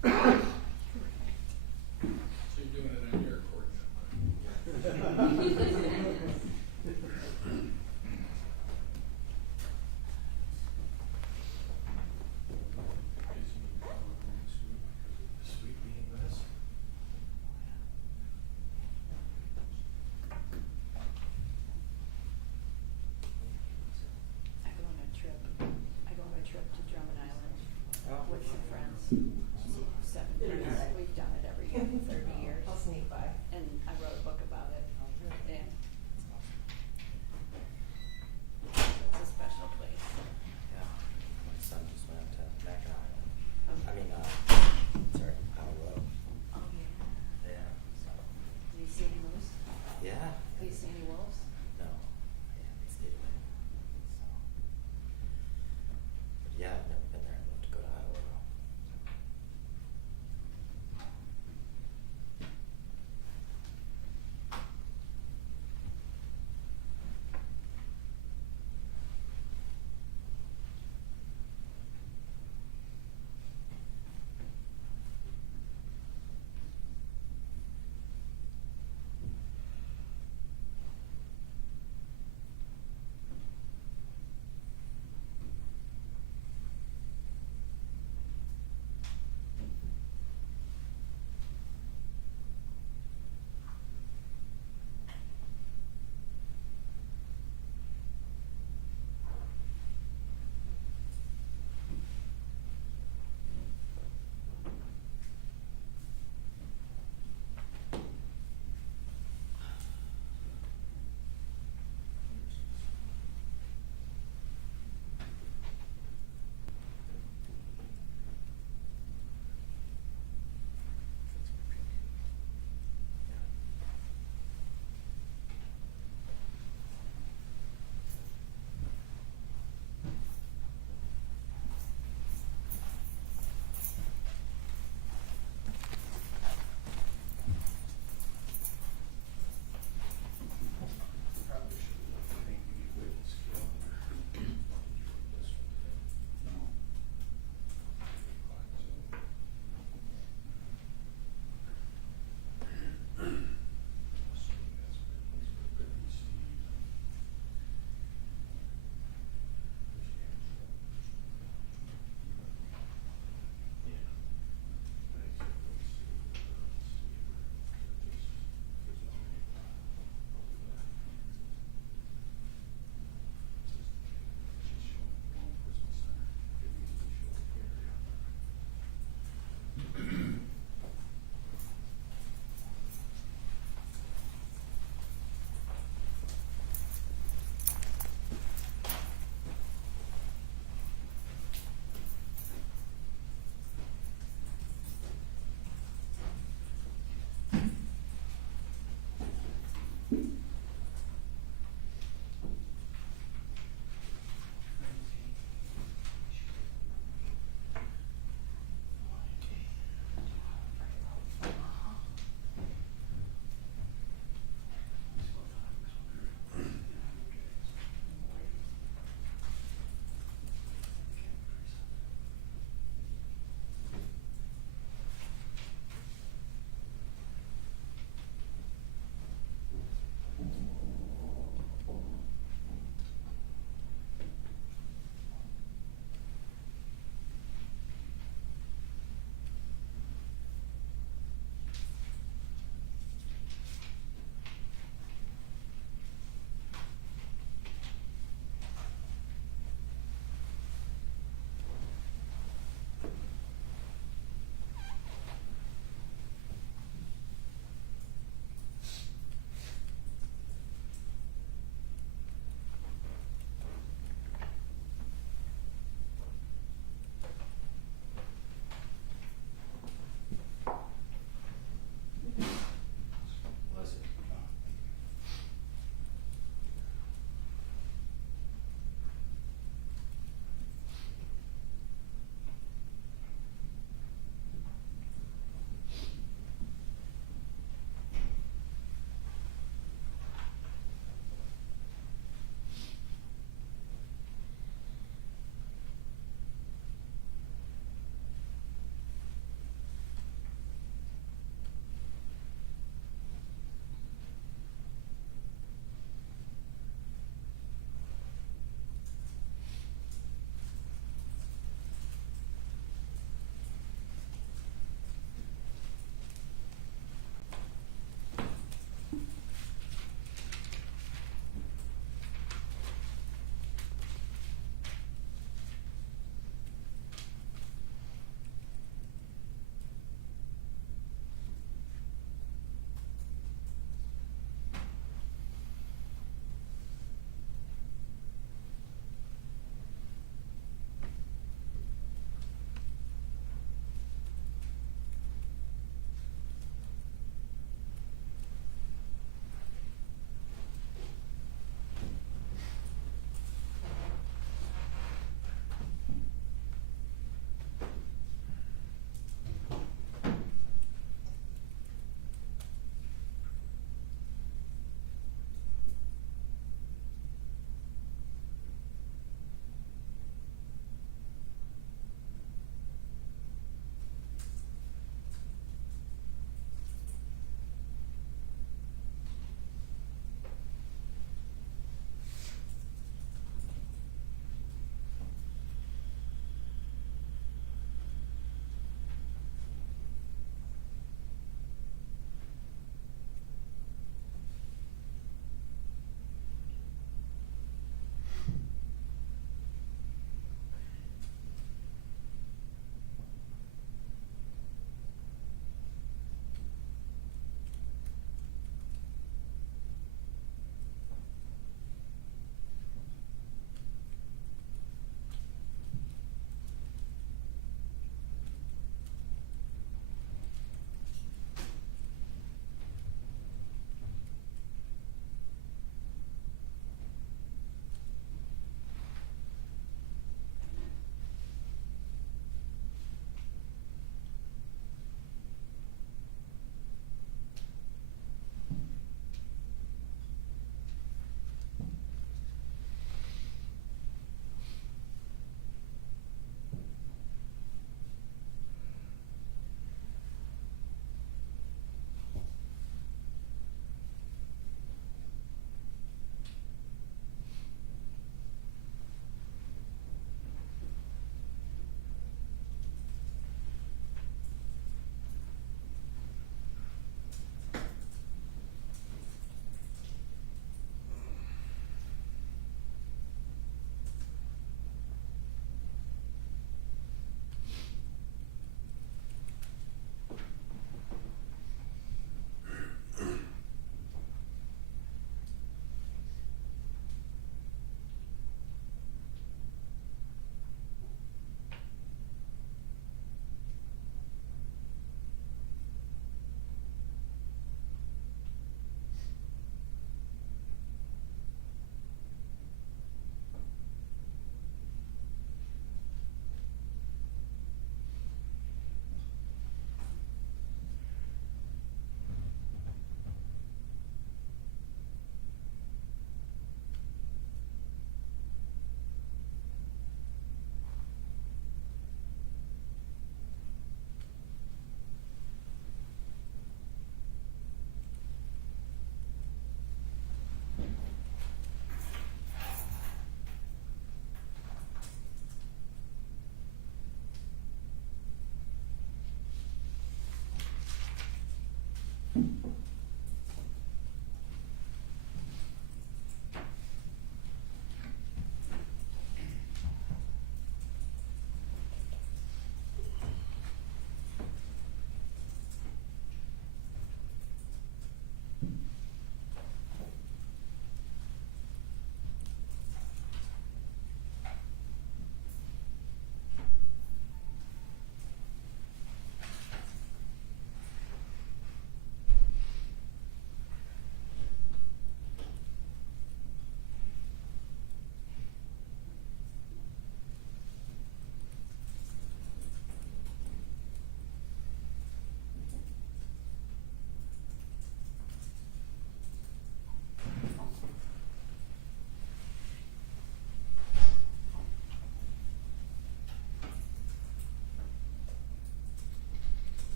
So you're doing it on your coordinate line. I go on a trip to Drummond Island with some friends. 7 days.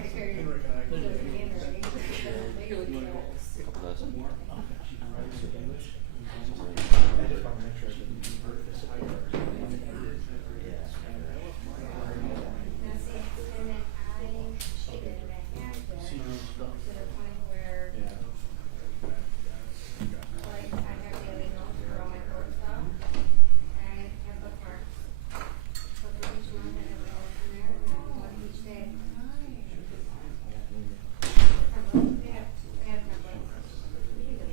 trying to carry it. Henrik and I Put can it do in it. there, right? Couple dozen. I just want to make sure I didn't convert this higher. Now see, and then I did it in a hand to the point where, like, I have daily notes for all my court stuff, and I have bookmarks. So for each month, I have all in there, and then one each day. Templates, they have templates. You can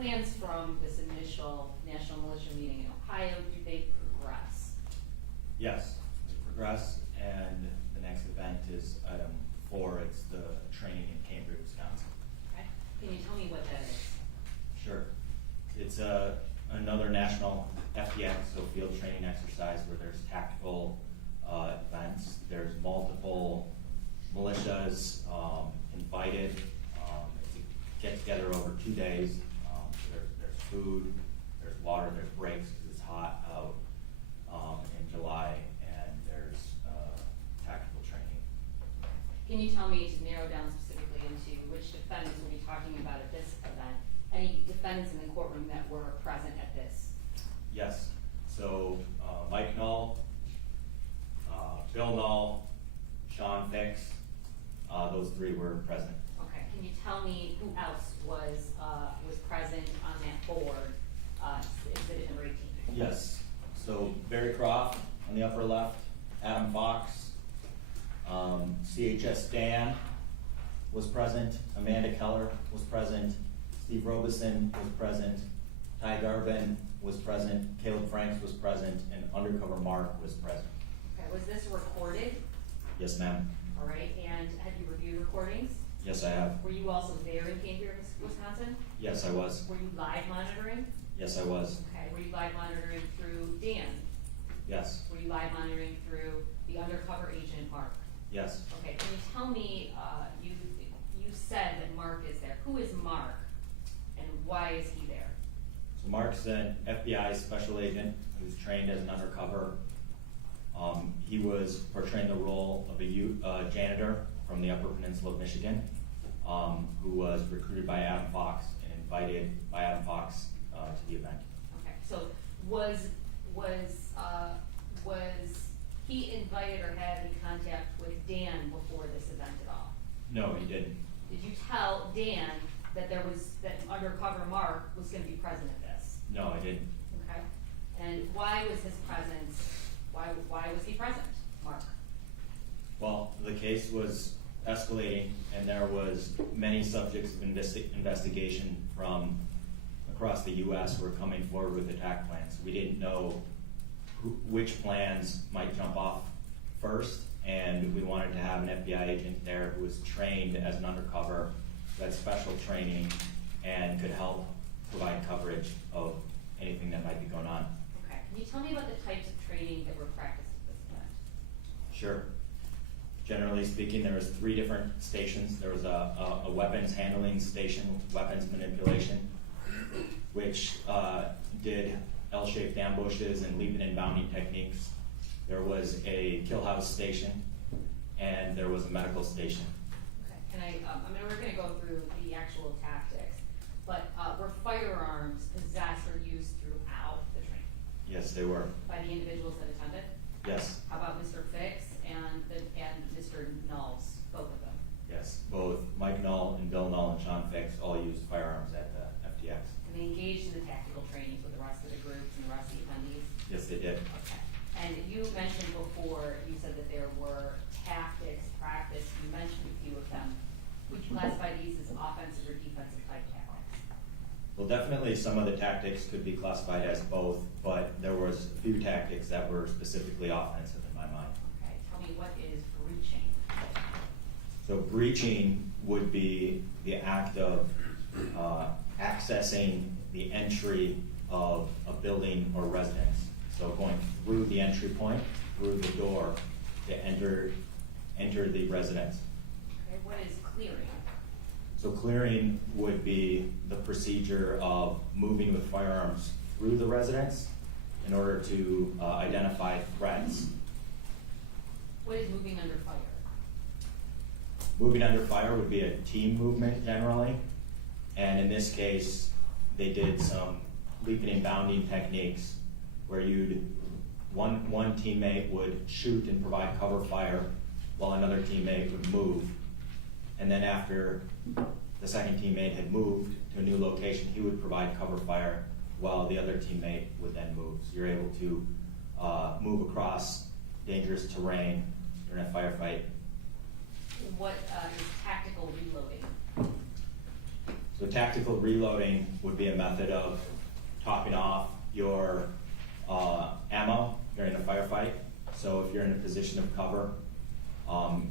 plans from this initial national militia meeting in Ohio, do they progress? Yes, it's progress, and the next event is item 4. It's the training in Cambridge, Wisconsin. Okay, can you tell me what that is? Sure. It's another national FDX, so field training exercise, where there's tactical events. There's multiple militias invited. It's a get together over 2 days. There's food, there's water, there's breaks because it's hot out in July, and there's tactical training. Can you tell me, to narrow down specifically into which defendants we'll be talking about at this event, any defendants in the courtroom that were present at this? Yes. So Mike Null, Bill Null, Sean Fix, those 3 were present. Okay, can you tell me who else was present on that board, exhibit number 18? Yes. So Barry Croft on the upper left, Adam Fox, CHS Dan was present, Amanda Keller was present, Steve Robeson was present, Ty Garvin was present, Caleb Franks was present, and Undercover Mark was present. Okay, was this recorded? Yes, ma'am. All right, and have you reviewed recordings? Yes, I have. Were you also there in Cambridge, Wisconsin? Yes, I was. Were you live monitoring? Yes, I was. Okay, were you live monitoring through Dan? Yes. Were you live monitoring through the undercover agent, Mark? Yes. Okay, can you tell me, you said that Mark is there. Who is Mark, and why is he there? So Mark's an FBI special agent who's trained as an undercover. He was portraying the role of a janitor from the Upper Peninsula of Michigan, who was recruited by Adam Fox and invited by Adam Fox to the event. Okay, so was he invited or had any contact with Dan before this event at all? No, he didn't. Did you tell Dan that undercover Mark was gonna be present at this? No, I didn't. Okay, and why was his presence, why was he present, Mark? Well, the case was escalating, and there was many subjects of investigation from across the U.S. who were coming forward with attack plans. We didn't know which plans might jump off first, and we wanted to have an FBI agent there who was trained as an undercover, who had special training, and could help provide coverage of anything that might be going on. Okay, can you tell me about the types of training that were practiced at this event? Sure. Generally speaking, there was 3 different stations. There was a weapons handling station, weapons manipulation, which did L-shaped ambushes and leaping and bounding techniques. There was a kill house station, and there was a medical station. Okay, can we're gonna go through the actual tactics, but were firearms possessed or used throughout the training Yes, they were. by the individuals that attended? Yes, How about Mr. Fix and Mr. Knowles, both of them? yes. Both Mike Null and Bill Null and Sean Fix all used firearms at the FTX. And they engaged in the tactical trainings with the rest of the groups and the rest of the attendees? Yes, they did. Okay. And you mentioned before, you said that there were tactics practiced. You mentioned a few of them. Would you classify these as offensive or defensive type tactics? Well, definitely some of the tactics could be classified as both, but there was a few tactics that were specifically offensive in my mind. Okay, tell me, what is breaching? So breaching would be the act of accessing the entry of a building or residence. So going through the entry point, through the door to enter the residence. Okay, what is clearing? So clearing would be the procedure of moving with firearms through the residence in order to identify threats. What is moving under fire? Moving under fire would be a team movement generally, and in this case, they did some leaping and bounding techniques where one teammate would shoot and provide cover fire while another teammate would move. And then after the second teammate had moved to a new location, he would provide cover fire while the other teammate would then move. So you're able to move across dangerous terrain during a firefight. What is tactical reloading? So tactical reloading would be a method of topping off your ammo during a firefight. So if you're in a position of cover,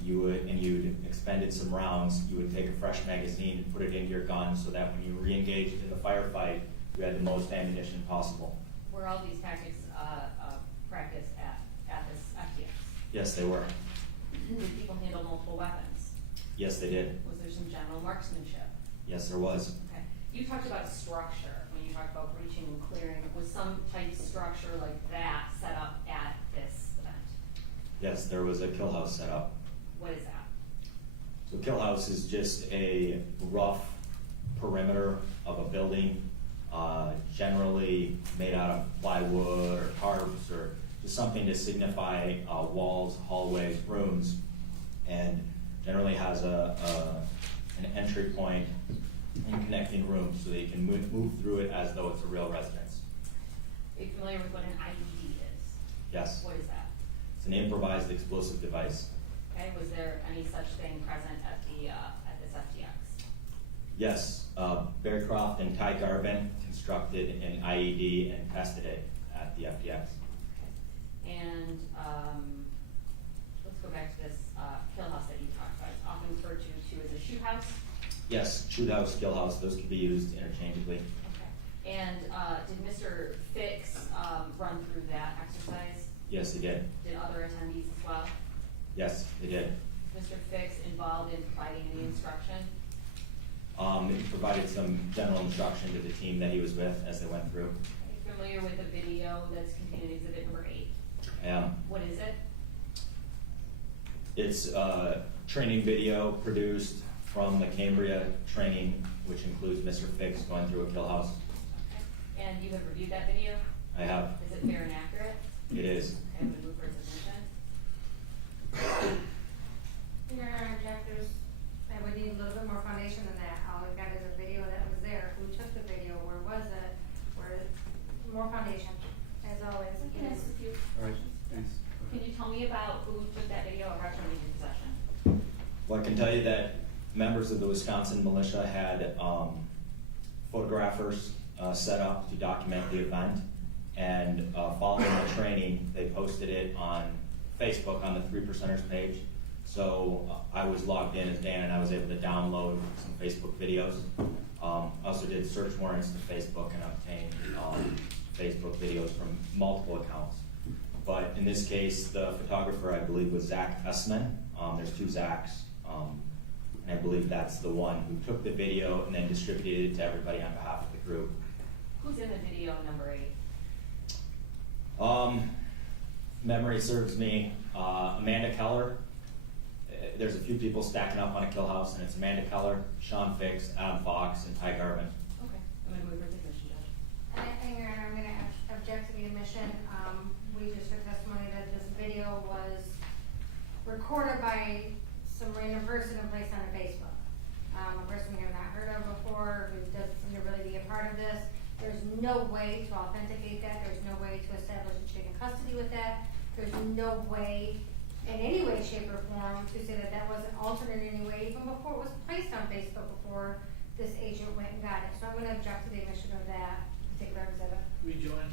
you'd expended some rounds, you would take a fresh magazine and put it into your gun so that when you re-engaged in the firefight, you had the most ammunition possible. Were all these tactics practiced at this FTX? Yes, they were. Did people handle multiple weapons? Yes, they did. Was there some general marksmanship? Yes, there was. Okay. You talked about structure when you talked about breaching and clearing. Was some type of structure like that set up at this event? Yes, there was a kill house set up. What is that? So a kill house is just a rough perimeter of a building, generally made out of plywood or tarps or just something to signify walls, hallways, rooms, and generally has an entry point and connecting rooms so that you can move through it as though it's a real residence. Are you familiar with what an IED is? Yes. What is that? It's an improvised explosive device. Okay, was there any such thing present at this FTX? Yes, Bearcroft and Ty Garvin constructed an IED and tested it at the FTX. And let's go back to this kill house that you talked about. It's often referred to as a shoot house. Yes, shoot house, kill house, those could be used interchangeably. Okay. And did Mr. Fix run through that exercise? Yes, they did. Did other attendees as well? Yes, they did. Mr. Fix involved in providing any instruction? He provided some general instruction to the team that he was with as they went through. Are you familiar with the video that's contained in exhibit number 8? I am. What is it? It's a training video produced from the Cambria training, which includes Mr. Fix going through a kill house. Okay. And you have reviewed that video? I have. Is it fair and accurate? It is. Okay, I'm gonna move for its admission. Your Honor, objectors, I would need a little bit more foundation than that. All we've got is a video that was there. Who took the video? Where was it? More foundation, as always. I can ask a few All right, questions. thanks. Can you tell me about who took that video or returned it in possession? Well, I can tell you that members of the Wisconsin militia had photographers set up to document the event, and following the training, they posted it on Facebook on the 3 Percenters page. So I was logged in as Dan, and I was able to download some Facebook videos. I also did search warrants to Facebook and obtained Facebook videos from multiple accounts. But in this case, the photographer, I believe, was Zach Essman. There's 2 Zachs. And I believe that's the one who took the video and then distributed it to everybody on behalf of the group. Who's in the video number 8? Memory serves me. Amanda Keller. There's a few people stacking up on a kill house, and it's Amanda Keller, Sean Fix, Adam Fox, and Ty Garvin. Okay, I'm gonna move for the admission, Judge. And Your Honor, I'm gonna object to the admission. We just heard testimony that this video was recorded by some random person and placed on Facebook. A person we have not heard of before, who doesn't seem to really be a part of this. There's no way to authenticate that. There's no way to establish a chain of custody with that. There's no way, in any way, shape, or form, to say that that wasn't altered in any way, even before it was placed on Facebook, before this agent went and got it. So I'm gonna object to the admission of that particular exhibit. We join.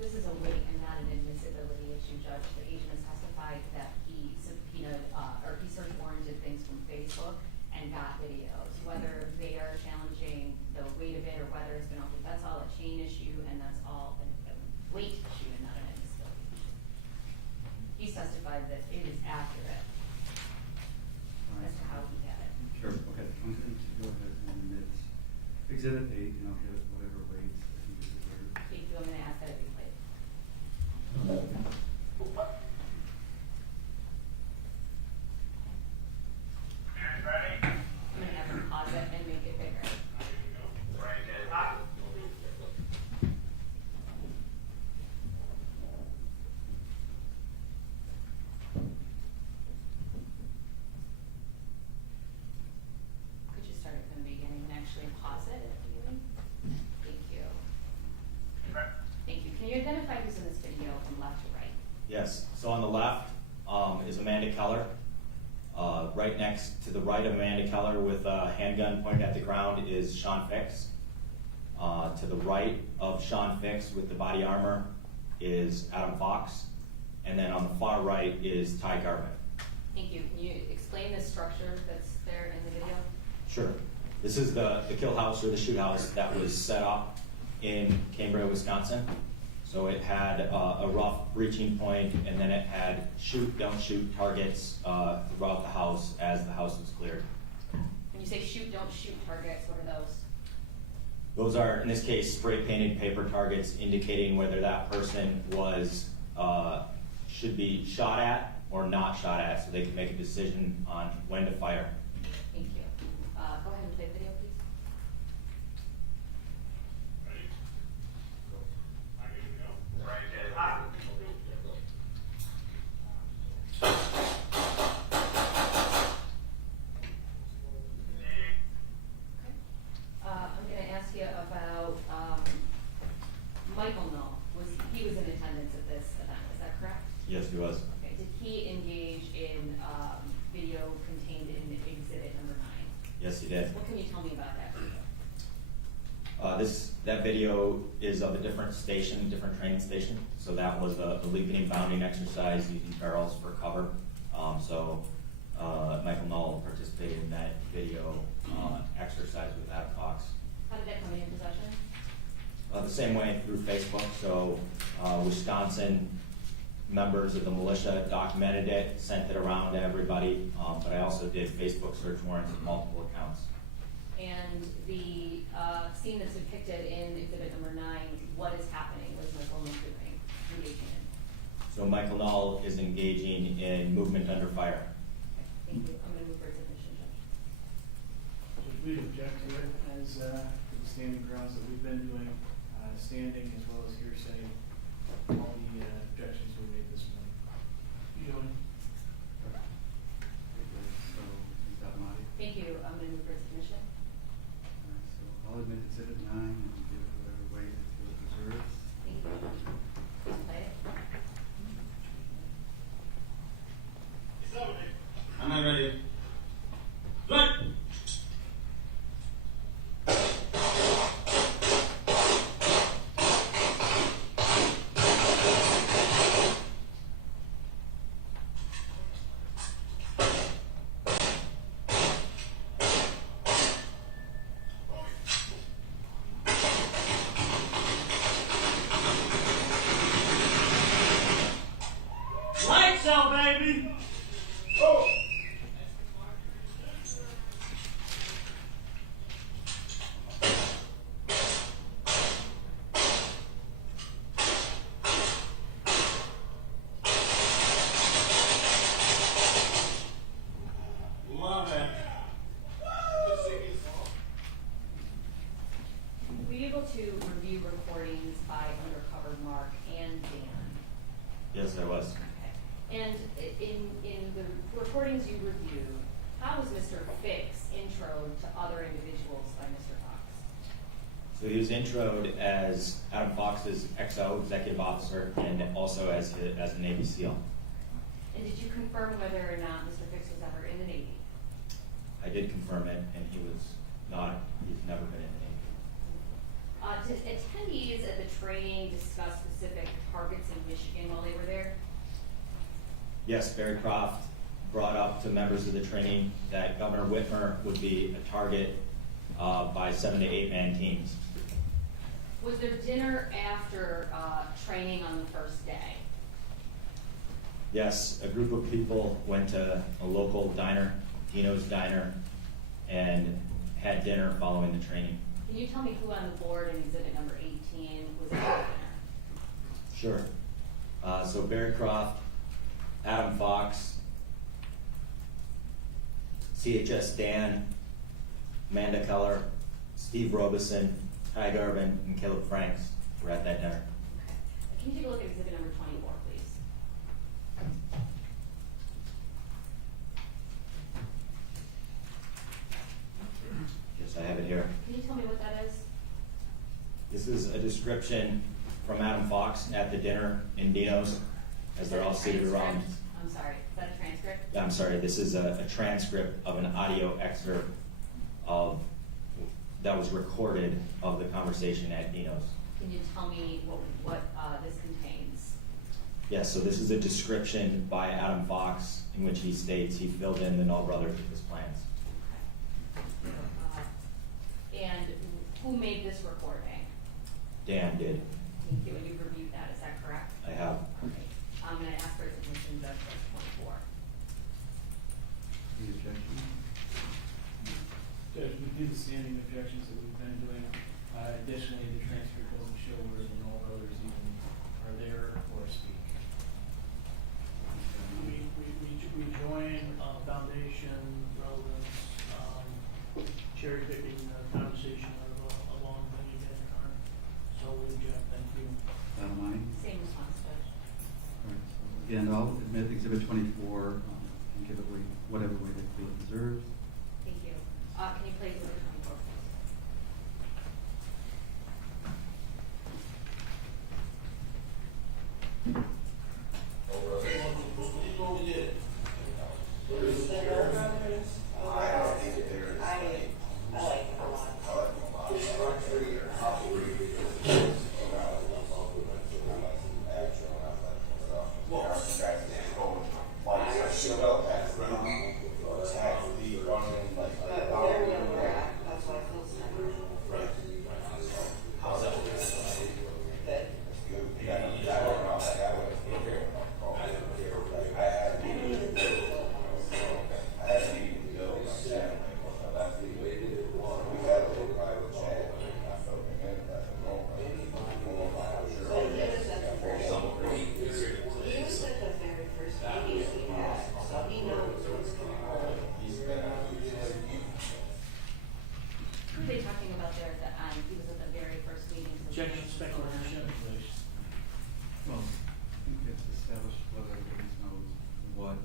This is a weight and not an admissibility issue, Judge. The agent has testified that he subpoenaed, or he search warranted things from Facebook and got videos. Whether they are challenging the weight of it or whether it's been altered, that's all a chain issue and that's all a weight issue and not an admissibility issue. He's testified that it is accurate as to how he had it. Sure, okay, I'm going to go ahead and admit exhibit 8, and I'll give it whatever weights I think is deserved. Thank you, I'm gonna ask that it be played. I'm gonna have him pause it and make it bigger. Could you start it from the beginning and actually pause it if you would? Thank you. Thank you. Can you identify who's in this video from left to right? Yes, so on the left is Amanda Keller. Right next to the right of Amanda Keller with a handgun pointed at the ground is Sean Fix. To the right of Sean Fix with the body armor is Adam Fox. And then on the far right is Ty Garvin. Thank you. Can you explain the structure that's there in the video? Sure. This is the kill house or the shoot house that was set up in Cambria, Wisconsin. So it had a rough breaching point, and then it had shoot, don't shoot targets throughout the house as the house was cleared. When you say shoot, don't shoot targets, what are those? Those are, in this case, spray painted paper targets indicating whether that person was, should be shot at or not shot at, so they can make a decision on when to fire. Thank you. Go ahead and play the video, please. I'm gonna ask you about, Michael Null. He was in attendance at this event, is that correct? Yes, he was. Okay, did he engage in, video contained in exhibit number 9? Yes, he did. What can you tell me about that video? That video is of a different station, different training station. So that was a leaping and bounding exercise using barrels for cover. Michael Null participated in that video exercise with Adam Fox. How did that come in your possession? The same way through Facebook. So Wisconsin members of the militia documented it, sent it around to everybody. But I also did Facebook search warrants of multiple accounts. And the scene that's depicted in exhibit number 9, what is happening? What is Michael Null doing, engaging in? So Michael Null is engaging in movement under fire. Okay, thank you. I'm gonna move for submission, Judge. Judge, we object to it as to the standing grounds that we've been doing, standing as well as hearsay, all the objections we made this morning. You know, So, is that Marty? Thank you. I'm gonna move for submission. So I'll admit exhibit 9 and give it whatever weight it feels deserves. Thank you. Please play it. I'm not ready. Good. Lights out, baby. Oh. Love it. Were you able to review recordings by Undercover Mark and Dan? Yes, I was. Okay. And in the recordings you reviewed, how was Mr. Fix introed to other individuals by Mr. Fox? So he was introed as Adam Fox's XO, executive officer, and also as a Navy SEAL. And did you confirm whether or not Mr. Fix was ever in the Navy? I did confirm it, and he was not. He's never been in the Navy. Did attendees at the training discuss specific targets in Michigan while they were there? Yes, Barry Croft brought up to members of the training that Governor Whitmer would be a target by 7 to 8 man teams. Was there dinner after training on the first day? Yes, a group of people went to a local diner, Dino's Diner, and had dinner following the training. Can you tell me who on the board in exhibit number 18 was at the dinner? Sure. So Barry Croft, Adam Fox, CHS Dan, Amanda Keller, Steve Robeson, Ty Garvin, and Caleb Franks were at that dinner. Okay. Can you take a look at exhibit number 24, please? Yes, I have it here. Can you tell me what that is? This is a description from Adam Fox at the dinner in Dino's as they're all seated around. On I'm sorry, is that a transcript? I'm sorry, this is a transcript of an audio excerpt of, that was recorded of the conversation at Nino's. Can you tell me what this contains? Yes, so this is a description by Adam Fox in which he states he filled in the Null brothers with his plans. And who made this recording? Dan did. Thank you, and you've reviewed that, is that correct? I have. Okay. I'm gonna ask for submission, Judge, for 24. The objection? Judge, we do the standing objections that we've been doing. Additionally, the transcript doesn't show where the Null brothers even are there or speak. We join, foundation, relevance, cherry picking the conversation of a long thing again, so we object, thank you. Mine? Same response, Judge. All right, so again, I'll admit Exhibit 24, and give it whatever way they feel it deserves. Thank you. Can you play Exhibit 24, please? Who are they talking about there at the end? He was at the very first meeting. so- Objection, speculation. Well, I think it's established whether the witness knows what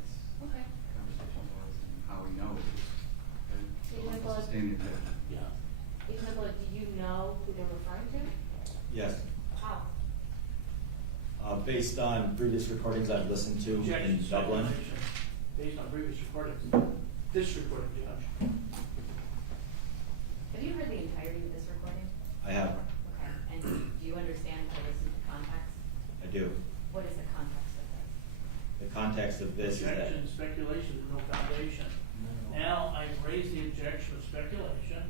Okay. the conversation was and how he knows. Okay? So Yeah, it's well, a standing objection. Yeah. Isabella, do you know who they're referring to? Yes. How? Based on previous recordings I've listened to Objection, in Dublin. speculation, based on previous recordings, this recording, Judge. Have you heard the entirety of this recording? I have. Okay, and do you understand how to listen to context? I do. What is the context of this? The context of this is that. Objection, speculation, there's no foundation. Now, I've raised the objection of speculation,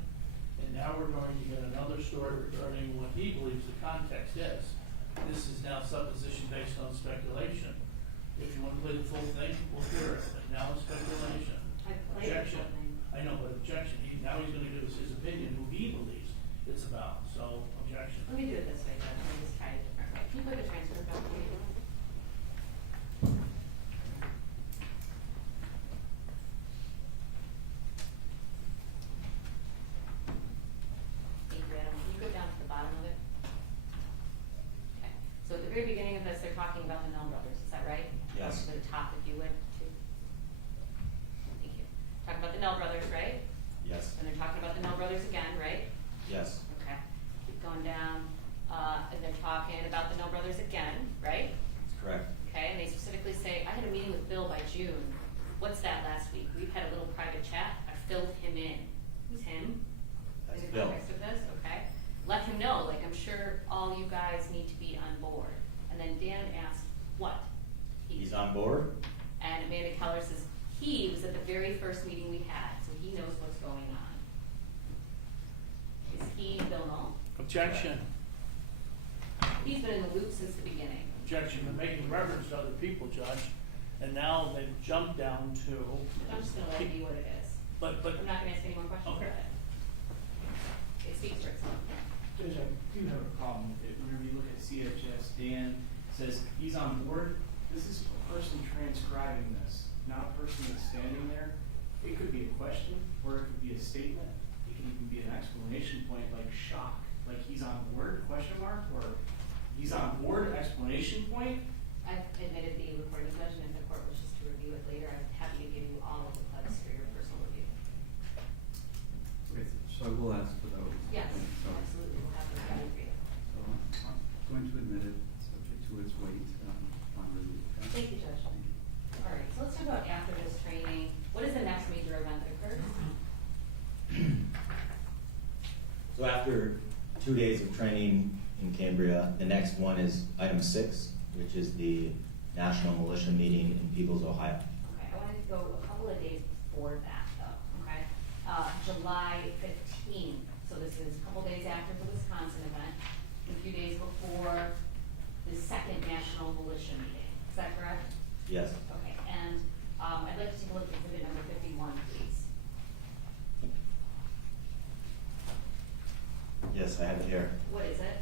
and now we're going to get another story regarding what he believes the context is. This is now supposition based on speculation. If you want to play the full thing, we'll hear it, but now it's speculation. I played the Objection. full thing. I know, but objection, now he's gonna give us his opinion, who he believes it's about, so objection. Let me do it this way, Judge, let me just try it a different way. Can you put the transcript up, please? Thank you, Adam. Can you go down to the bottom of it? Okay, so at the very beginning of this, they're talking about the Null brothers, is that right? Yes. To the top, if you would, too. Thank you. Talk about the Null brothers, right? Yes. And they're talking about the Null brothers again, right? Yes. Okay, keep going down, and they're talking about the Null brothers again, right? That's correct. Okay, and they specifically say, I had a meeting with Bill by June. What's that last week? We've had a little private chat. I filled him in. Who's him? That's In the Bill. context of this, okay? Let him know, like, I'm sure all you guys need to be on board. And then Dan asked, what? He's on board? And Amanda Keller says, he was at the very first meeting we had, so he knows what's going on. Is he Bill Null? Objection, He's been in the loop since the beginning. objection, they're making reference to other people, Judge, and now they've jumped down to. I'm just gonna let it be what it is. But, I'm not gonna ask any more questions Okay. about it. It speaks for itself. Judge, I do have a problem with it. Whenever you look at CHS, Dan says he's on board. This is a person transcribing this, not a person that's standing there. It could be a question, or it could be a statement. It can even be an exclamation point like shock, like he's on board, question mark, or he's on board, exclamation point. I've admitted the recording, Judge, and if the court wishes to review it later, I'm happy to give you all of the clips for your personal review. Okay, so I will ask for those. Yes, So- absolutely, we'll have them ready for you. So I'm going to admit it, subject to its weight, on review. Okay? Thank you, Judge. Thank you. All right, So after 2 days of training in Cambria, the next one is item 6, which is the National Militia Meeting in Peebles, Ohio. Okay, I wanted to go a couple of days before that though, okay? July 15th, so this is a couple days after the Wisconsin event, a few days before the second National Militia Meeting, is that correct? Yes. Okay, and, I'd like to take a look at exhibit number 51, please. Yes, I have it here. What is it?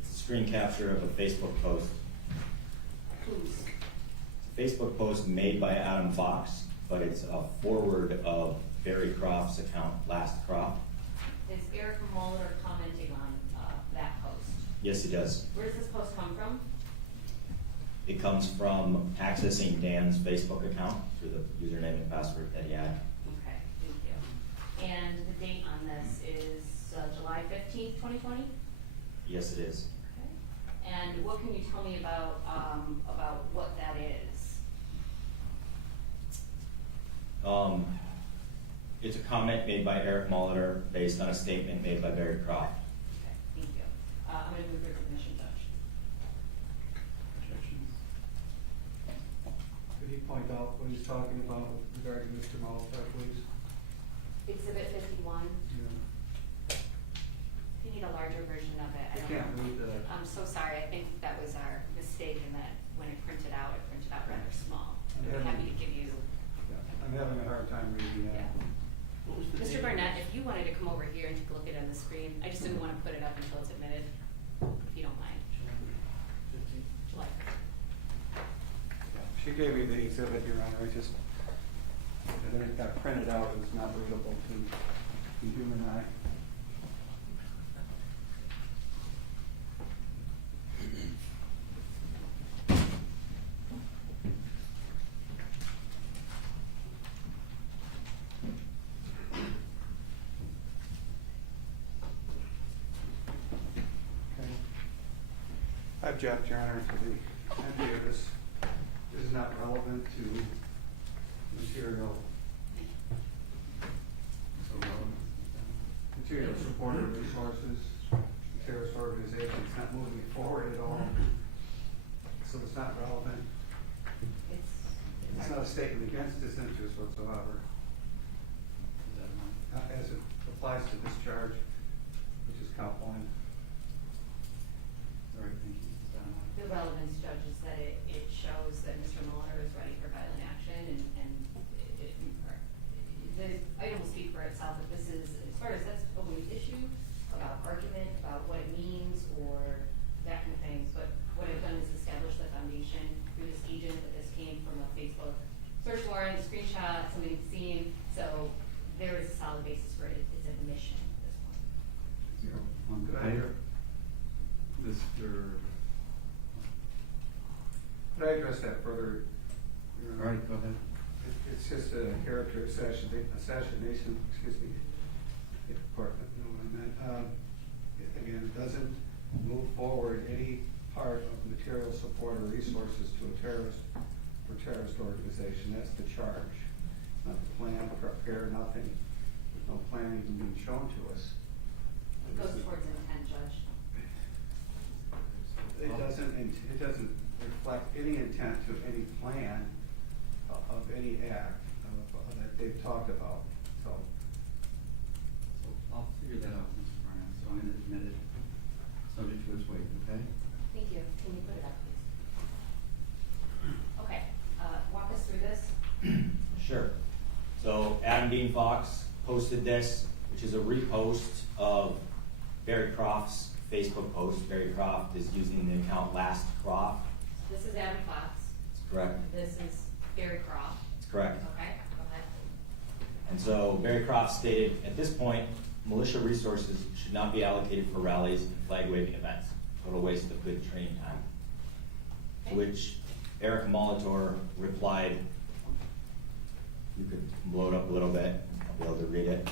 It's a screen capture of a Facebook post. Whose? It's a Facebook post made by Adam Fox, but it's a forward of Barry Croft's account, Last Croft. Is Eric Molitor commenting on, that post? Yes, he does. Where does this post come from? It comes from accessing Dan's Facebook account through the username and password that he had. Okay, thank you. And the date on this is July 15th, 2020? Yes, it is. Okay. And what can you tell me about what that is? It's a comment made by Eric Molitor based on a statement made by Barry Croft. Okay, thank you. I'm going to move for submission, Judge. Objections? Could he point out what he's talking about with regard to Mr. Molitor, please? Exhibit 51. Yeah. If you need a larger version of it, I I don't can't know. read the. I'm so sorry. I think that was our mistake in that when it printed out rather small. Yeah. I'm happy to give you. I'm having a hard time reading that. Yeah. What was the Mr. date? Barnett, if you wanted to come over here and take a look at it on the screen, I just didn't want to put it up until it's admitted, if you don't mind. July 15th. July. She gave me the exhibit, Your Honor, I just, and then it got printed out, it's not readable to the human eye. Okay. I object, Your Honor, to the entry of this. This is not relevant to material. Material support of resources, terrorist organizations, not moving it forward at all. So it's not relevant. It's not a statement against this interest whatsoever. As it applies to this charge, which is count 1. Sorry, thank you. The relevance, Judge, is that it shows that Mr. Molitor is ready for violent action and the item will speak for itself, but this is, as far as that's a weight issue, about argument, about what it means or that kind of things, but what I've done is establish the foundation through this agent that this came from a Facebook search warrant, screenshot, something seen, so there is a solid basis for it, it's an admission at this point. Could I hear could I address that further? Your Honor? All right, go ahead. It's just a character assassination, excuse me. If the court know what I meant. Again, it doesn't move forward any part of material support or resources to a terrorist or terrorist organization. That's the charge. Not the plan, prepare, nothing. There's no plan even being shown to us. It goes towards an intent, Judge. It doesn't reflect any intent to any plan of any act that they've talked about, so. So I'll figure that out, Mr. Barnett, so I'm gonna admit it, subject to its weight, okay? Thank you. Can you put it up, please? Okay, walk us through this. Sure. So Adam Dean Fox posted this, which is a repost of Barry Croft's Facebook post. Barry Croft is using the account Last Croft. This is Adam Fox. That's correct. This is Barry Croft. That's correct. Okay, go ahead. And so Barry Croft stated, at this point, militia resources should not be allocated for rallies and flag waving events. Total waste of good training time. To Okay. which Eric Molitor replied, you could blow it up a little bit, I'll be able to read it.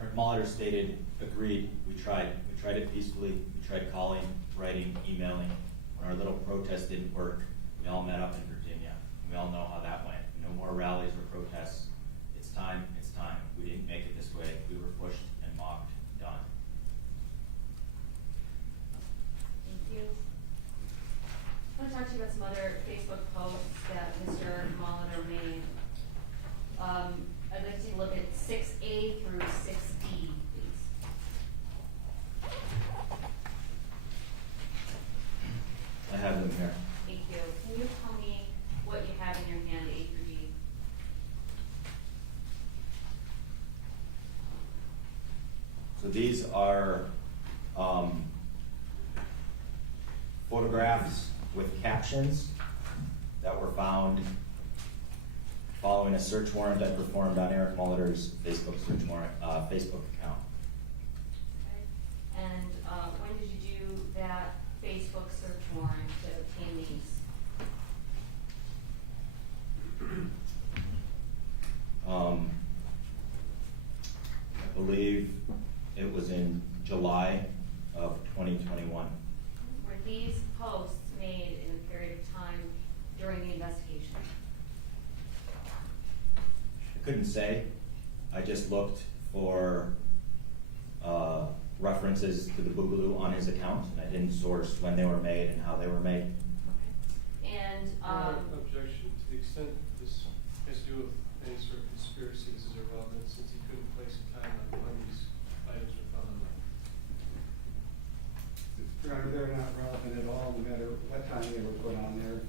Eric Molitor stated, agreed, we tried it peacefully, we tried calling, writing, emailing, when our little protest didn't work, we all met up in Virginia. We all know how that went. No more rallies or protests. It's time, it's time. We didn't make it this way. We were pushed and mocked. Done. Thank you. I want to talk to you about some other Facebook posts that Mr. Molitor made. I'd like to take a look at 6A through 6D, please. I have them here. Thank you. Can you tell me what you have in your hand, A through D? So these are photographs with captions that were found following a search warrant I performed on Eric Molitor's Facebook search warrant, Facebook account. Okay. And when did you do that Facebook search warrant to obtain these? I believe it was in July of 2021. Were these posts made in a period of time during the investigation? I couldn't say. I just looked for references to the Boogaloo on his account, and I didn't source when they were made and how they were made. Okay. And, Objection, to the extent this has to do with any sort of conspiracy, this is irrelevant, since he couldn't place a time on when these items were found. Your Honor, they're not relevant at all, no matter what time they were put on there.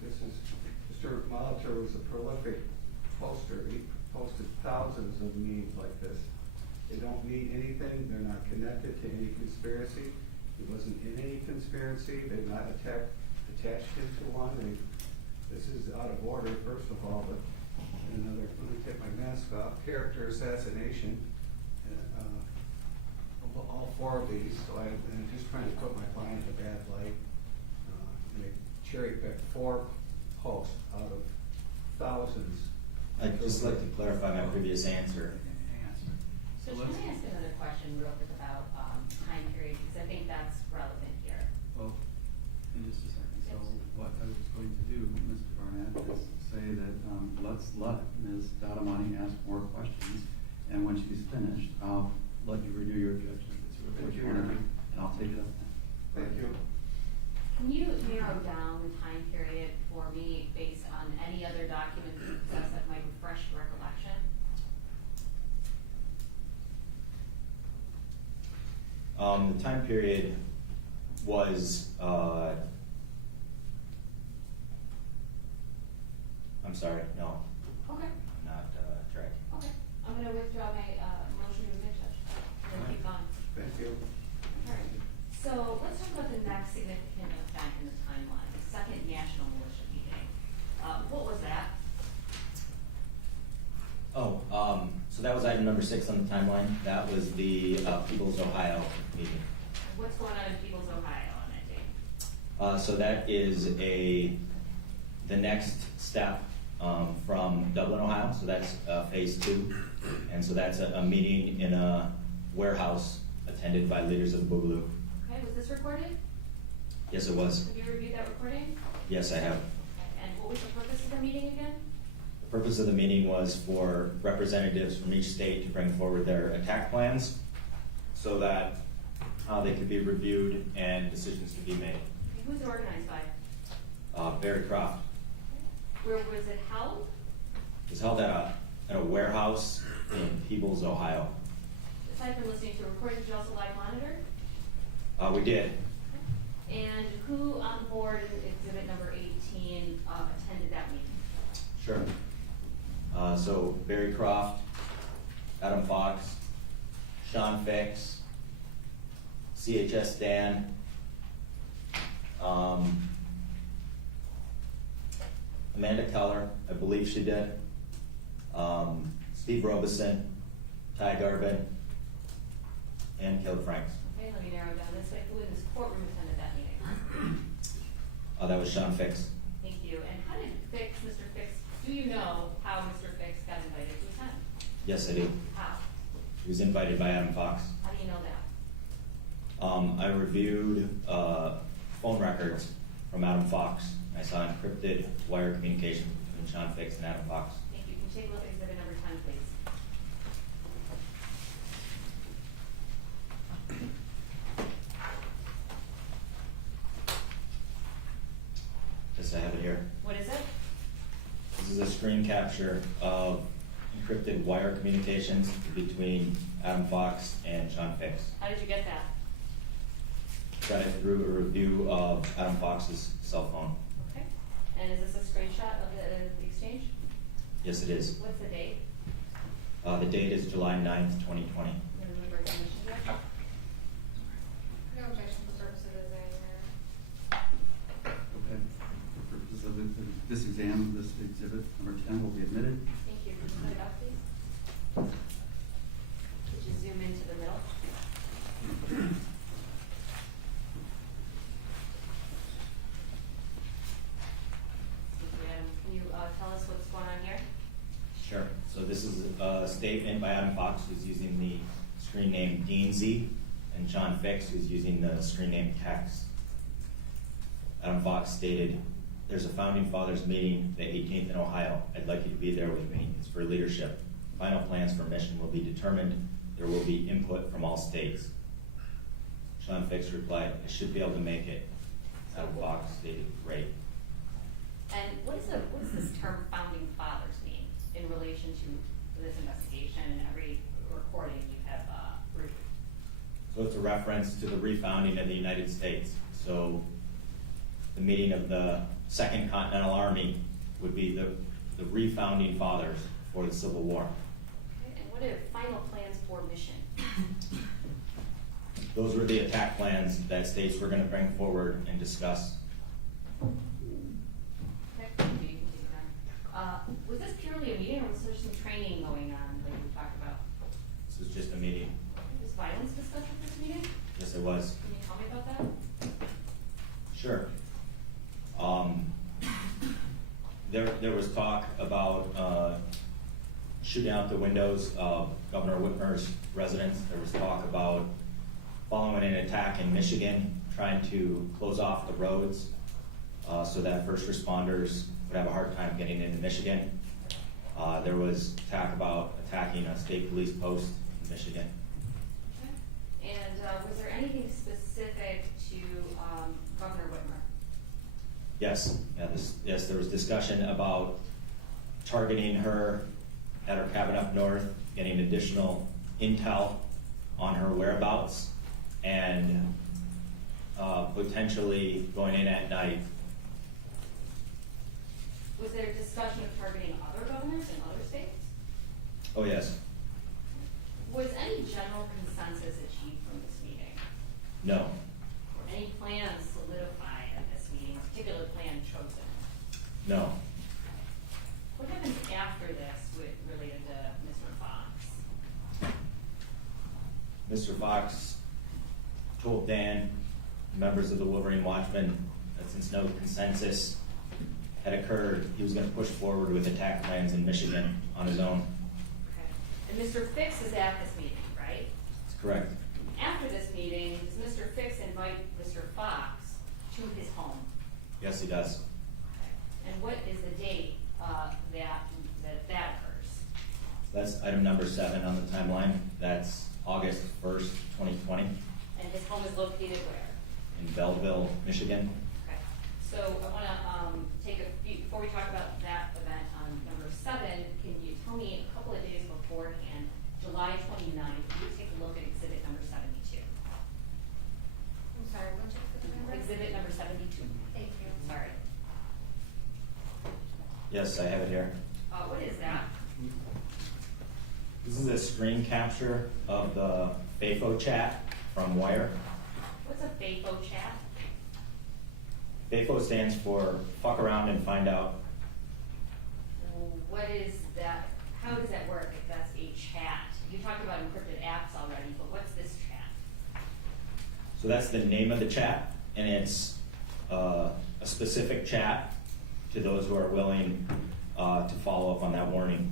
Mr. Molitor was a prolific poster. He posted thousands of memes like this. They don't mean anything, they're not connected to any conspiracy. He wasn't in any conspiracy, they're not attached him to one. This is out of order, first of all, but another, let me take my mask off, character assassination. All four of these, so I'm just trying to put my client in a bad light. They cherry-picked 4 posts out of thousands. I'd just like to clarify my previous answer. so can I ask another question real quick about time period, because I think that's relevant here. Well, in just a second, so what I was going to do, Mr. Barnett, is say that, let's let Ms. Dadamani ask more questions, and when she's finished, I'll let you renew your objection. Thank you. And I'll take it up then. Thank you. Can you narrow down the time period for me based on any other documents you possess that might refresh your recollection? The time period was, I'm sorry, no, Okay. I'm not tracking. Okay. I'm gonna withdraw my motion to admit, Judge. I'm gonna keep going. Thank you. All right. So let's talk about the next significant event in the timeline, the second national militia meeting. What was that? So that was item number 6 on the timeline. That was the People's Ohio meeting. What's going on in Peoples, Ohio on that day? So that is the next step from Dublin, Ohio. So that's phase 2, and so that's a meeting in a warehouse attended by leaders of the Boogaloo. Okay, was this recorded? Yes, it was. Have you reviewed that recording? Yes, I have. Okay. And what was the purpose of the meeting again? The purpose of the meeting was for representatives from each state to bring forward their attack plans so that they could be reviewed and decisions to be made. Okay, who's it organized by? Barry Croft. Where was it held? It was held at a warehouse in Peebles, Ohio. Aside from listening to a recording, did you also live monitor? We did. And who on board in exhibit number 18 attended that meeting? Sure. So Barry Croft, Adam Fox, Sean Fix, CHS Dan, Amanda Keller, I believe she did, Steve Robeson, Ty Garvin, and Caleb Franks. Okay, let me narrow down this. Like, who in this courtroom attended that meeting? That was Sean Fix. Thank you. And how did Mr. Fix, do you know how Mr. Fix got invited to attend? Yes, I do. How? He was invited by Adam Fox. How do you know that? I reviewed phone records from Adam Fox. I saw encrypted wire communication between Sean Fix and Adam Fox. Thank you. Can you take a look at exhibit number 10, please? Yes, I have it here. What is it? This is a screen capture of encrypted wire communications between Adam Fox and Sean Fix. How did you get that? Got it through a review of Adam Fox's cell phone. Okay. And is this a screenshot of the exchange? Yes, it is. What's the date? The date is July 9th, 2020. Remember permission, Judge? No objection for purposes of the, Okay. For purposes of this exam, this exhibit number 10 will be admitted. Thank you. Can you put it up, please? Could you zoom into the middle? Thank you, Adam. Can you tell us what's going on here? Sure. So this is a statement by Adam Fox, who's using the screen name Deansy, and Sean Fix, who's using the screen name Tex. Adam Fox stated, "There's a Founding Fathers meeting, the 18th in Ohio. I'd like you to be there with me. It's for leadership. Final plans for mission will be determined. There will be input from all states." Sean Fix replied, "I should be able to make it." Adam Fox stated, "Great." And what does this term Founding Fathers mean in relation to this investigation and every recording you have reviewed? So it's a reference to the refounding of the United States. So the meeting of the Second Continental Army would be the refounding fathers for the Civil War. Okay, and what are final plans for mission? Those were the attack plans that states were going to bring forward and discuss. Okay, thank you. You can take it on. Was this purely a meeting or was there some training going on like we talked about? This was just a meeting. Was violence discussed at this meeting? Yes, it was. Can you tell me about that? Sure. There was talk about shooting out the windows of Governor Whitmer's residence. There was talk about following an attack in Michigan, trying to close off the roads so that first responders would have a hard time getting into Michigan. There was talk about attacking a state police post in Michigan. Okay. And was there anything specific to Governor Whitmer? Yes, yes, there was discussion about targeting her at her cabin up north, getting additional intel on her whereabouts, and potentially going in at night. Was there discussion of targeting other governors in other states? Oh, yes. Was any general consensus achieved from this meeting? No. Were any plans solidified at this meeting, a particular plan chosen? No. What happens after this related to Mr. Fox? Mr. Fox told Dan, members of the Wolverine Watchmen, that since no consensus had occurred, he was going to push forward with attack plans in Michigan on his own. Okay. And Mr. Fix is at this meeting, right? That's correct. After this meeting, does Mr. Fix invite Mr. Fox to his home? Yes, he does. Okay. And what is the date that occurs? That's item number 7 on the timeline. That's August 1st, 2020, And his home is located where? in Belleville, Michigan. Okay. So I want to take a few, before we talk about that event on number 7, can you tell me a couple of days beforehand, July 29th, can you take a look at exhibit number 72? I'm sorry, what's the number? Exhibit number 72. Thank you. Sorry. Yes, I have it here. What is that? This is a screen capture of the FAFO chat from Wire. What's a FAFO chat? FAFO stands for fuck around and find out. What is that? How does that work if that's a chat? You talked about encrypted apps already, but what's this chat? So that's the name of the chat, and it's a specific chat to those who are willing to follow up on that warning.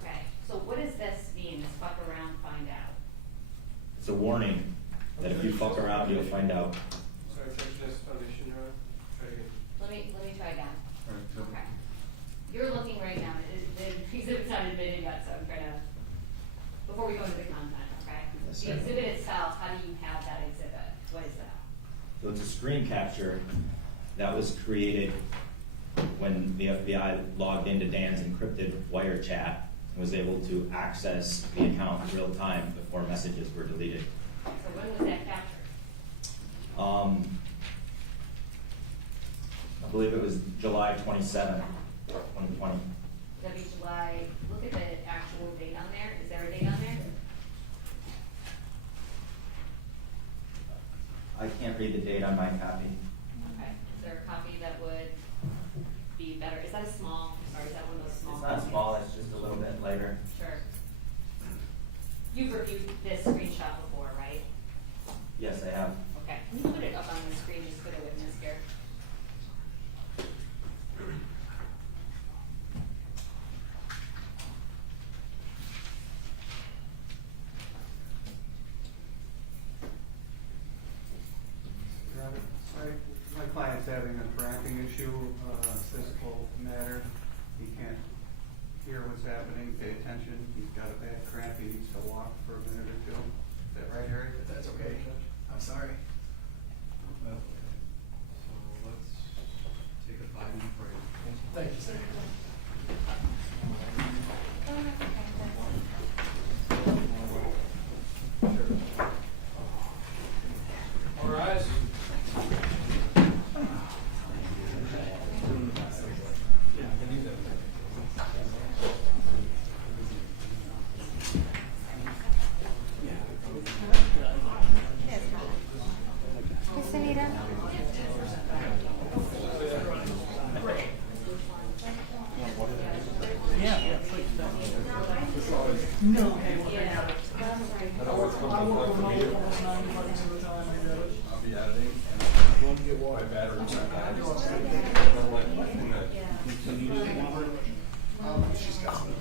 Okay, so what does this mean, this fuck around, find out? It's a warning that if you fuck around, you'll find out. Sorry, Judge, that's foundation, try you're looking right now, the exhibit's not admitted yet, so I'm trying to, before we go into the content, okay? Yes, The sir. exhibit itself, how do you have that exhibit? What is that? So it's a screen capture that was created when the FBI logged into Dan's encrypted wire chat and was able to access the account in real time before messages were deleted. So when was that captured? I believe it was July 27, 2020. That'd be July, look at the actual date on there, is there a date on there? I can't read the date on my copy. Okay, is there a copy that would be better, is that a small, sorry, is that one of those small? It's not small, it's just a little bit lighter. Sure. You've reviewed this screenshot before, right? Yes, I have. Okay, can you put it up on the screen just for the witness here? My client's having a cramping issue, physical matter. He can't hear what's happening, pay attention. He's got a bad cramp. He needs to walk for a minute or two. Is that right, Harry? That's okay. I'm sorry. So let's take a 5-minute break. Thank you, sir. All rise. Miss Anita? I'll be editing and I'm going to get my batteries back. She's got some.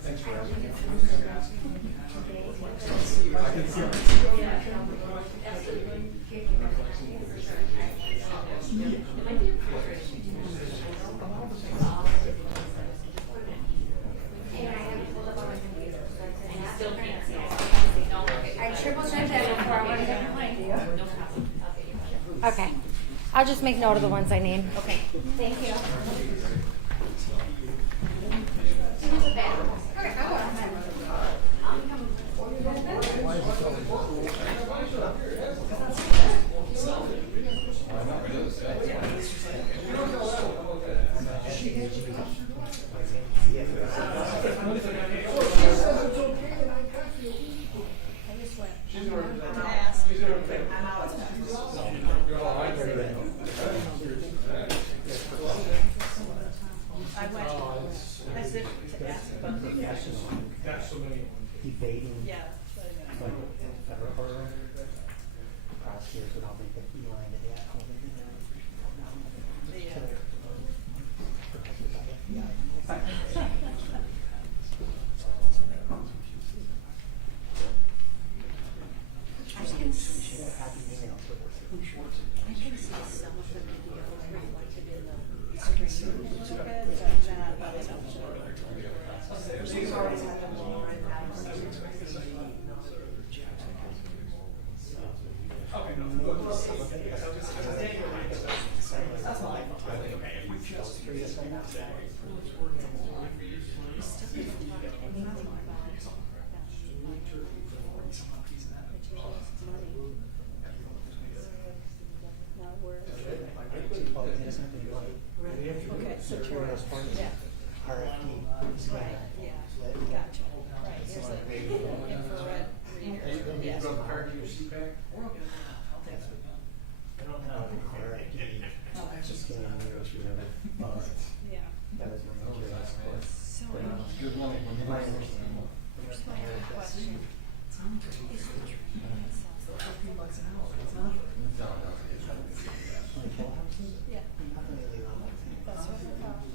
Thanks for asking. I can see I triple checked that before I went to complain to you. Okay, I'll just make note of the ones I named. Okay. Thank you. Evading, like in the federal courtroom, prosecutors would all make a beeline to that home and protected by FBI. I can see She had happy emails with her. some of the video reflected in the screen. Look at that, but it's She's always had a long run out. That's all I know. Okay, so Taurus, yeah. RFD. Right, yeah, gotcha, right, here's the infrared reader, yes. Yeah. That was my insurance course. So, Good morning. My understanding. here's my other question. Is the training itself $15 an hour? It's not. Yeah. That's what I thought.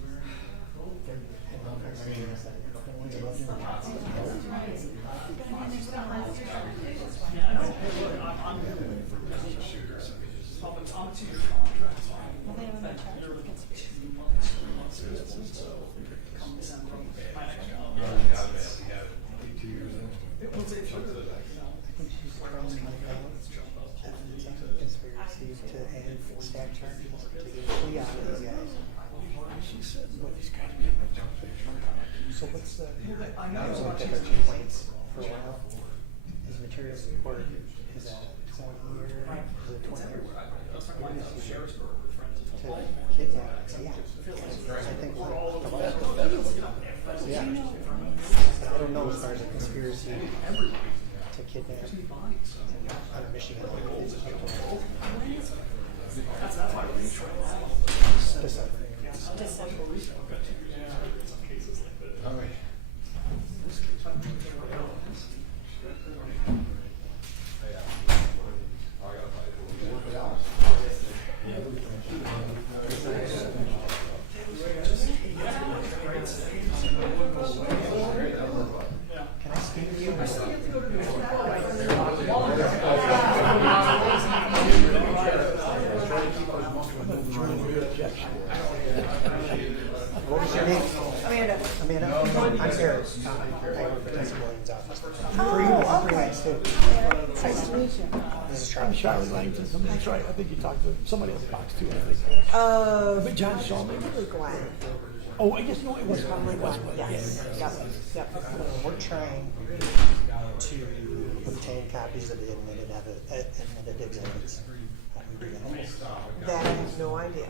Well, they haven't been charged with conspiracy. I think she's probably evidence of conspiracy to add staff charges to get a plea out of these guys. So what's the, I've looked at their complaints for a while. His materials report, is that 20 year, is it 20 year? To kidnap, yeah. I think we're all yeah. I don't know as far as a conspiracy to kidnap on a Michigan law. December. Can I speak to you? What was your name? Amanda. Amanda, I'm Eric. I work for Tyson Williams' office. Oh, Pretty okay. nice too. Nice to meet you. This is I'm Charlie. Charlie Langton. Somebody's right. I think you talked to somebody else box too. I think. But John Shaw maybe. Glenn. Oh, I guess no, it was Probably Glenn, yeah. yes. Yep. We're trying to obtain copies of the admitted exhibits. How do we do that? That I have no idea.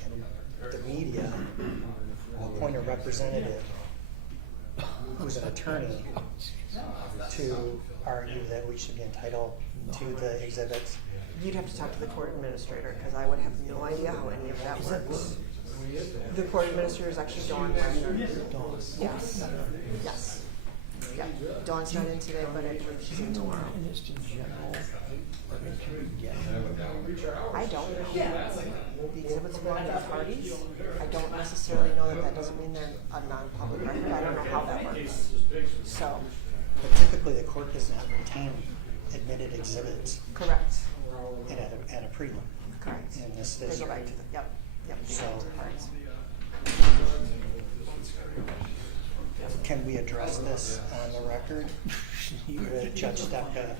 Can the media appoint a representative who's an attorney to argue that we should be entitled to the exhibits? You'd have to talk to the court administrator, because I would have no idea how any of that works. The court administrator is actually Dawn Wagner. Yes. Yes. Yeah. Dawn's not in today, but I believe she's in tomorrow. And just in general, I don't know. The exhibits belong to the parties. I don't necessarily know that that doesn't mean they're a non-public record. I don't know how that works. So, But typically, the court does not retain admitted exhibits correct. at a prelim. Correct. And this They is, go back to the, yep. So- To the parties. can we address this on the record with Judge Stepka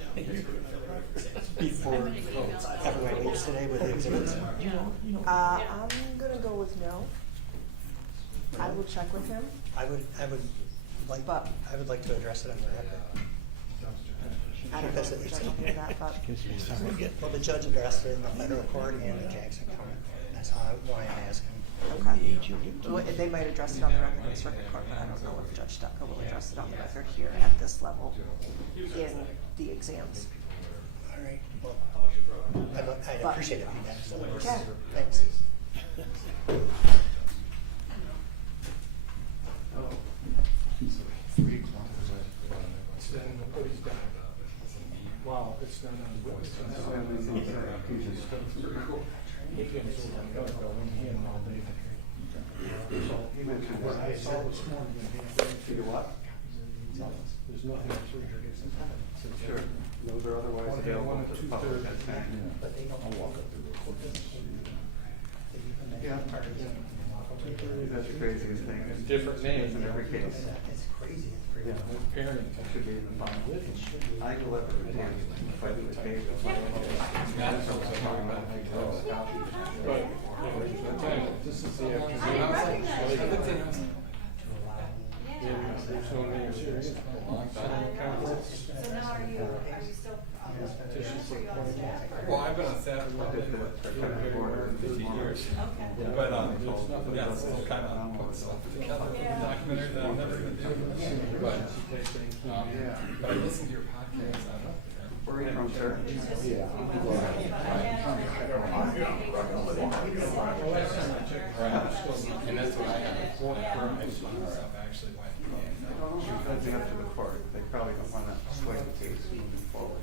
before everyone leaves today with the exhibits? I'm gonna go with no. I will check with him. I would like to address it on the record. I don't know if the judge will hear that, but Well, the judge addressed it in the federal court and the Jackson County. That's why I'm asking. okay. Well, they might address it on the record in the circuit court, but I don't know if Judge Stepka will address it on the record here at this level in the exams. All right. Well, I'd appreciate it if you guys. Yeah. Thanks. Wow, it's done on voice. He mentioned that. I saw this morning. You do what? There's nothing actually. Sure. Those are otherwise available to the public. Yeah. That's the craziest thing. It's Different names in every case. It's crazy. Yeah. Parent. It should be in the file. I deliver it to if I do a case. But this is the afternoon. There's no names here. So now are you still? Well, I've been on staff for 15 years. But, yeah, it's still kind of putting stuff together for the documentary that I'm never going to do. But I listen to your podcast. Where are you from, sir? And that's what I have. Actually went. Because they have to the court, they probably don't want to sway the case moving forward.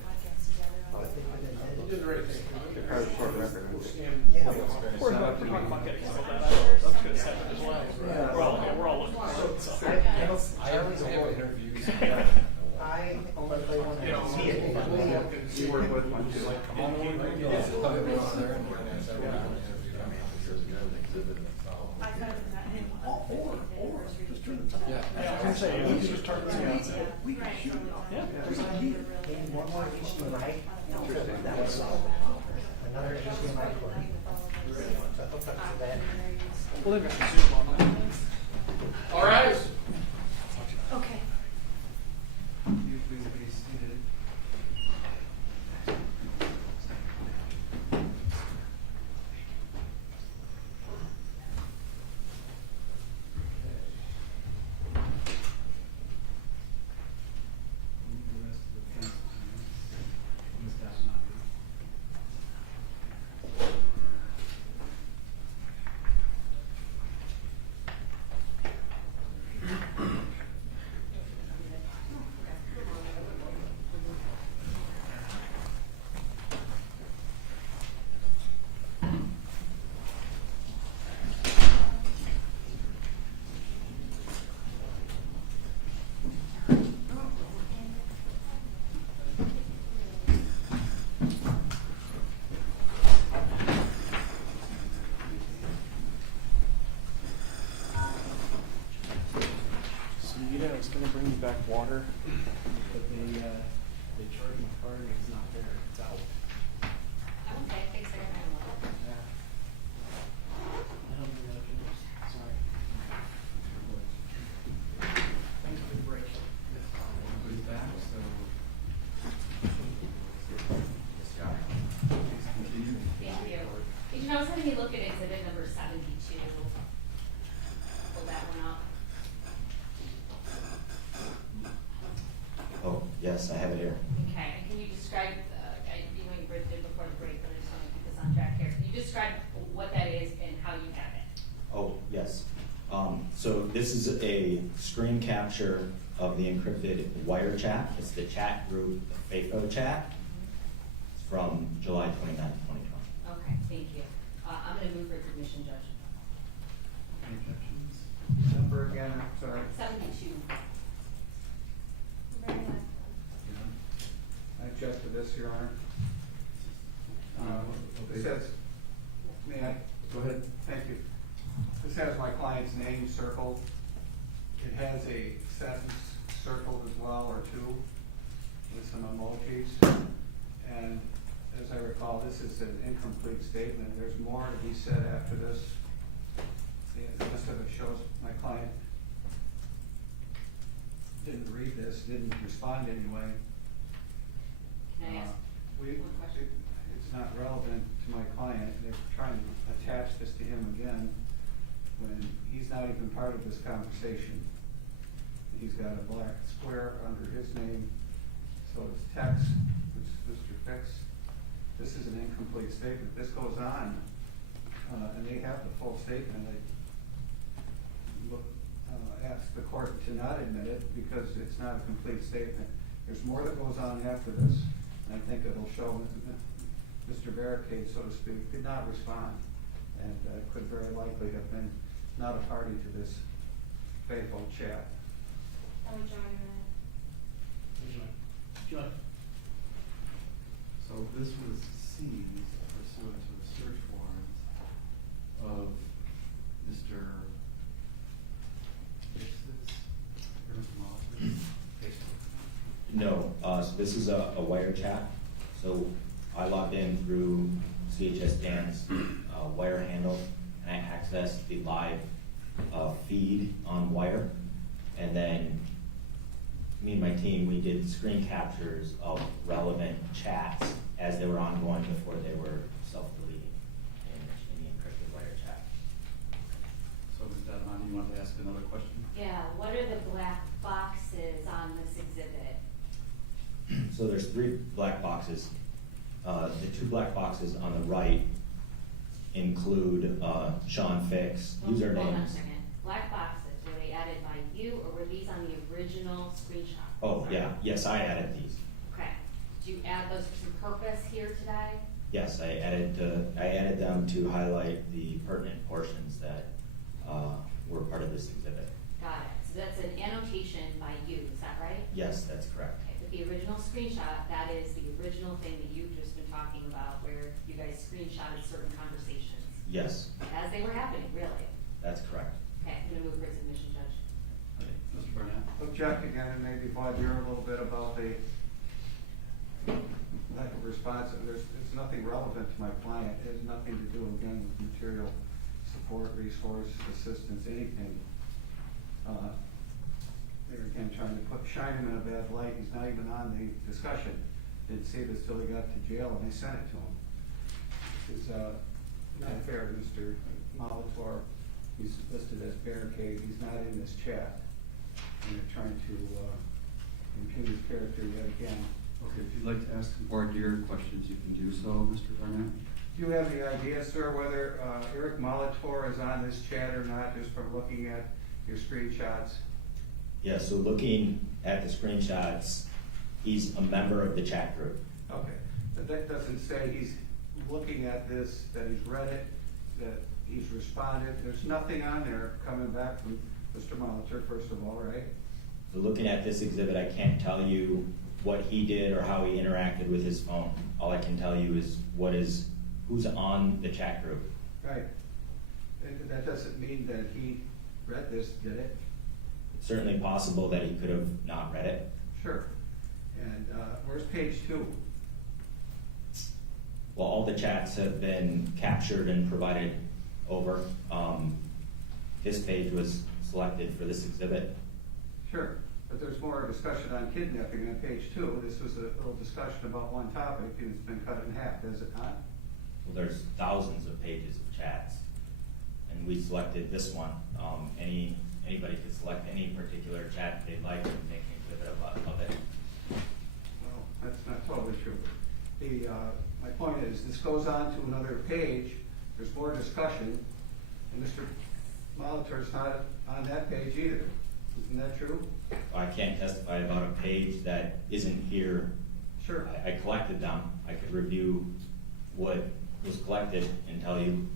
The private court record. We're talking about getting some of that out. That's good stuff as well. We're all looking for it, so. I always have interviews. I saying, we could just turn this out. We could shoot it off. Yeah. There's like, and one more HDMI. That was another HDMI cord. So hook up to that. Well, they've got the Zoom on that. All right. Okay. You please be seated. The rest of the fence, Ms. Davenport. So it's gonna bring you back water, but they charge my card and it's not there, it's out. Okay, thanks for your time. Yeah. I don't think that is. Sorry. Thanks for the break. Everybody's back, so. Please continue. Thank you. Did you know, I was having you look at exhibit number 72. Pull that one up. Oh, yes, I have it here. Okay, and can you describe, you know, you read it before the break, but I just want to keep this on track here. Can you describe what that is and how you have it? Oh, yes. So this is a screen capture of the encrypted wire chat. It's the chat group, FAFO chat. It's from July 29th, 2020. Okay, thank you. I'm going to move for submission, Judge. Any objections? Number again, I'm sorry. 72. I object to this, Your Honor. It says, may I? Go ahead. Thank you. This has my client's name circled. It has a sentence circled as well, or two, with some emojis. And as I recall, this is an incomplete statement. There's more to be said after this. The rest of it shows my client didn't read this, didn't respond anyway. Can I ask We, one question? it's not relevant to my client. They're trying to attach this to him again when he's not even part of this conversation. He's got a black square under his name, so it's text, which is Mr. Fix. This is an incomplete statement. This goes on, and they have the full statement. I ask the court to not admit it because it's not a complete statement. There's more that goes on after this, and I think it'll show that Mr. Barricade, so to speak, did not respond, and could very likely have been not a party to this faithful chat. I would join that. John? So this was seized pursuant to a search warrant of Mr. No, so this is a wire chat. So I logged in through CHS Dan's wire handle, and I accessed the live feed on wire. And then me and my team, we did screen captures of relevant chats as they were ongoing before they were self-deleting in the encrypted wire chat. So Ms. Davenport, you want to ask another question? Yeah, what are the black boxes on this exhibit? So there's 3 black boxes. The 2 black boxes on the right include Sean Fix Hold on a usernames. second. Black boxes, were they added by you or were these on the original screenshot? Oh, yeah, yes, I added these. Okay. Did you add those for some purpose here today? Yes, I added them to highlight the pertinent portions that were part of this exhibit. Got it. So that's an annotation by you, is that right? Yes, that's correct. Okay, but the original screenshot, that is the original thing that you've just been talking about where you guys screenshotted certain conversations. Yes, As they were happening, really. that's correct. Okay, I'm gonna move for submission, Judge. Okay. Mr. Barnett? Object again, and maybe Vladimir a little bit about the lack of response. It's nothing relevant to my client. It has nothing to do, again, with material support, resource, assistance, anything. They're again trying to shine him in a bad light. He's not even on the discussion. Didn't see this till he got to jail and they sent it to him. This is not fair to Mr. Molitor. He's listed as barricade. He's not in this chat. And they're trying to impugn his character yet again. Okay, if you'd like to ask more dear questions, you can do so, Mr. Barnett. Do you have any idea, sir, whether Eric Molitor is on this chat or not, just from looking at your screenshots? Yeah, so looking at the screenshots, he's a member of the chat group. Okay, but that doesn't say he's looking at this, that he's read it, that he's responded. There's nothing on there coming back from Mr. Molitor, first of all, right? So looking at this exhibit, I can't tell you what he did or how he interacted with his phone. All I can tell you is who's on the chat group. Right. And that doesn't mean that he read this, did it? It's certainly possible that he could have not read it. Sure. And where's page 2? Well, all the chats have been captured and provided over. This page was selected for this exhibit. Sure. But there's more discussion on kidnapping on page 2. This was a little discussion about one topic, and it's been cut in half, is it not? Well, there's thousands of pages of chats, and we selected this one. Anybody could select any particular chat they'd like and make an exhibit of it. Well, that's not totally true. My point is, this goes on to another page. There's more discussion, and Mr. Molitor's not on that page either. Isn't that true? I can't testify about a page that isn't here. Sure. I collected them. I could review what was collected and tell you.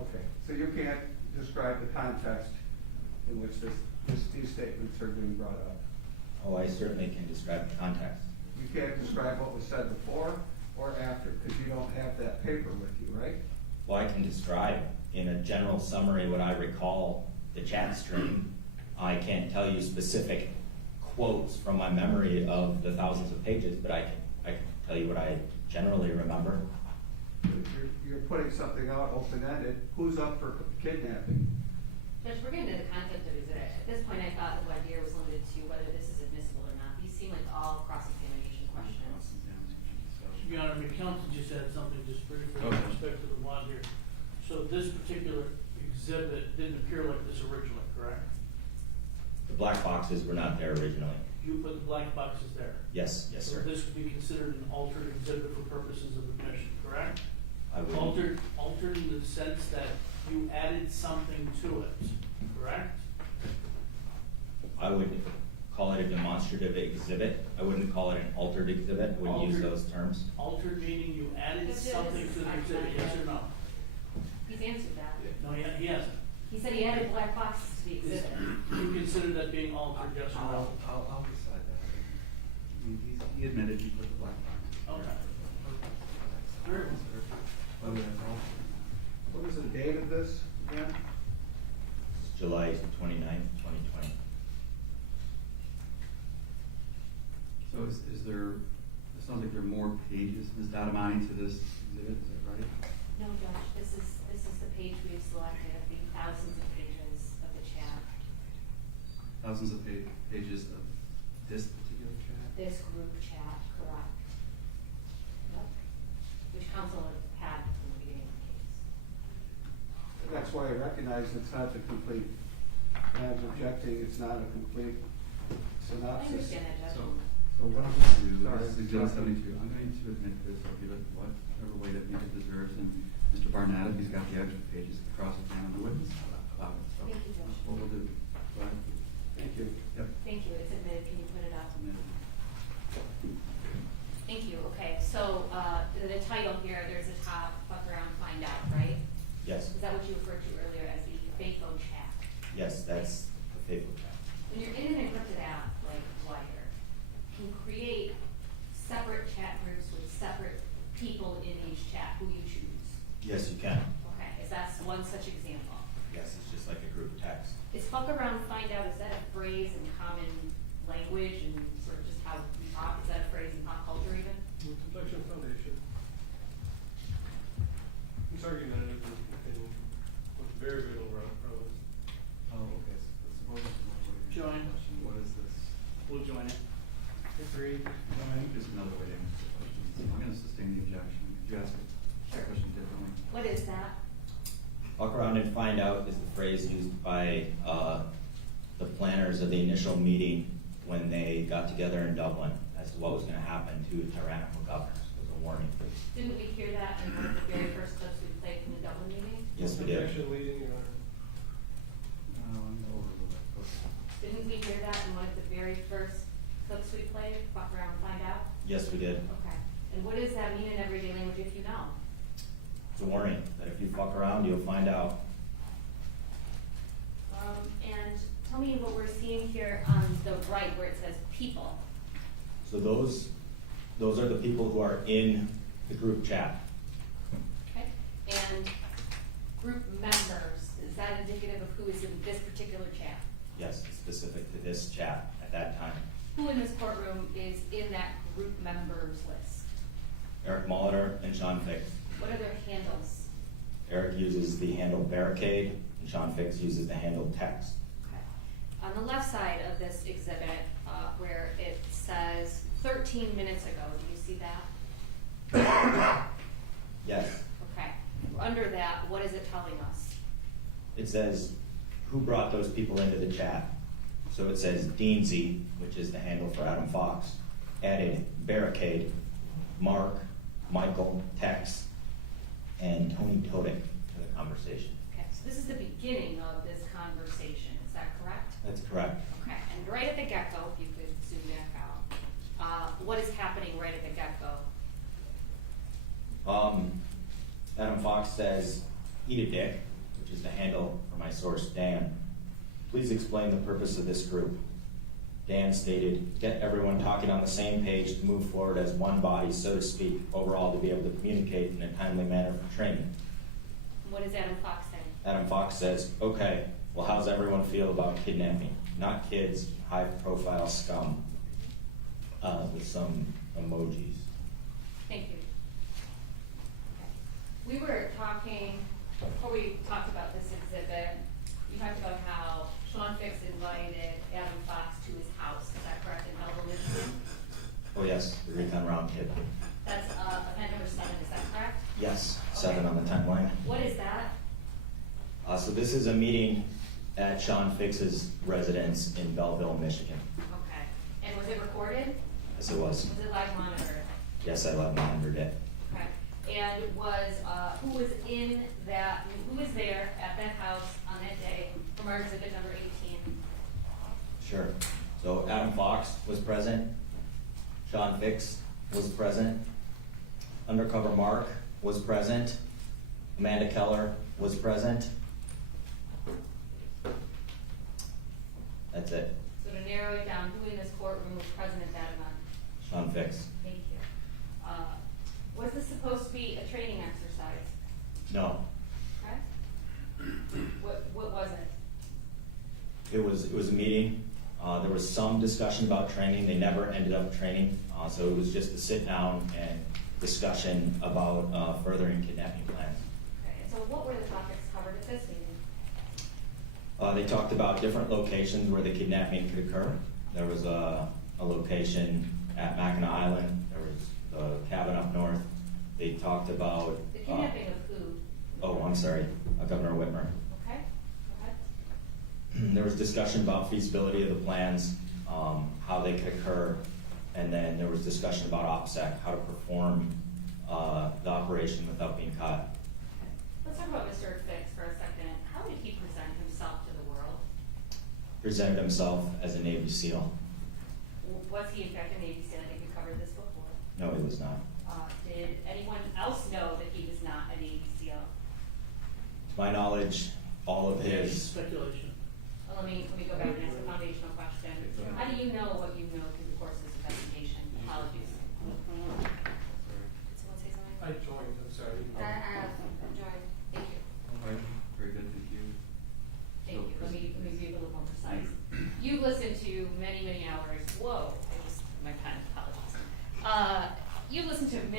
Okay. So you can't describe the context in which these statements are being brought up? Oh, I certainly can describe the context. You can't describe what was said before or after, because you don't have that paper with you, right? Well, I can describe in a general summary what I recall the chat stream. I can't tell you specific quotes from my memory of the thousands of pages, but I can tell you what I generally remember. You're putting something out open-ended. Who's up for kidnapping? Judge, we're getting to the concept of exhibit. At this point, I thought the voir dire was limited to whether this is admissible or not. These seem like all cross-examination questions. Your Honor, the counsel just said something just briefly with Okay. respect to the one here. So this particular exhibit didn't appear like this originally, correct? The black boxes were not there originally. You put the black boxes there. Yes, yes, So sir. this would be considered an altered exhibit for purposes of admission, correct? I would. Altered in the sense that you added something to it, correct? I would call it a demonstrative exhibit. I wouldn't call it an altered exhibit. I wouldn't use Altered. those terms. Altered meaning you added But this something is to the actually exhibit, yes or no? He's answered that. No, he hasn't. He said he added black boxes to the Is- exhibit. You consider that being altered, yes or no? I'll decide that. I mean, he admitted he put the black box. Okay. Very well. Whether that's altered. What is the date of this again? It's July 29th, 2020. So is there, it sounds like there are more pages, Ms. Dadamani, to this exhibit, is that right? No, Judge, this is the page we've selected of the thousands of pages of the chat. Thousands of pages of this particular chat? This group chat, correct? Yep. Which counsel had from the beginning of the case. That's why I recognize it's not the complete, and I'm objecting, it's not a complete I synopsis. understand that, Judge. So what I'm going to do, Sorry. this is Exhibit 72, I'm going to admit this, I'll give it whatever weight I think it deserves, and Mr. Barnett, if he's got the extra pages, to cross-examine the witness about it, so. Thank you, Judge. That's what we'll do. Go ahead. Thank you. Yep. Thank you, it's admitted, can you put it up? Submitted. Thank you, okay, so, the title here, there's a top, fuck around, find out, right? Yes, Is that what you referred to earlier as the fake phone chat? yes, that's the faithful chat. When you're in an encrypted app, like Wire, can you create separate chat groups with separate people in each chat, who you choose? Yes, you can. Okay, is that one such example? Yes, it's just like a group text. Is fuck around, find out, is that a phrase in common language and sort of just how we talk? Is that a phrase in pop culture even? Complexion Foundation. It's argumentative and with very little relevance. Oh, okay, so suppose it's Join. what is this? We'll join it. Agreed. No, I think there's another way to answer the question. I'm gonna sustain the objection. Could you ask the question differently? What is that? Fuck around and find out is the phrase used by the planners of the initial meeting when they got together in Dublin as to what was going to happen to tyrannical governors. It was a warning. Didn't we hear that in one of the very first clips we played from the Dublin meeting? Yes, we did. Objection leading, Your Honor. I'm overruled. Didn't we hear that in one of the very first clips we played? Fuck around, find out? Yes, we did. Okay. And what does that mean in everyday language if you know? It's a warning that if you fuck around, you'll find out. And tell me what we're seeing here on the right where it says people. So those are the people who are in the group chat. Okay. And group members, is that indicative of who is in this particular chat? Yes, it's specific to this chat at that time. Who in this courtroom is in that group members list? Eric Molitor and Sean Fix. What are their handles? Eric uses the handle barricade, and Sean Fix uses the handle text. Okay. On the left side of this exhibit, where it says 13 minutes ago, do you see that? Yes. Okay. Under that, what is it telling us? It says who brought those people into the chat. So it says Deansy, which is the handle for Adam Fox, added barricade, Mark, Michael, Tex, and Tony Todick to the conversation. Okay, so this is the beginning of this conversation, is that correct? That's correct. Okay, and right at the get-go, if you could zoom back out, what is happening right at the get-go? Adam Fox says, eat a dick, which is the handle for my source, Dan. Please explain the purpose of this group. Dan stated, get everyone talking on the same page to move forward as one body, so to speak, overall to be able to communicate in a timely manner for training. What does Adam Fox say? Adam Fox says, okay, well, how's everyone feel about kidnapping? Not kids, high-profile scum, with some emojis. Thank you. Okay. We were talking, before we talked about this exhibit, you talked about how Sean Fix invited Adam Fox to his house, is that correct, in Belleville, Michigan? Oh yes, the Recon Round Kid. That's event number 7, is that correct? Yes, 7 on the timeline. What is that? So this is a meeting at Sean Fix's residence in Belleville, Michigan. Okay. And was it recorded? Yes, it was. Was it live monitored? Yes, I live monitored it. Okay. And was, who was in that, who was there at that house on that day from our exhibit number 18? Sure. So Adam Fox was present. Sean Fix was present. Undercover Mark was present. Amanda Keller was present. That's it. So to narrow it down, who in this courtroom was present at that event? Sean Fix. Thank you. Was this supposed to be a training exercise? No. Okay. What was it? It was a meeting. There was some discussion about training. They never ended up training. So it was just a sit down and discussion about furthering kidnapping plans. Okay. And so what were the topics covered at this meeting? They talked about different locations where the kidnapping could occur. There was a location at Mackinac Island. There was the cabin up north. They talked about... The kidnapping of who? Oh, I'm sorry, Governor Whitmer. Okay. Go ahead. There was discussion about feasibility of the plans, how they could occur, and then there was discussion about OPSEC, how to perform the operation without being caught. Okay. Let's talk about Mr. Fix for a second. How did he present himself to the world? Presented himself as a Navy SEAL. Was he in fact a Navy SEAL? I think we covered this before. No, he was not. Did anyone else know that he was not a Navy SEAL? To my knowledge, all of his... Speculation. Well, let me go back and ask a foundational question. How do you know what you know through the course of this investigation? Apologies. Did someone say something? I joined, I'm sorry. I joined. Thank you. All right, very good, thank you.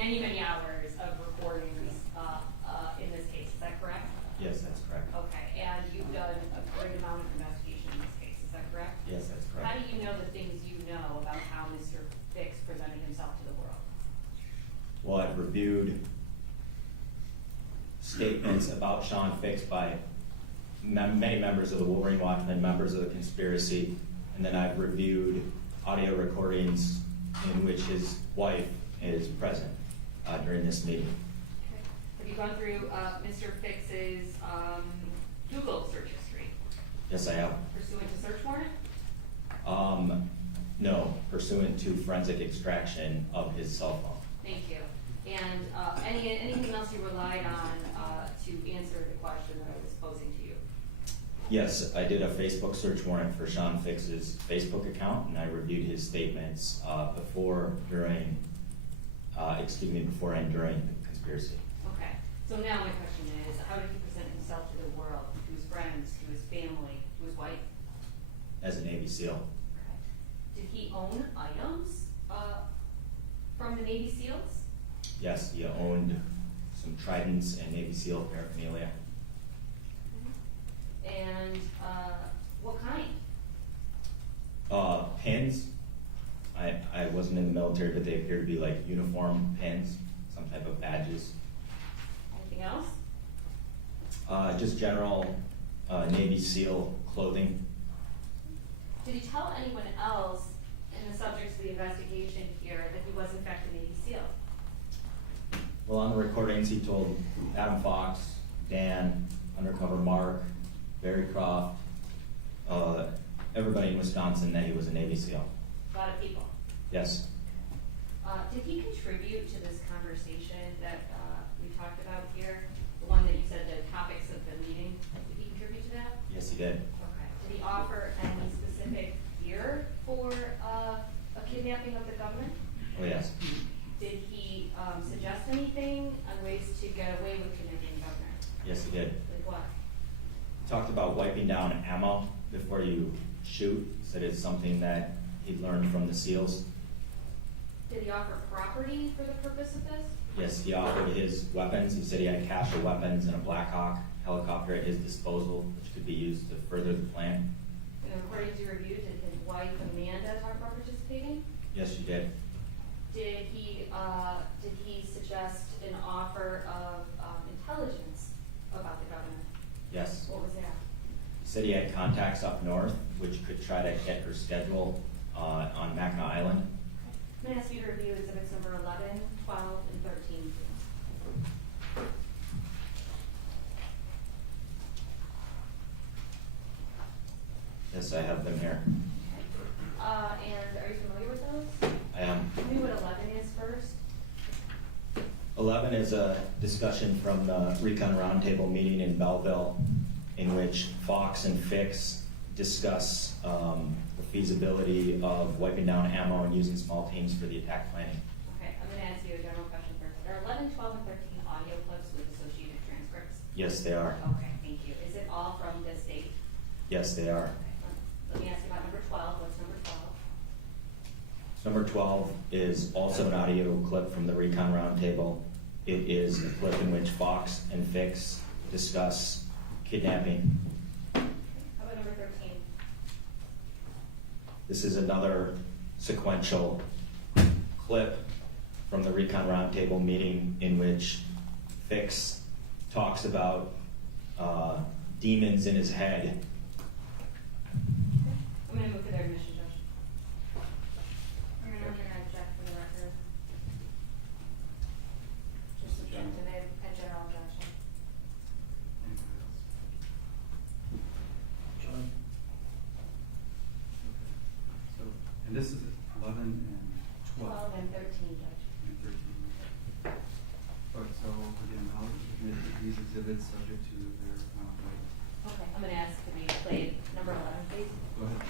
many, many hours of recordings, in this case, is that correct? Yes, that's correct. Okay, and you've done a great amount of investigation in this case, is that correct? Yes, that's correct. How do you know the things you know about how Mr. Fix presented himself to the world? Well, I've reviewed statements about Sean Fix by many members of the Wolverine Watchmen, members of the conspiracy, and then I've reviewed audio recordings in which his wife is present during this meeting. Okay. Have you gone through Mr. Fix's Google search history Yes, I have. pursuant to search warrant? No, pursuant to forensic extraction of his cell phone. Thank you. And anything else you relied on to answer the question that I was posing to you? Yes, I did a Facebook search warrant for Sean Fix's Facebook account, and I reviewed his statements before and during the conspiracy. Okay. So now my question is, how did he present himself to the world, to his friends, to his family, to his wife? As a Navy SEAL. Okay. Did he own items from the Navy SEALs? Yes, he owned some Tridents and Navy SEAL paraphernalia. And what kind? Pins. I wasn't in the military, but they appear to be like uniform pins, some type of badges. Anything else? Just general Navy SEAL clothing. Did he tell anyone else in the subject of the investigation here that he was in fact a Navy SEAL? Well, on the recordings, he told Adam Fox, Dan, Undercover Mark, Barry Croft, everybody in Wisconsin that he was a Navy SEAL. A lot of people. Yes. Did he contribute to this conversation that we talked about here? The one that you said the topics of the meeting? Did he contribute to that? Yes, he did. Okay. Did he offer any specific gear for a kidnapping of the governor? Oh, yes. Did he suggest anything on ways to get away with kidnapping the governor? Yes, he did. Like what? He talked about wiping down ammo before you shoot. He said it's something that he'd learned from the SEALs. Did he offer property for the purpose of this? Yes, he offered his weapons. He said he had a cache of weapons and a Black Hawk helicopter at his disposal, which could be used to further the plan. And according to your review, did his wife Amanda talk about participating? Yes, she did. Did he suggest an offer of intelligence about the governor? Yes. What was that? He said he had contacts up north, which could try to get her schedule on Mackinac Island. I'm going to ask you to review exhibits number 11, 12, and 13. Yes, I have them here. And are you familiar with those? I am. Tell me what 11 is first. 11 is a discussion from the Recon Roundtable meeting in Belleville, in which Fox and Fix discuss the feasibility of wiping down ammo and using small teams for the attack planning. Okay, I'm going to ask you a general question first. Are 11, 12, and 13 audio clips with associated transcripts? Yes, they are. Okay, thank you. Is it all from this date? Yes, they are. Okay, let me ask you about number 12. What's number 12? Number 12 is also an audio clip from the Recon Roundtable. It is a clip in which Fox and Fix discuss kidnapping. How about number 13? This is another sequential clip from the Recon Roundtable meeting in which Fix talks about demons in his head. I'm going to move to their admission, Judge. I'm gonna object for the record. Just object to the general objection. Anybody else? John? So, and this is 11 and 12. 12 and 13, Judge. And 13. So again, I'll admit these exhibits subject to their weight. Okay, I'm going to ask to be played number 11, please. Go ahead.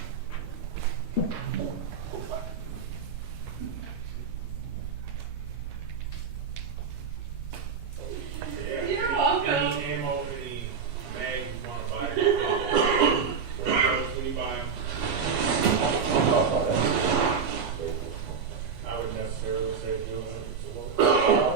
You're welcome. Any ammo, any mag you want to buy? When you buy them? I would necessarily say do it.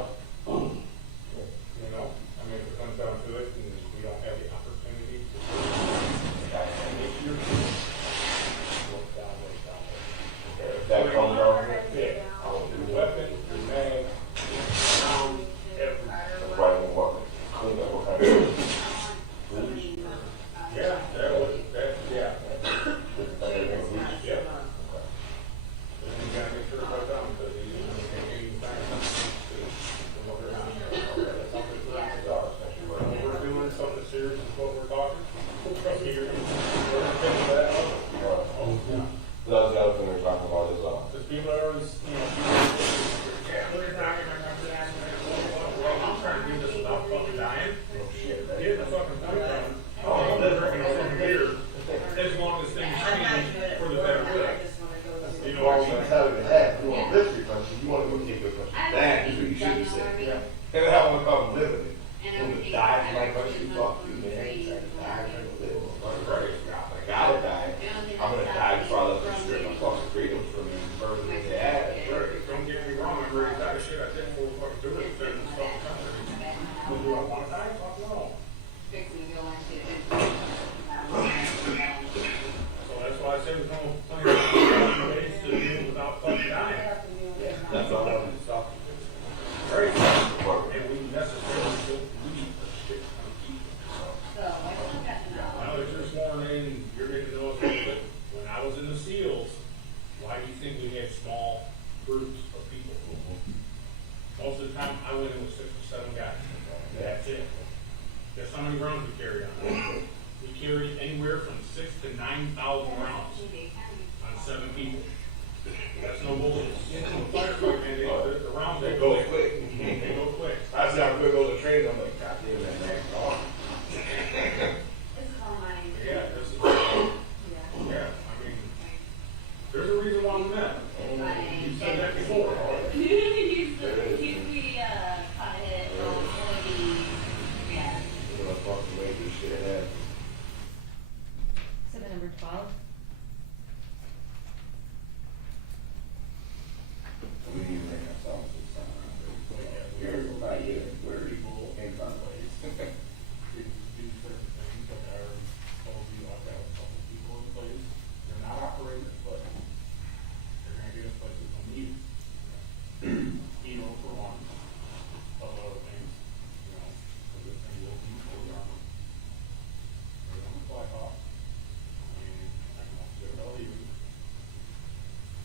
time I went in with 6 or 7 guys. That's it. Guess how many rounds we carry on? We carried anywhere from 6,000 to 9,000 rounds on 7 people. That's no bullshit. Firefighter, man, the rounds They go quick. They go quick. I see how quick goes the train, I'm like, God damn that man. Yeah, this is, yeah, I mean, there's a reason why we met. You said that before. Exhibit number 12. We need to make ourselves this time. We're people in fun ways. Do certain things, like I already told you, I've got a couple people in place. They're not operators, but they're gonna get us places when needed. For one, of other things, you know, for this thing will be fully armored. They're on the fly off, and I'm gonna get it all you.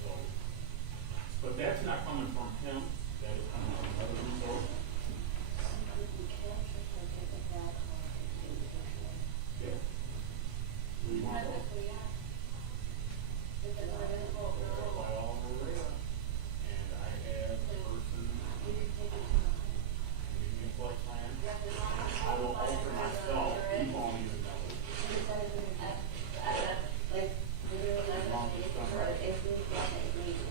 So, but that's not coming from him, that is coming from another resource. Yeah. We want those. By all over there. And I have a person, maybe a flight plan. I will alter myself, you won't even know it. As long as it's done right.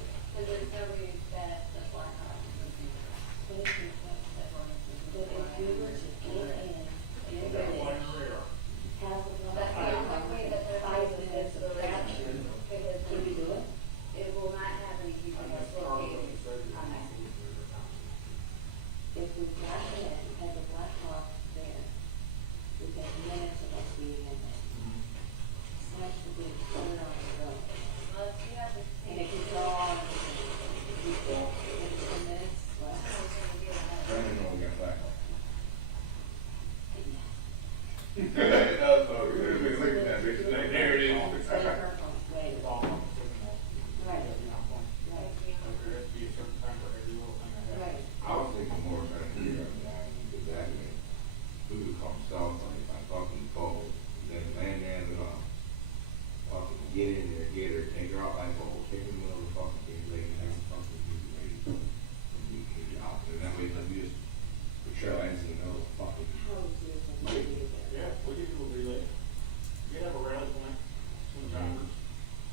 There it is. I was thinking more trying to figure out why exactly who would come south on if I'm talking to Cole, then the man it off. Fucking get in there, get her, take her out like Cole, take her in the middle of the fucking thing, lady, and have a fucking beauty lady. And you get it out. And that way, let me just put your hands in the middle of the fucking. Yeah, we can do a relay. We can have a rally point, swing drivers,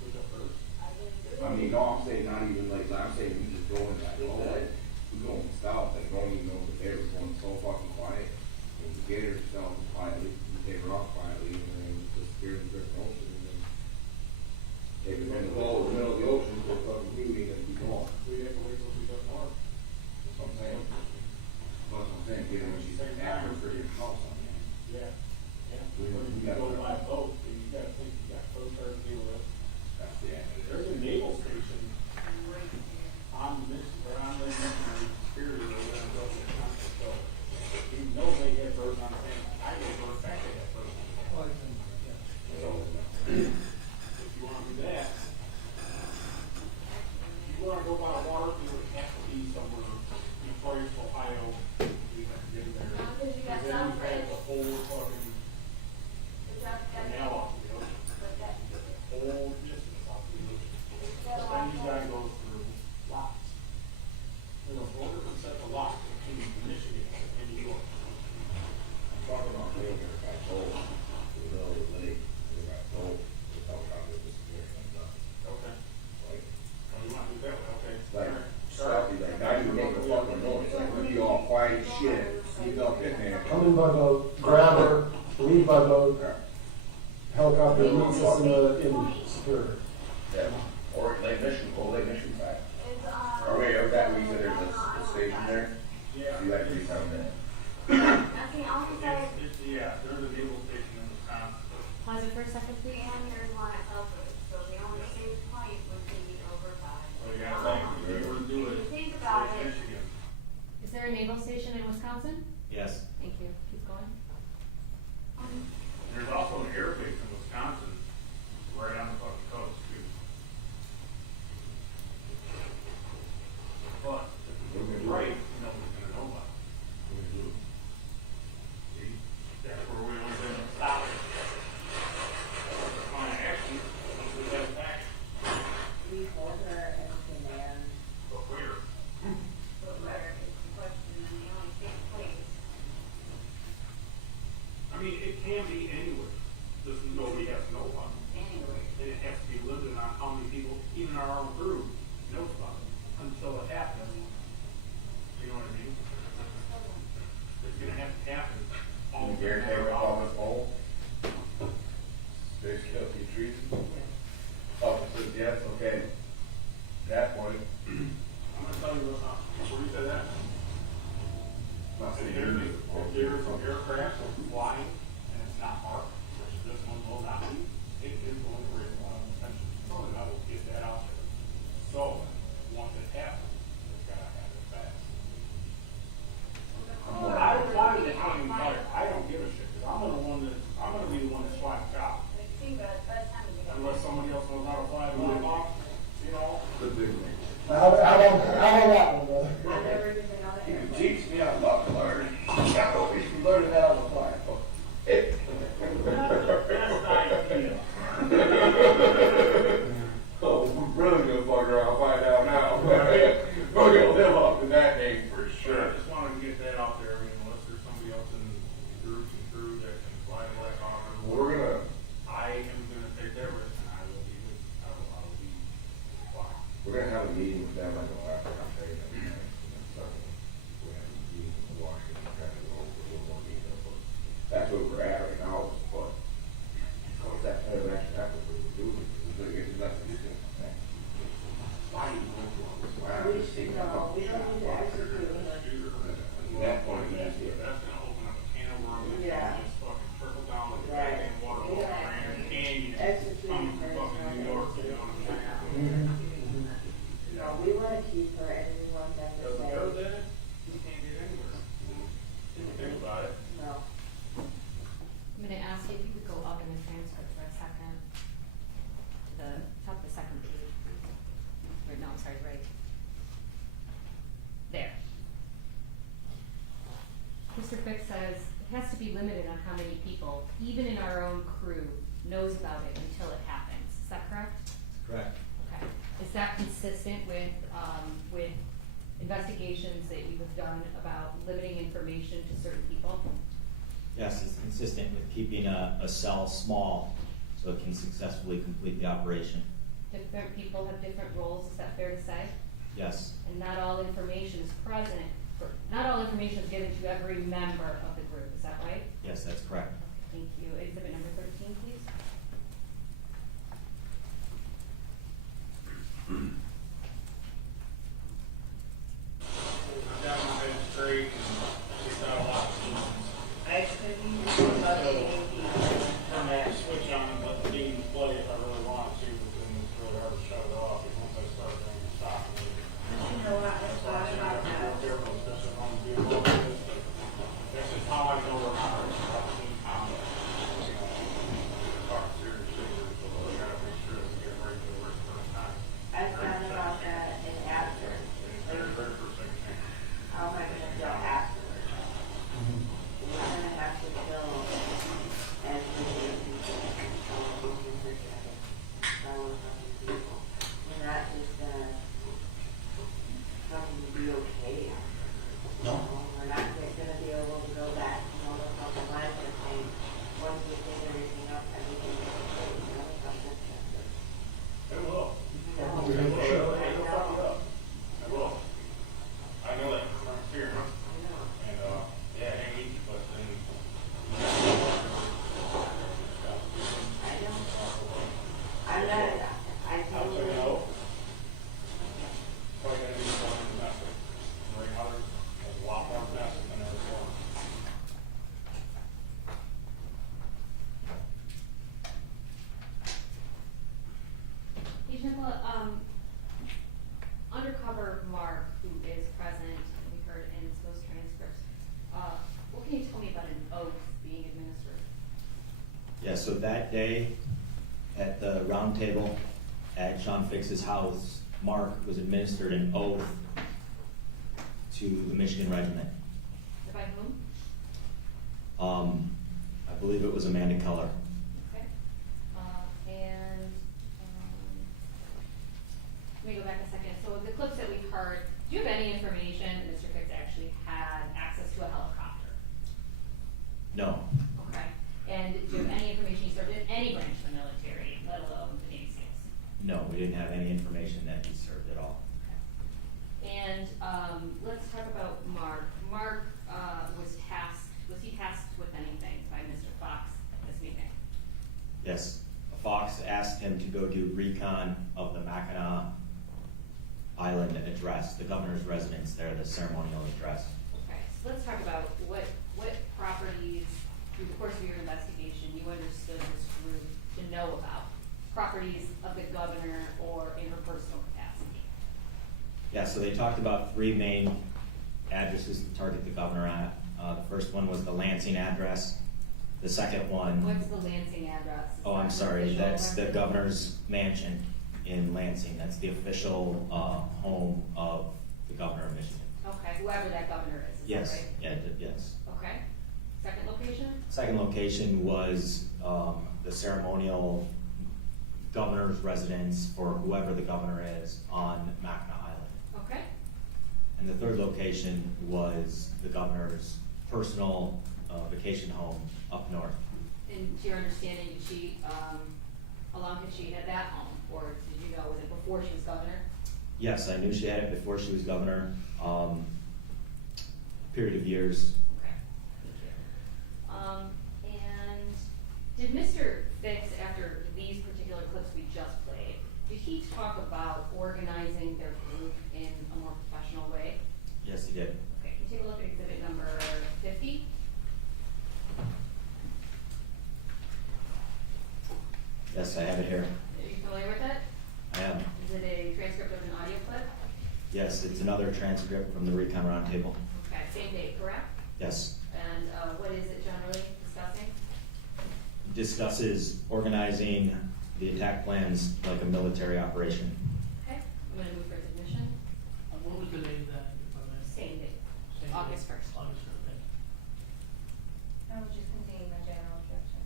switch up first. I mean, no, I'm saying not even like, I'm saying we just go in like, oh, like, we go south and don't even know that they're going so fucking quiet. And we get her south quietly, we take her off quietly, and then we just steer in the different ocean, and then take her in the middle of the ocean for a fucking beauty, and be gone. We have to wait till we go north. That's what I'm saying. That's what I'm saying, get her when she's after for your house on that. Yeah, yeah. We got go to- by boat, and you gotta think, you got Coast Guard to deal with. That's the end. There's a naval station on Lake Michigan Superior, or whatever, so even though they have birds on the thing, I know for a fact they have birds on the thing. So, if you wanna do that, if you wanna go by water, it would have to be somewhere in Detroit, Ohio, you have to get in there. Because you got Then some you have the whole fucking canal off the ocean. The whole distance off the ocean. But then you gotta go through lots. There's a 4% of lots between Michigan and New York. I'm talking about they over by Cole, in the middle of the lake, they got Cole, without trying to disappear and stuff. Okay. Like, So you want to do that one, okay. like, Sorry. like, now you make a fucking noise, like, we be all quiet as shit, sneak up in there. Come in by boat, grab her, leave by boat, helicopter meets us in Superior. Yeah, or Lake Michigan, go Lake Michigan back. Or wait, or that, we said there's a station there? Yeah. You like to be down there. Yeah, there's a naval station in Wisconsin. Pause it for a second, please. And there's one at Elbridge, so the only safe point would be over by. So you gotta think, if you were to do it, Think about Lake it. Michigan. Is there a naval station in Wisconsin? Yes. Thank you. Keep going. There's also an air base in Wisconsin, right on the fucking coast, too. But, if you do it right, nobody's gonna know 5 o'clock. See, but by the time you get. Unless somebody else knows how to fly the o'clock, you know. How about that one, brother? I've never even known that. You can teach me, I'd love to learn. I know we should learn that on the fly. Oh, we're really gonna fuck around, find out now. We're gonna live up to that name for sure. I just wanted to get that out there, I mean, unless there's somebody else in the group and crew that can fly the Black Hawk. I am gonna take that risk and I will be, I will be fine. We're gonna have a meeting with them, I know, after I'm saying that, we're gonna have a meeting in Washington, kind of go over a little more detail, but that's where we're at right now, but once that kind of action happens, what we're doing, it's not to do things. Why do you want to all this? Why are we taking up? We don't need to execute. At that point, That's gonna open up a can of worms. Yeah. Just fucking trickle down like Right. goddamn water We over gotta Grand Canyon. execute Coming from first, fucking New York, you know what I'm saying? No, we wanna keep her and we want them to Doesn't say, go there, you can't get anywhere. Think about it. no. I'm gonna ask you if you could go up in the transcript for a second. The top of the second page, please. Or no, I'm sorry, right. There. Mr. Fick says, it has to be limited on how many people, even in our own crew, knows about it until it happens. Is that correct? Correct. Okay. Is that consistent with investigations that you have done about limiting information to certain people? Yes, it's consistent with keeping a cell small so it can successfully complete the operation. Different people have different roles, is that fair to say? Yes, And not all information is present, not all information is given to every member of the group, is that right? yes, that's correct. Thank you. Exhibit number 13, please. I got my head straight and she's got a lot of solutions. Actually, you can about the Turn that switch on and let the demons play if I really want to, but then it's really hard to shut it off because once I start, then it's stopping. You know what, I thought about that. Especially if I'm doing all this. That's just how I know we're not in combat. You know, talk seriously, so we gotta make sure that we get ready for the worst first time. I thought about that in after. Very, very first thing. How am I gonna feel afterwards? We're gonna have to feel as many people, people. We're not just gonna come to be okay. No. We're not gonna be able to go back and all the fucking lives are saying, once we clean everything up, everything is okay, you know, something. It will. No. It will. It'll fuck it up. It will. I know that from experience. And, yeah, it ain't easy, but then. I know. I'm not, I I'll say totally. no. Probably gonna be more domestic. Right now, there's a lot more domestic than there was. Agent, undercover Mark, who is present, and we heard in those transcripts, what can you tell me about an oath being administered? Yeah, so that day at the round table at Sean Fick's house, Mark was administered an oath to the Michigan Regiment. By whom? I believe it was Amanda Keller. Okay. Let me go back a second. So the clips that we heard, do you have any information that Mr. Fix actually had access to a helicopter? No, Okay. And do you have any information he served in any branch of the military, let alone the Navy SEALs? no, we didn't have any information that he served at all. And let's talk about Mark. Mark was he tasked with anything by Mr. Fox at this meeting? Yes, Fox asked him to go do recon of the Mackinac Island address, the governor's residence there, the ceremonial address. Okay, so let's talk about what properties, through the course of your investigation, you understood this group to know about, properties of the governor or in her personal capacity. Yeah, so they talked about 3 main addresses to target the governor at. The first one was the Lansing address. The second one. What's the Lansing address. Is Oh, that I'm an sorry, official that's the residence? governor's mansion in Lansing. That's the official, home of the governor of Michigan. Okay, whoever that governor is that Yes, right? yeah, yes. Okay. Second location? Second location was, the ceremonial governor's residence for whoever the governor is on Mackinac Island. Okay. And the third location was the governor's personal, vacation home up north. And to your understanding, did she, how long had she had that home? Or did you know, was it before she was governor? Yes, I knew she had it before she was governor, period of years. Okay, thank you. And did Mr. Fix, after these particular clips we just played, did he talk about organizing their group in a more professional way? Yes, he did. Okay, can you take a look at exhibit number 50? Yes, I have it here. Are you familiar with it? I am. Is it a transcript of an audio clip? Yes, it's another transcript from the Recon Roundtable. Okay, same date, correct? Yes. And what is it generally discussing? Discusses organizing the attack plans like a military operation. Okay, I'm gonna move for its admission. What was the date of that, if I may? Same date, Same August date. 1st. August 1st, thank you. I was just continuing my general objection.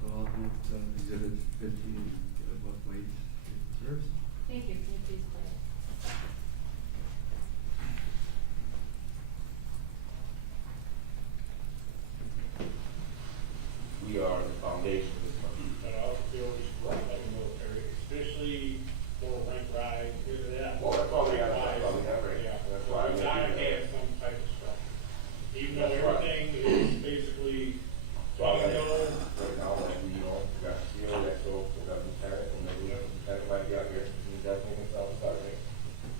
So I'll move exhibit 50 and give it what weight it deserves. Thank you, can you please play it? We are the foundation of this country. But I also feel we should like the military, especially for rank rise, good of that. Well, that's all we got, that's all we have, right? Yeah, That's why we we gotta do that. have some type of structure. Even though That's right. everything is basically, So I you got, know, right now, like, we, we got CEO, that's so, we got lieutenant, and then we have lieutenant might be out here, he's definitely gonna sell Saturday.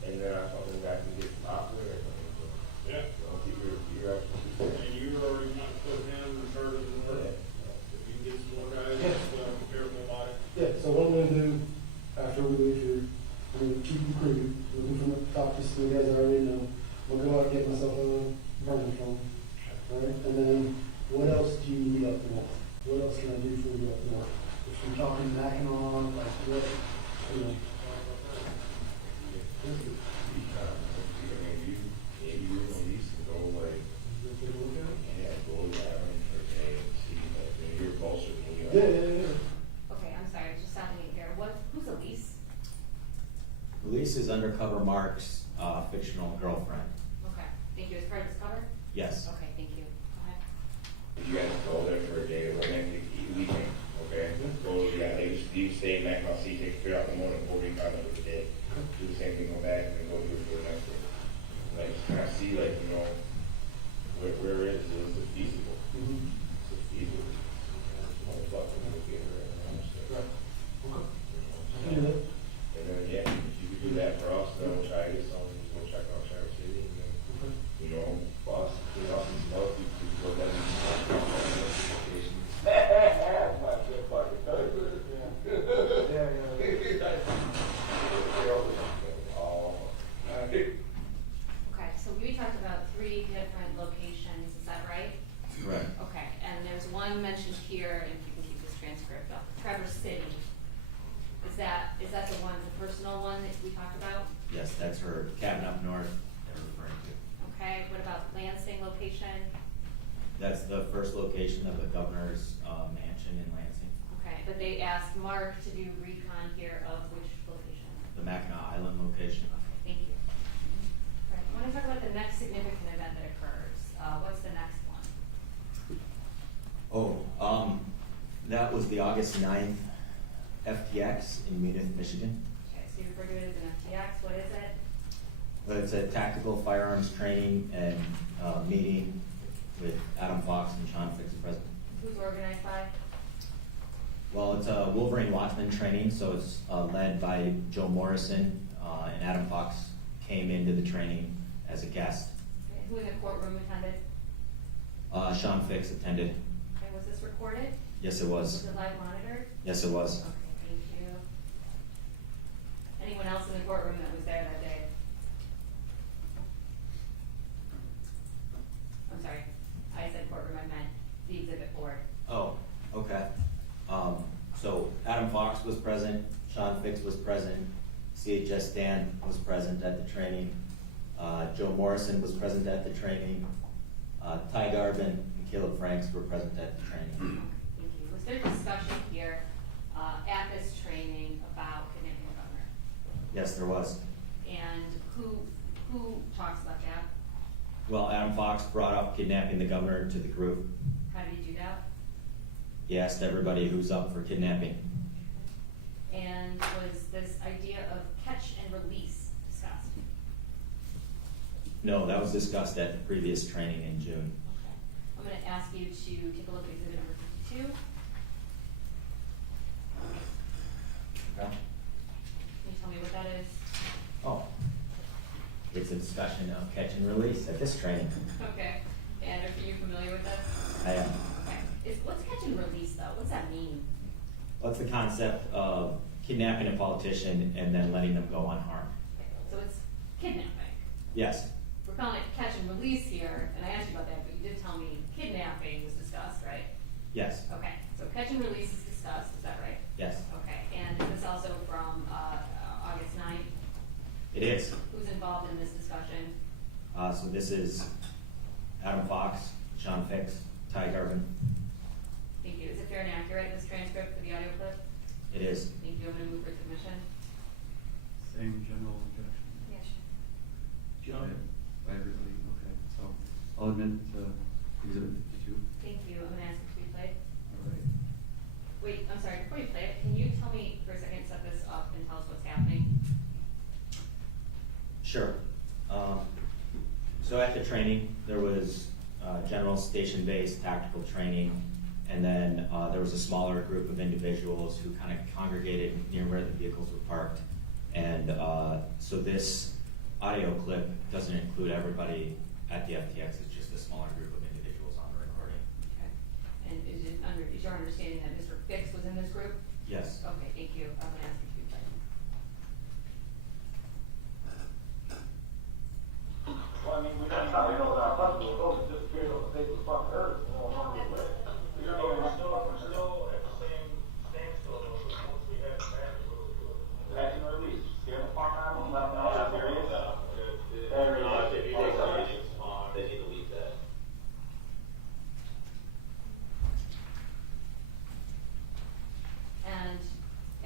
And then I thought we got to get some operator or something, so, yeah, you know, keep your expertise. and you already kind of put him in charge of the work. If you can get some more guys, careful about it. Yeah, so what I'm gonna do after we leave here, I'm gonna keep recruiting, looking from the top, just so you guys already know. We'll go out and get myself a burner phone, alright? And then, what else do you need up north? What else can I do for you up north? If you're talking Mackinac, like what, you know? Yeah, yeah, yeah. Okay, I'm sorry, just stopping you here. Who's Elise? Elise is Undercover Mark's, fictional girlfriend. Okay, thank you. As part of this cover? Yes. Okay, thank you. Go ahead. You guys go there for a day, or next weekend, okay? Go, yeah, you stay in Mackinac City, take care out in the morning, go recon over the day. Do the same thing, go back, and then go do it for the next day. Like, kind of see, like, you know, where is it feasible? Is it feasible? Motherfucker, we'll get her and understand. I can do that. And then, yeah, if you could do that for us, then we'll try to get some, we'll check out Traverse City, and then, you know, plus, you know, some love, you could go down and Okay, so we talked about 3 different locations, is that right? Right. Okay, and there's one mentioned here, and if you can keep this transcript up, Traverse City. Is that the one, the personal one that we talked about? Yes, that's her cabin up north they're referring to. Okay, what about Lansing location? That's the first location of the governor's, mansion in Lansing, Okay, but they asked Mark to do recon here of which location? the Mackinac Island location. Okay, thank you. All right, I want to talk about the next significant event that occurs. What's the next one? Oh, that was the August 9th FTX in Munich, Michigan. Okay, so you refer to it as an FTX, what is it? It's a tactical firearms training and, meeting with Adam Fox and Sean Fix, president. Who's organized by? Well, it's a Wolverine Watchmen training, so it's, led by Joe Morrison, and Adam Fox came into the training as a guest. Okay, who in the courtroom attended? Sean Fix attended. Okay, was this recorded? Yes, it was. Was it live monitored? Yes, it was. Okay, thank you. Anyone else in the courtroom that was there that day? I'm sorry, I said courtroom, I meant the exhibit board. Oh, Adam Fox was present, Sean Fix was present, CHS Dan was present at the training, Joe Morrison was present at the training, Ty Garvin and Caleb Franks were present at the training. Thank you. Was there discussion here at this training about kidnapping the governor? Yes, there was. And who talks about that? Well, Adam Fox brought up kidnapping the governor to the group. How did he do that? He asked everybody who's up for kidnapping. And was this idea of catch and release discussed? No, that was discussed at the previous training in June. Okay. I'm going to ask you to take a look at exhibit number 52. Okay. Can you tell me what that is? Oh, it's a discussion of catch and release at this training. Okay. And are you familiar with this? I am. Okay. What's catch and release though? What's that mean? What's the concept of kidnapping a politician and then letting them go unharmed? Okay. So it's kidnapping. Yes, We're calling it catch and release here, and I asked you about that, but you did tell me kidnapping was discussed, right? yes, Okay. So catch and release is discussed, is that right? yes, Okay. And is this also from August 9th? it is. Who's involved in this discussion? So this is Adam Fox, Sean Fix, Ty Garvin. Thank you. Is it fair and accurate, this transcript for the audio clip? It is. Thank you. I'm going to move for submission. Same general objection. Yes. John? By everybody, okay, so I'll admit to exhibit 52. Thank you. I'm going to ask it to be played. All right. Wait, I'm sorry. Before you play it, can you tell me for a second, set this up and tell us what's happening? Sure. So at the training, there was general station-based tactical training, and then there was a smaller group of individuals who kind of congregated near where the vehicles were parked. And so this audio clip doesn't include everybody at the FTX, it's just a smaller group of individuals on the recording. Okay. And is your understanding that Mr. Fix was in this group? Yes. Okay, thank you. I'm going to ask it to be played. Well, I mean, that's how we know that our husband was disappeared on the face of the fucking earth. We're still at the same standstill once we had catch and release. Scare the fuck out of them, let them know that there is. They need to leave that. And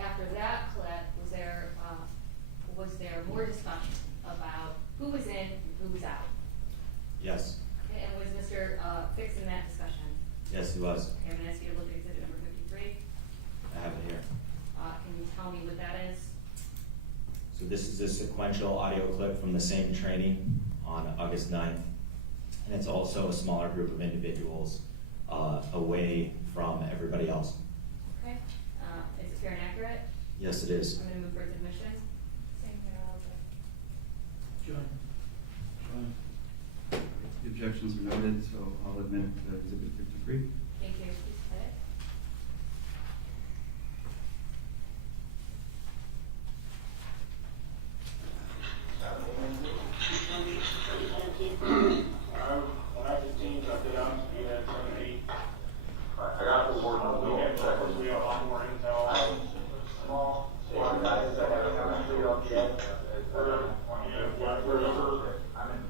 after that clip, was there more discussion about who was in and who was out? Yes. Okay, and was Mr. Fix in that discussion? Yes, he was. Okay, I'm going to ask you to look at exhibit number 53. I have it here. Can you tell me what that is? So this is a sequential audio clip from the same training on August 9th. And it's also a smaller group of individuals away from everybody else. Okay. Is it fair and accurate? Yes, it is. I'm going to move for its admission. Same here, John? The objections are noted, so I'll admit to exhibit 53. Thank you. Please play it. When I did teams, I did honest, we had 78. I got the board on the bill. We have a lot more intel. Small. Guys that have chemistry on the end. I'm in,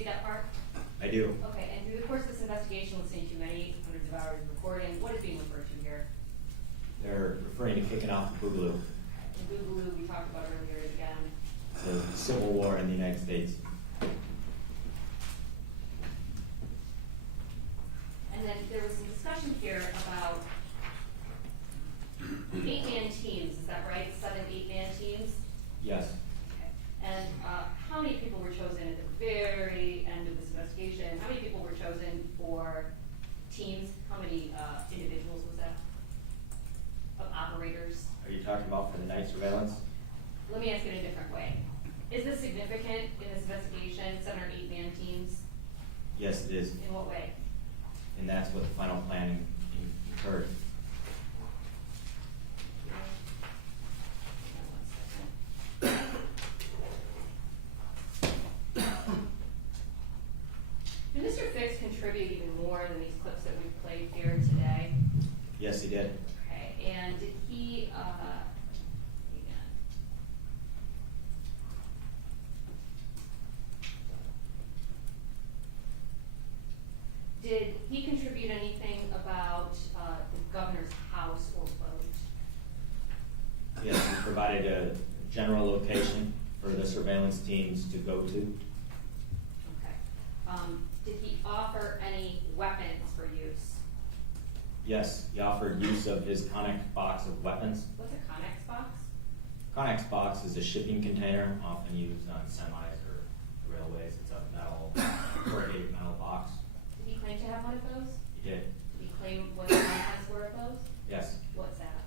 see that part? I do. Okay, and through the course of this investigation, listening to many hundreds of hours of recording, what is being referred to here? They're referring to kicking off the Boogaloo, The Boogaloo we talked about earlier is again. the Civil War in the United States. And then there was some discussion here about 8-man teams, is that right? 7 8-man teams? Yes. Okay. And how many people were chosen at the very end of this investigation? How many people were chosen for teams? How many individuals was that? Of operators? Are you talking about for the night surveillance? Let me ask it a different way. Is this significant in this investigation, 7 or 8-man teams? Yes, it is. In what way? And that's what the final planning occurred. Did Mr. Fix contribute even more than these clips that we've played here today? Yes, he did. Okay, and did he, did he contribute anything about the governor's house or boat? Yes, he provided a general location for the surveillance teams to go to. Okay. Did he offer any weapons for use? Yes, he offered use of his Connex box of weapons. What's a Connex box? Connex box is a shipping container often used on semis or railways. It's a metal, corrugated metal box. Did he claim to have one of those? He did. Did he claim what the contents were of those? Yes. What's that?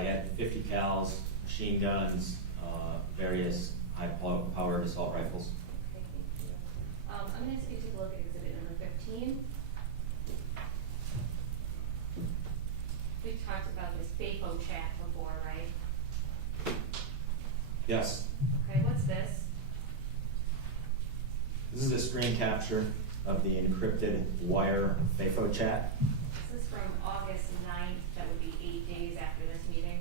He had 50 cals, machine guns, various high-powered assault rifles. Okay, thank you. I'm going to ask you to take a look at exhibit number 15. We've talked about this FAFO chat before, right? Yes. Okay, what's this? This is a screen capture of the encrypted wire FAFO chat. This is from August 9th. That would be 8 days after this meeting.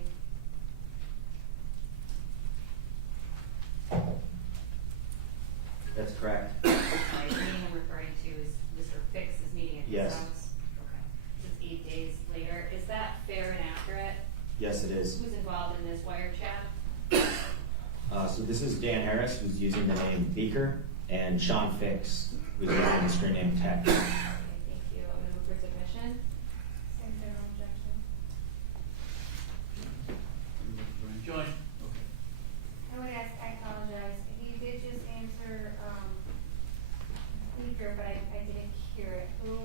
That's correct. The meeting I'm referring to is Mr. Fix's meeting at his Yes. house. Okay. This is 8 days later. Is that fair and accurate? Yes, it is. Who's involved in this wire chat? So this is Dan Harris, who's using the name Beaker, and Sean Fix, who's using the screen name Tech. Okay, thank you. I'm going to move for submission. Same general objection. Join. I would ask, I apologize, he did just answer, Beaker, but I didn't hear it. Who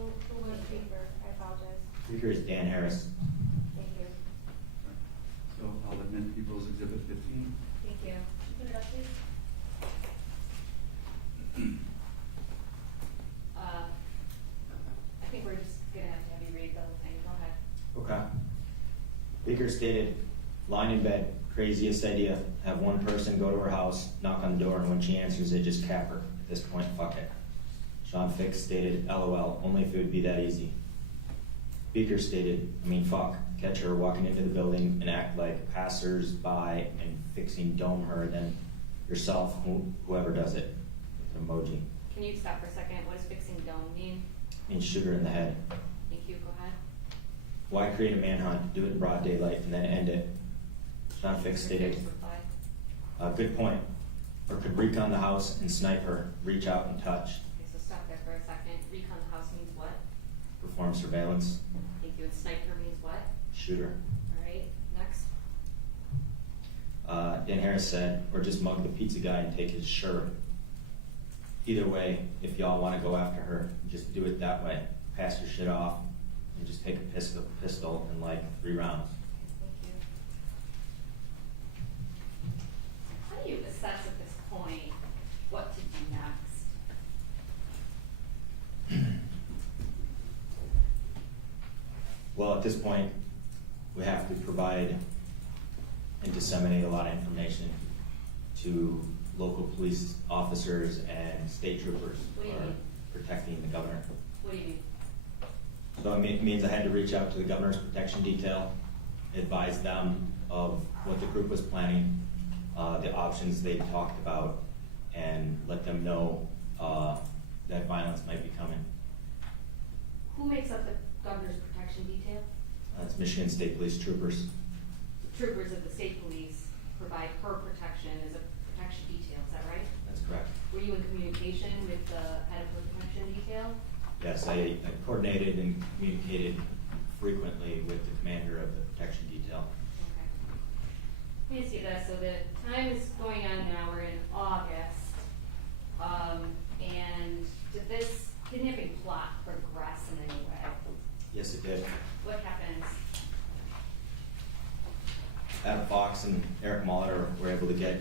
was Beaker? I apologize. Beaker is Dan Harris. Thank you. So I'll admit People's Exhibit 15. Thank you. Put it up, please. I think we're just going to have you read the whole thing. Go ahead. Okay. Beaker stated, lying in bed, craziest idea. Have one person go to her house, knock on the door, and when she answers it, just cap her. At this point, fuck it. Sean Fix stated, LOL, only if it would be that easy. Beaker stated, fuck, catch her walking into the building and act like passers-by and fixing dome her, then yourself, whoever does it. With an emoji. Can you stop for a second? What does fixing dome mean? And shoot her in the head. Thank you. Go ahead. Why create a manhunt, do it in broad daylight, and then end it? Sean Fix stated, Fix reply. good point. Or could recon the house and snipe her, reach out and touch. Okay, so stop there for a second. Recon the house means what? Perform surveillance. Thank you. And sniper means what? Shoot her. All right. Next. Dan Harris said, or just mug the pizza guy and take his shirt. Either way, if y'all want to go after her, just do it that way. Pass your shit off and just take a pistol in like 3 rounds. Thank you. How do you assess at this point what to do next? Well, at this point, we have to provide and disseminate a lot of information to local police officers and state troopers What do who you are mean? protecting the governor. What do you mean? So it means I had to reach out to the governor's protection detail, advise them of what the group was planning, the options they talked about, and let them know that violence might be coming. Who makes up the governor's protection detail? It's Michigan State Police troopers. The troopers of the state police provide her protection as a protection detail, is that right? That's correct. Were you in communication with the head of the protection detail? Yes, I coordinated and communicated frequently with the commander of the protection detail. Okay. Let me see this. So the time is going on now. We're in August. And did this kidnapping plot progress in any way? Yes, it did. What happens? Adam Fox and Eric Molitor were able to get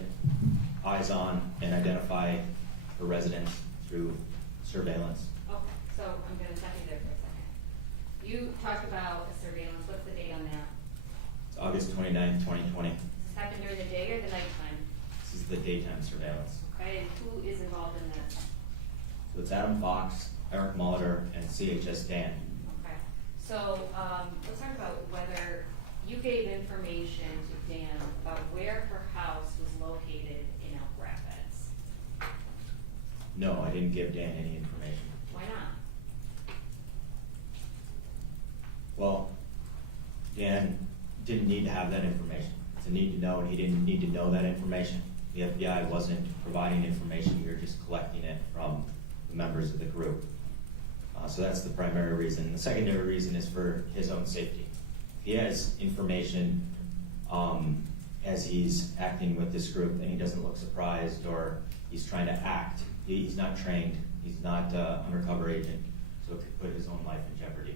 eyes on and identify the residents through surveillance. Okay, so I'm going to stop you there for a second. You talked about a surveillance. What's the date on that? It's August 29th, 2020. Does this happen during the day or the nighttime? This is the daytime surveillance. Okay, and who is involved in this? So it's Adam Fox, Eric Molitor, and CHS Dan. Okay, so let's talk about whether you gave information to Dan about where her house was located in Elk Rapids. No, I didn't give Dan any information. Why not? Well, Dan didn't need to have that information. It's a need to know, and he didn't need to know that information. The FBI wasn't providing information, we were just collecting it from the members of the group. So that's the primary reason. The secondary reason is for his own safety. If he has information as he's acting with this group, then he doesn't look surprised or he's trying to act. He's not trained, he's not an undercover agent, so it could put his own life in jeopardy.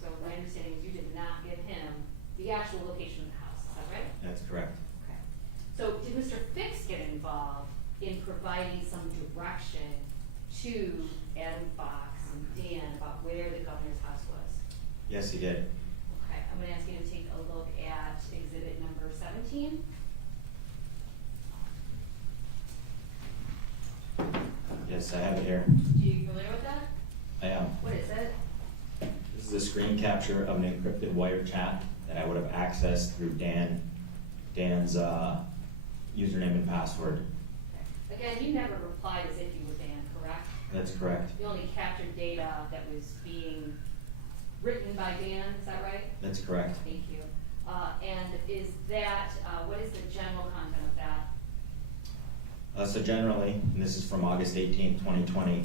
So my understanding is you did not give him the actual location of the house, is that right? That's correct. Okay. So did Mr. Fix get involved in providing some direction to Adam Fox and Dan about where the governor's house was? Yes, he did. Okay, I'm gonna ask you to take a look at exhibit number 17. Yes, I have it here. Are you familiar with that? I am. What is it? This is a screen capture of an encrypted wire chat that I would have accessed through Dan's username and password. Okay. Again, you never replied as if you were Dan, correct? That's correct. You only captured data that was being written by Dan, is that right? That's correct. Thank you. And is that, what is the general content of that? So generally, and this is from August 18th, 2020,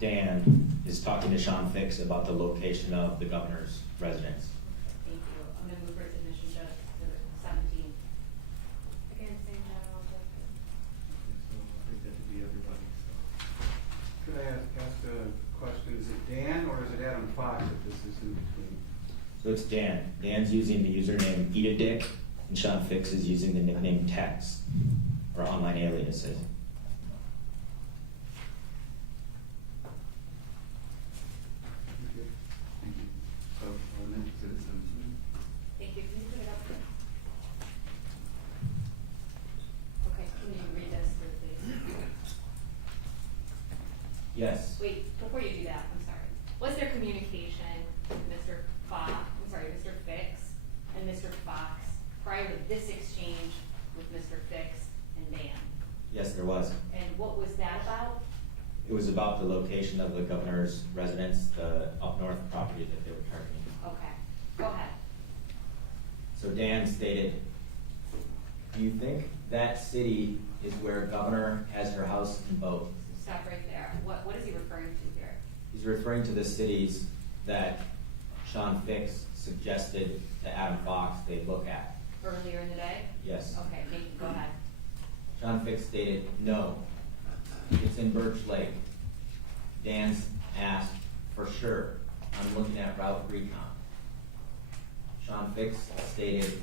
Dan is talking to Sean Fix about the location of the governor's residence. Thank you. I'm gonna move for submission, Judge, exhibit 17. Again, same general objective. So I think that should be everybody, so. Could I ask a question? Is it Dan or is it Adam Fox that this is in between? So it's Dan. Dan's using the username Eat a Dick, and Sean Fix is using the nickname Tex, or online aliases. Thank you. Thank you. So, then exhibit 17. Thank you. Can you put it up? Okay, can you read this through, please? Yes. Wait, before you do that, I'm sorry. Was there communication with Mr. Mr. Fix and Mr. Fox prior to this exchange with Mr. Fix and Dan? Yes, there was. And what was that about? It was about the location of the governor's residence, the up north property that they were targeting. Okay, go ahead. So Dan stated, do you think that city is where governor has her house and boat? Stop right there. What is he referring to here? He's referring to the cities that Sean Fix suggested to Adam Fox they look at. Earlier in the day? Yes. Okay, thank you. Go ahead. Sean Fix stated, no, it's in Birch Lake. Dan's asked, for sure, I'm looking at Route Recon. Sean Fix stated,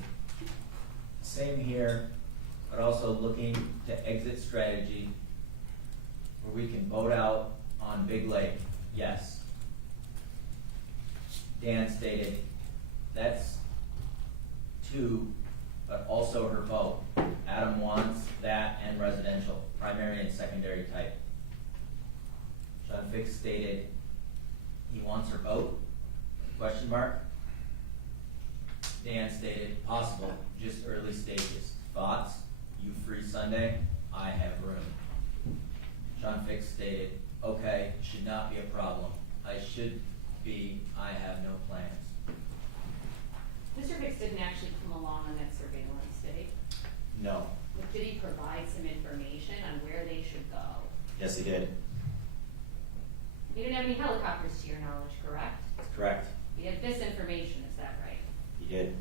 same here, but also looking to exit strategy where we can boat out on Big Lake, yes. Dan stated, that's two, but also her boat. Adam wants that and residential, primary and secondary type. Sean Fix stated, he wants her boat, question mark. Dan stated, possible, just early stages. Thoughts? You free Sunday? I have room. John Fix stated, okay, should not be a problem. I have no plans. Mr. Hicks didn't actually come along on that surveillance, did he? No. But did he provide some information on where they should go? Yes, he did. You didn't have any helicopters to your knowledge, correct? Correct. You had this information, is that right? He did.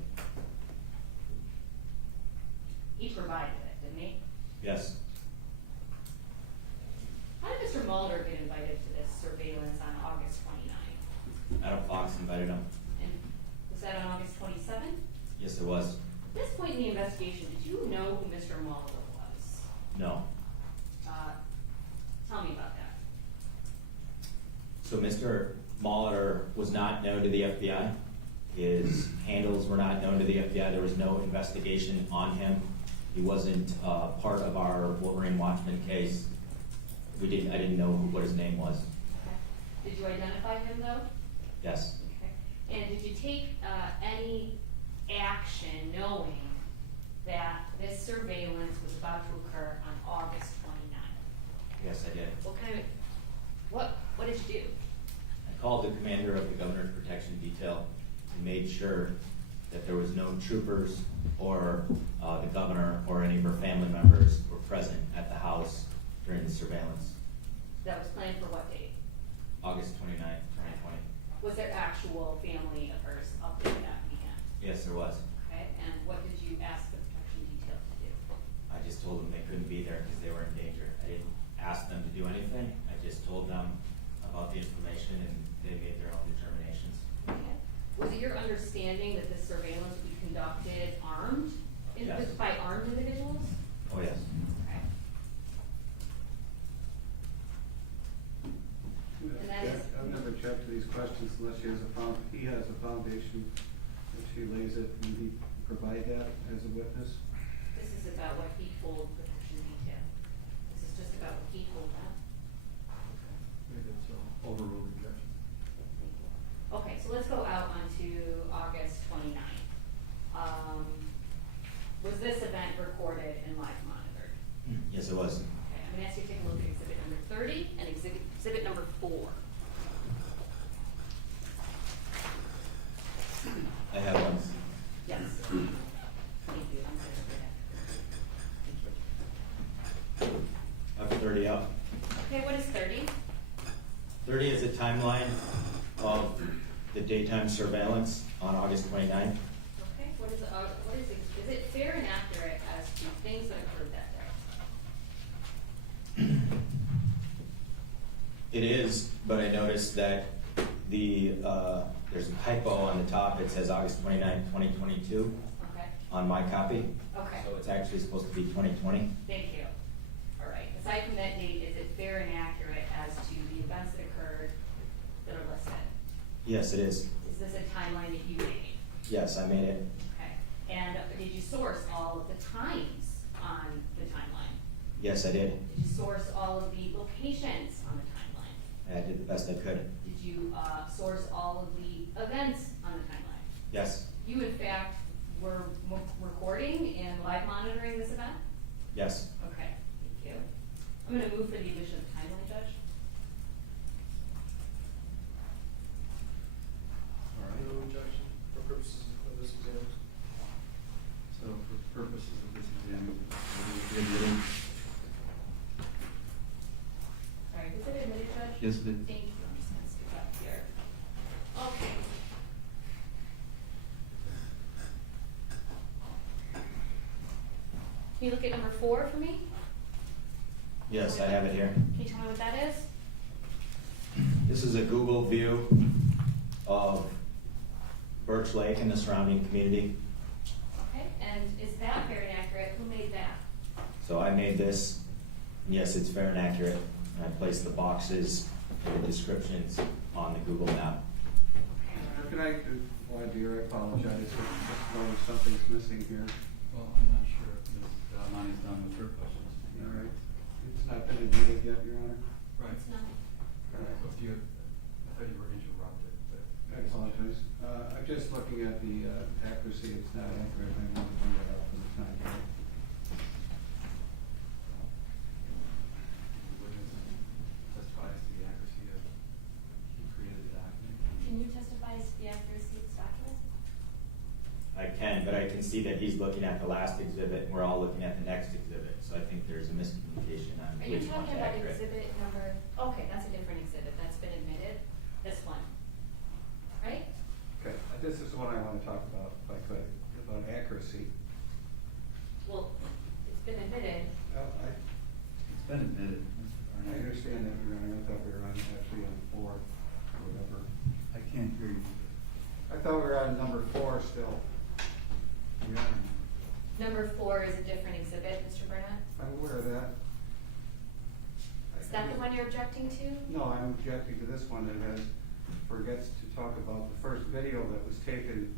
He provided it, didn't he? Yes. How did Mr. Mulder get invited to this surveillance on August 29th? Adam Fox invited him. And was that on August 27th? Yes, it was. At this point in the investigation, did you know who Mr. Mulder was? No. Tell me about that. So Mr. Molitor was not known to the FBI. His handles were not known to the FBI. There was no investigation on him. He wasn't part of our Wolverine Watchmen case. I didn't know what his name was. Okay. Did you identify him though? Yes. Okay. And did you take any action knowing that this surveillance was about to occur on August 29th? Yes, I did. What did you do? I called the commander of the Governor's Protection Detail and made sure that there was no troopers or the governor or any of her family members were present at the house during the surveillance. That was planned for what date? August 29th, 2020. Was there actual family of hers up there that weekend? Yes, there was. Okay, and what did you ask the protection detail to do? I just told them they couldn't be there because they were in danger. I didn't ask them to do anything. I just told them about the information and they made their own determinations. Okay. Was it your understanding that this surveillance would be conducted armed? Yes. By armed individuals? Oh, yes. Okay. And that is. I've never checked these questions unless he has a foundation that she lays it, and he provide that as a witness. This is about what he told protection detail. This is just about what he told them. Maybe it's overruled objection. Okay, so let's go out onto August 29th. Was this event recorded and live monitored? Yes, it was. Okay, I'm gonna ask you to take a look at exhibit number 30 and exhibit number 4. I have one. Yes. Thank you, I'm sorry for that. Thank you. I have 30 up. Okay, what is 30? 30 is a timeline of the daytime surveillance on August 29th. Okay, what is it fair and accurate as to things that occurred that day? It is, but I noticed that there's a typo on the top. It says August 29th, 2022 Okay. on my copy. Okay. So it's actually supposed to be 2020. Thank you. All right, aside from that date, is it fair and accurate as to the events that occurred that are listed? Yes, it is. Is this a timeline that you made? Yes, I made it. Okay, and did you source all of the times on the timeline? Yes, I did. Did you source all of the locations on the timeline? I did the best I could. Did you source all of the events on the timeline? Yes. You in fact were recording and live monitoring this event? Yes. Okay, thank you. I'm gonna move for the admission of timeline, Judge. All right. No objection for purposes of this exam. So for purposes of this exam, we're admitting. All right, is it admitted, Judge? Yes, it is. Thank you, I'm just gonna skip up here. Okay. Can you look at number 4 for me? Yes, I have it here. Can you tell me what that is? This is a Google view of Birch Lake and the surrounding community. Okay, and is that fair and accurate? Who made that? So I made this. Yes, it's fair and accurate. I placed the boxes and the descriptions on the Google map. Can I, dear, I apologize, I noticed something's missing here. Well, I'm not sure if Ms. Dalamani's done with her questions. All right, it's not been admitted yet, Your Honor. Right. It's not. So if you, I thought you were interrupted, but. I apologize. I'm just looking at the accuracy, it's not accurate, I want to bring that up, but it's not here. can see that he's looking at the last exhibit, and we're all looking at the next exhibit, so I think there's a miscommunication on Are you which one's talking about accurate. exhibit number, okay, that's a different exhibit, that's been admitted, this one, right? Okay, this is what I want to talk about, if I could, about accuracy. Well, it's been admitted. It's been admitted, Mr. I Barnett. understand that we're on, I thought we were on, actually on 4, or whatever. I can't hear you. I thought we were on number 4 still. We are. Number 4 is a different exhibit, Mr. Burnett. I'm aware of that. Is that the one you're objecting to? No, I'm objecting to this one that forgets to talk about the first video that was taken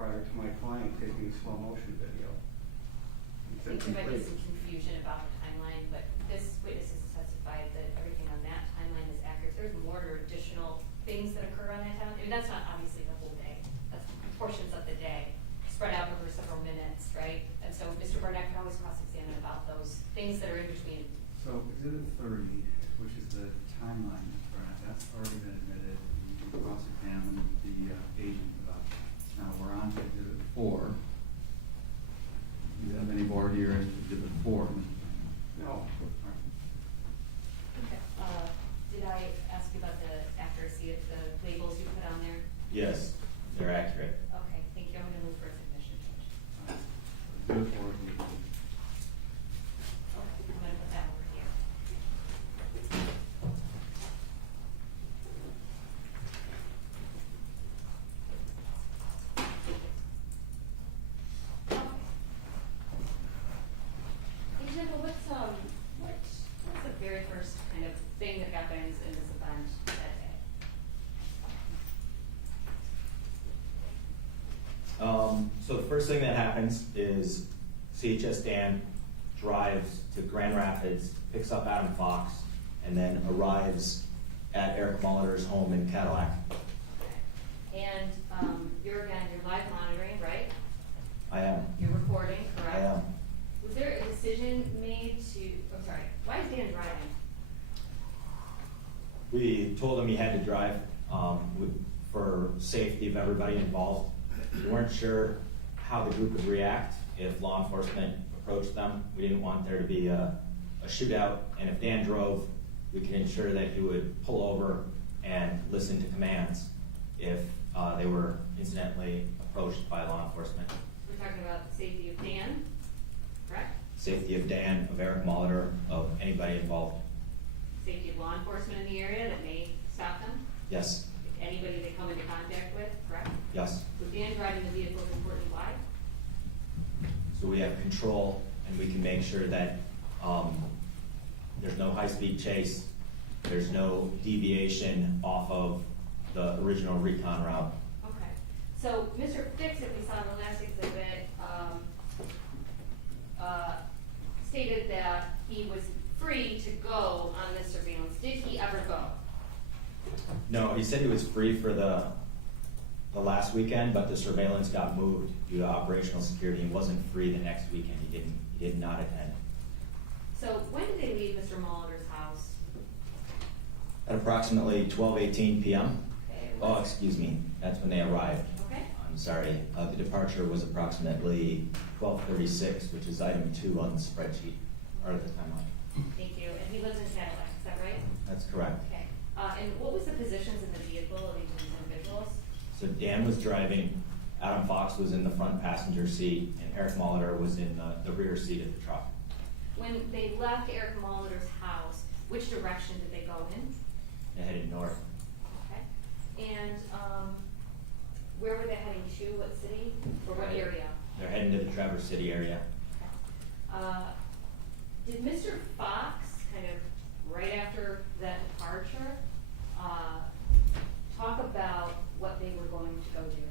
prior to my client taking a slow motion video. I think there might be some confusion about the timeline, but this witness has testified that everything on that timeline is accurate. There's more or additional things that occur on that timeline. I mean, that's not obviously the whole day. That's portions of the day spread out over several minutes, right? And so Mr. Burnett can always cross-examine about those things that are in between. So exhibit 30, which is the timeline, Mr. Barnett, that's already been admitted. You can cross-examine the agent about that. Now we're on to exhibit 4. Do you have any more here as to exhibit 4, Mr. Barnett? No. All right. Okay. Did I ask you about the accuracy of the labels you put on there? Yes, they're accurate. Okay, thank you. I'm gonna move for submission, Judge. Exhibit 4 is admitted. Okay, I'm gonna put that over here. Okay. Hey, Jennifer, what's the very first kind of thing that happens in this event that day? So the first thing that happens is CHS Dan drives to Grand Rapids, picks up Adam Fox, and then arrives at Eric Molitor's home in Cadillac. And you're live monitoring, right? I am. You're recording, correct? I am. Was there a decision made to, I'm sorry, why is Dan driving? We told him he had to drive for safety of everybody involved. We weren't sure how the group would react if law enforcement approached them. We didn't want there to be a shootout, and if Dan drove, we could ensure that he would pull over and listen to commands if they were incidentally approached by law enforcement. We're talking about the safety of Dan, correct? Safety of Dan, of Eric Molitor, of anybody involved. Safety of law enforcement in the area that may stop them? Yes, Anybody they come into contact with, correct? yes. Was Dan driving the vehicle important why? So we have control, and we can make sure that there's no high-speed chase, there's no deviation off of the original recon route. Okay. So Mr. Fix, if we saw in the last exhibit, stated that he was free to go on this surveillance. Did he ever go? No, he said he was free for the last weekend, but the surveillance got moved due to operational security. He wasn't free the next weekend. He did not attend. So when did they leave Mr. Molitor's house? At approximately 12:18 p.m. Okay. Oh, excuse me, that's when they arrived. Okay. I'm sorry. The departure was approximately 12:36, which is item 2 on the spreadsheet, or the timeline. Thank you. And he lives in Cadillac, is that right? That's correct. Okay. And what was the positions in the vehicle of these individuals? So Dan was driving, Adam Fox was in the front passenger seat, and Eric Molitor was in the rear seat of the truck. When they left Eric Molitor's house, which direction did they go in? They headed north. Okay. And where were they heading to? What city? Or what area? They're heading to the Traverse City area. Did Mr. Fox, kind of right after that departure, talk about what they were going to go do?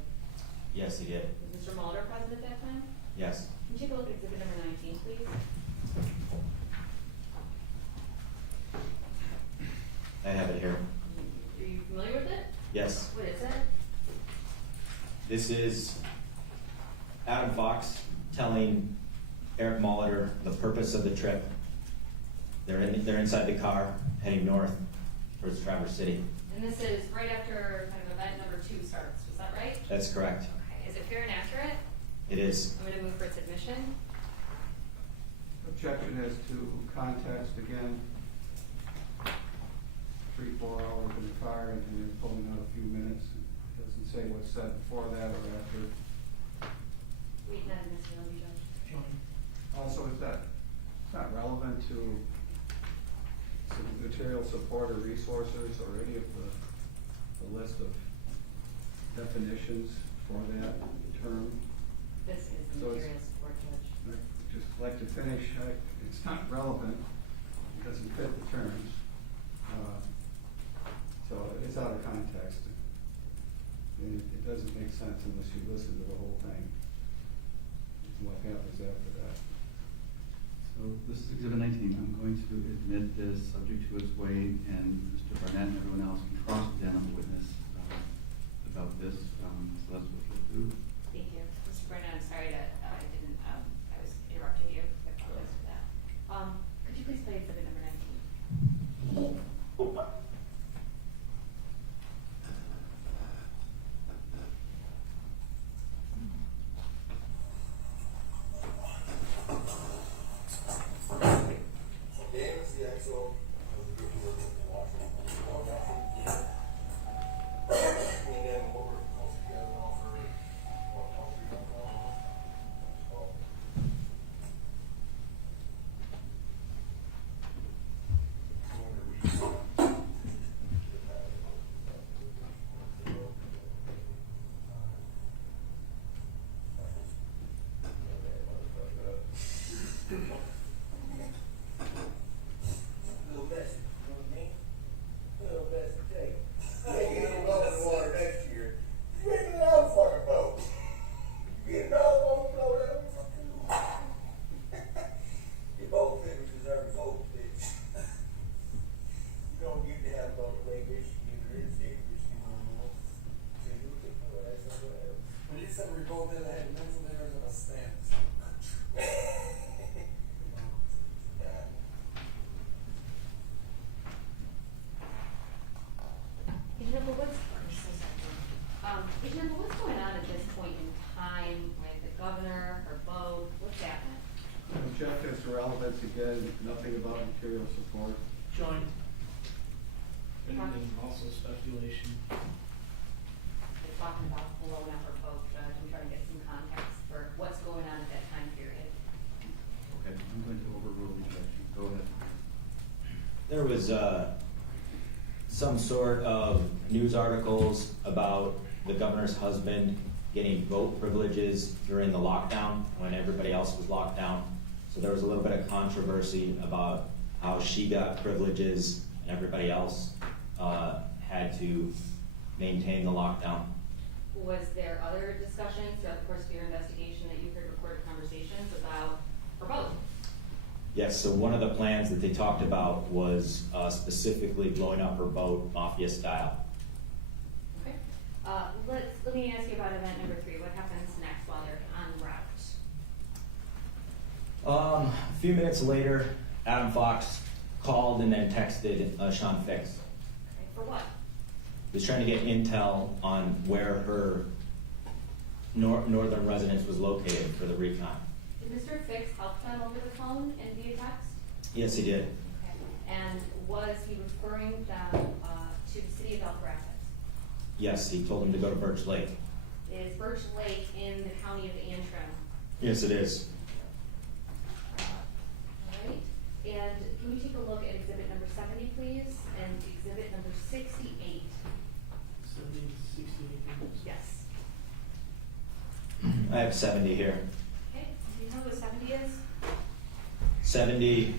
Yes, he did. Was Mr. Molitor present at that time? Yes. Can you take a look at exhibit number 19, please? I have it here. Are you familiar with it? Yes. What is it? This is Adam Fox telling Eric Molitor the purpose of the trip. They're inside the car, heading north towards Traverse City. And this is right after kind of event number 2 starts, was that right? That's correct. Okay, is it fair and accurate It is. I'm gonna move for its admission. Objection as to context again. 3-4 hours in the car and then pulling out a few minutes. It doesn't say what's said before that or after. Wait, not admissibility, Judge. Also, is that not relevant to some material support or resources or any of the list of definitions for that term? This is the So material support, Judge. I'd just like to finish, it's not relevant, it doesn't fit the terms. So it's out of context. And it doesn't make sense unless you listen to the whole thing. What happens after that? So this is Exhibit 19. I'm going to admit this subject to its weight, and Mr. Barnett and everyone else can cross-examine the witness about this. So that's what we'll do. Thank you. Mr. Brennan, I'm sorry that I didn't, I was interrupting you. I apologize for that. Could you please play exhibit number 19? Games, the actual. Little messy, you know what I mean? Little messy take. I ain't getting no in the water next year. You ain't getting out of the fucking boat. You getting out of the boat, blow that fucking. Your boat fitters deserve a boat, bitch. You don't get to have a boat away, Michigan, or in state Michigan anymore. So you can do it, that's whatever. When you said we both did, I had mental errors and a stamp. Example, what's going on at this point in time with the governor or both? What's happening? Object as to relevance again, nothing about material support. Join. And also speculation. They're talking about blowing up or both, Judge. I'm trying to get some context for what's going on at that time period. Okay, I'm going to overrule the objection. Go ahead. There was some sort of news articles about the governor's husband getting vote privileges during the lockdown when everybody else was locked down. So there was a little bit of controversy about how she got privileges and everybody else had to maintain the lockdown. Was there other discussions throughout the course of your investigation that you heard recorded conversations about or both? Yes, so one of the plans that they talked about was specifically blowing up her boat, mafia style. Okay. Let me ask you about event number 3. What happens next while they're en route? A few minutes later, Adam Fox called and then texted Sean Fix. Okay. For what? He was trying to get intel on where her northern residence was located for the recon. Did Mr. Fix help them over the phone and via text? Yes, he did. Okay. And was he referring them to the city of El Rapids? Yes, he told him to go to Birch Lake. Is Birch Lake in the county of Antrim? Yes, it is. All right. And can we take a look at exhibit number 70, please, and exhibit number 68? 70, 68. Yes. I have 70 here. Okay. Do you know what 70 is? 70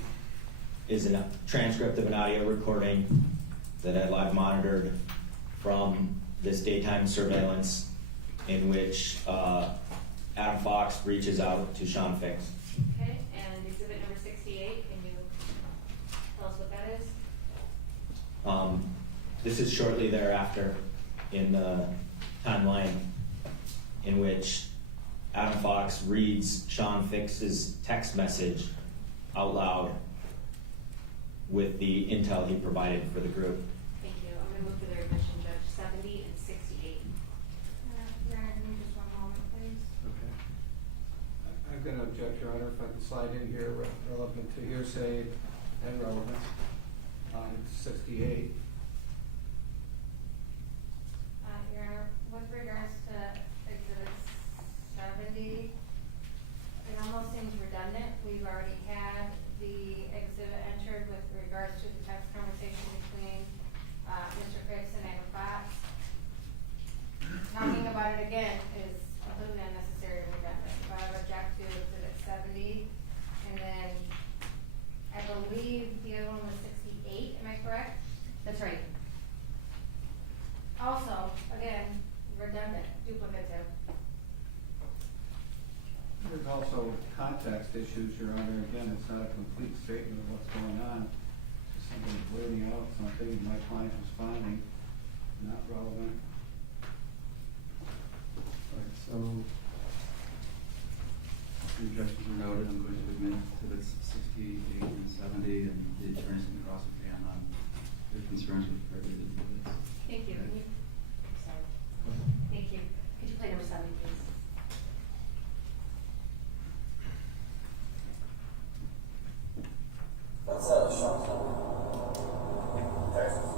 is a transcript of an audio recording that I live monitored from this daytime surveillance in which Adam Fox reaches out to Sean Fix. Okay. And exhibit number 68, can you tell us what that is? This is shortly thereafter in the timeline in which Adam Fox reads Sean Fix's text message out loud with the intel he provided for the group. Thank you. I'm going to move to their admission, Judge. 70 and 68. Your Honor, give me just one moment, please. Okay. I'm gonna object, Your Honor, if I can slide in here relevant to hearsay and relevance on 68. Your Honor, with regards to Exhibit 70, it almost seems redundant. We've already had the exhibit entered with regards to the text conversation between Mr. Fix and Ed Fox. Talking about it again is completely unnecessary and redundant. So I would object to Exhibit 70. And then I believe the other one was 68, am I correct? That's right. Also, again, redundant, duplicative. There's also context issues, Your Honor. Again, it's not a complete statement of what's going on. Just somebody blurting out something my client was finding not relevant. Right, so the objections are noted. I'm going to admit exhibits 68 and 70, and the attorneys can cross examine on their concerns with regard to the exhibits. Thank you. Okay. Sorry. Thank you. Could you play number 7, please? That's Sean. Texas.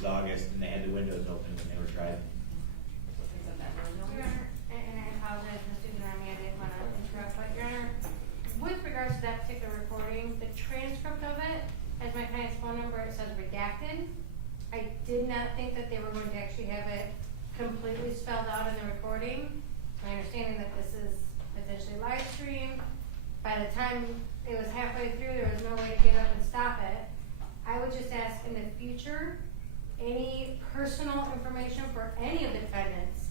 August, and they had the windows open when they were driving. Your Honor, and I apologize, Mr. Dunami, I didn't want to interrupt, but Your Honor, with regards to that particular recording, the transcript of it has my client's phone number, it says redacted. I did not think that they were going to actually have it completely spelled out in the recording. My understanding that this is potentially live streamed. By the time it was halfway through, there was no way to get up and stop it. I would just ask in the future, any personal information for any of the defendants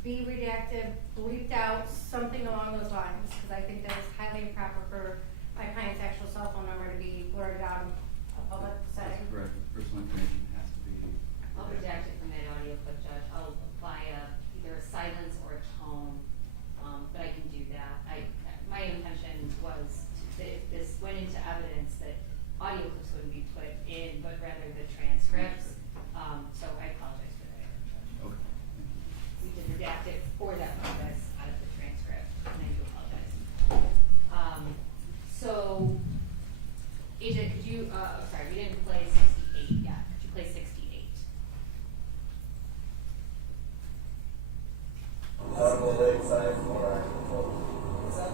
be redacted, bleeped out, something along those lines, because I think that is highly improper for my client's actual cell phone number to be blurted out in a public setting. That's correct. Personal information has to be. I'll redact it from that audio clip, Judge. I'll apply either a silence or a tone, but I can do that. My intention was that if this went into evidence, that audio clips wouldn't be put in, but rather the transcripts. So I apologize for that, Judge. Okay. We did redact it for that purpose out of the transcript, and I do apologize. So, Agent, could you, sorry, we didn't play 68 yet. Could you play 68? On the lakeside, from what I can tell. What's that?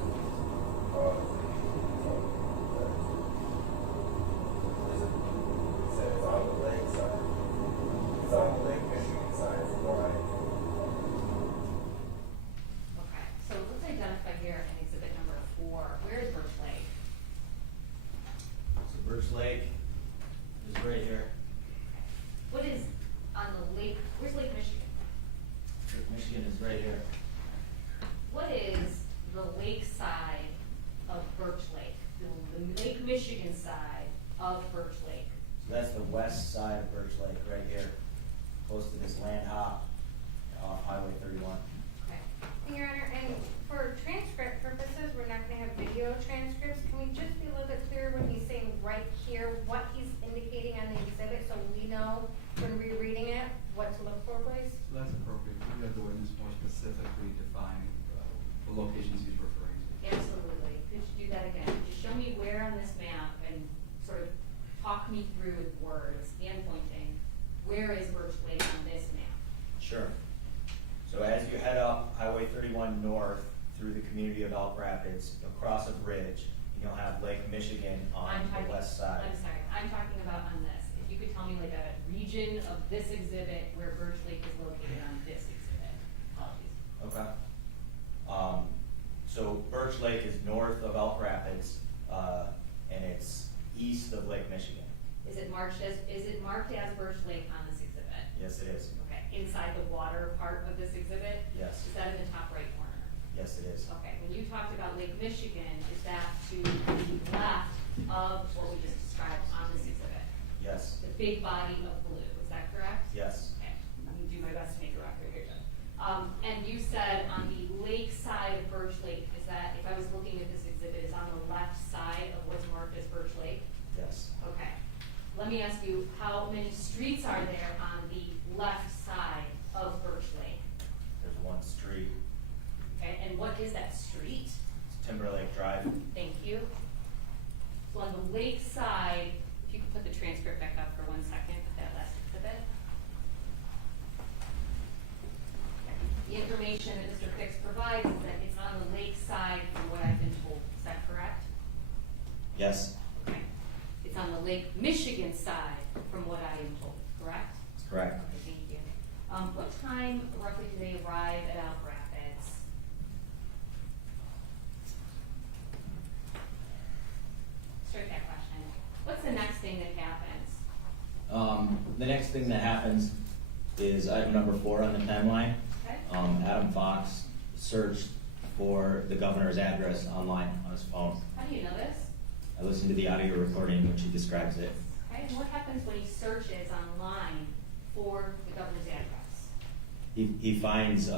It's on the lakeside. It's on the Lake Michigan side, from what I can tell. Okay, so let's identify here in exhibit number 4. Where is Birch Lake? So Birch Lake is right here. What is on the lake? Where's Lake Michigan? Lake Michigan is right here. What is the lake side of Birch Lake? The Lake Michigan side of Birch Lake. So that's the west side of Birch Lake, right here. close to this land hop off Highway 31. Okay. And Your Honor, and for transcript purposes, we're not gonna have video transcripts. Can we just be a little bit clearer when he's saying right here, what he's indicating on the exhibit, so we know when we're reading it, what to look for, please? So that's appropriate. We have the witness more specifically define the locations he's referring to. Absolutely. Could you do that again? Could you show me where on this map and sort of talk me through with words and pointing, where is Birch Lake on this map? Sure. So as you head up Highway 31 north through the community of Elk Rapids, you'll cross a bridge, and you'll have Lake Michigan on the west side. I'm sorry, I'm talking about on this. If you could tell me like a region of this exhibit where Birch Lake is located on this exhibit. Apologies. Okay. So Birch Lake is north of Elk Rapids, and it's east of Lake Michigan. Is it marked as Birch Lake on this exhibit? Yes, it is. Okay, inside the water part of this exhibit? Yes. Is that in the top right corner? Yes, it is. Okay, when you talked about Lake Michigan, is that to the left of what we just described on this exhibit? Yes. The big body of blue, is that correct? Yes. Okay, I'm gonna do my best to make a record here, Judge. And you said on the lake side of Birch Lake, is that, if I was looking at this exhibit, is on the left side of what's marked as Birch Lake? Yes. Okay. Let me ask you, how many streets are there on the left side of Birch Lake? There's one street. Okay, and what is that street? It's Timberlake Drive. Thank you. So on the lake side, if you could put the transcript back up for 1 second, that last exhibit. The information that Mr. Fix provides is that it's on the lake side from what I've been told. Is that correct? Yes. Okay. It's on the Lake Michigan side from what I am told, correct? That's correct. Okay, thank you. What time roughly do they arrive at Elk Rapids? Straight that question. What's the next thing that happens? The next thing that happens is item number 4 on the timeline. Okay. Adam Fox searched for the governor's address online on his phone. How do you know this? I listened to the audio recording in which he describes it. Okay, and what happens when he searches online for the governor's address? He finds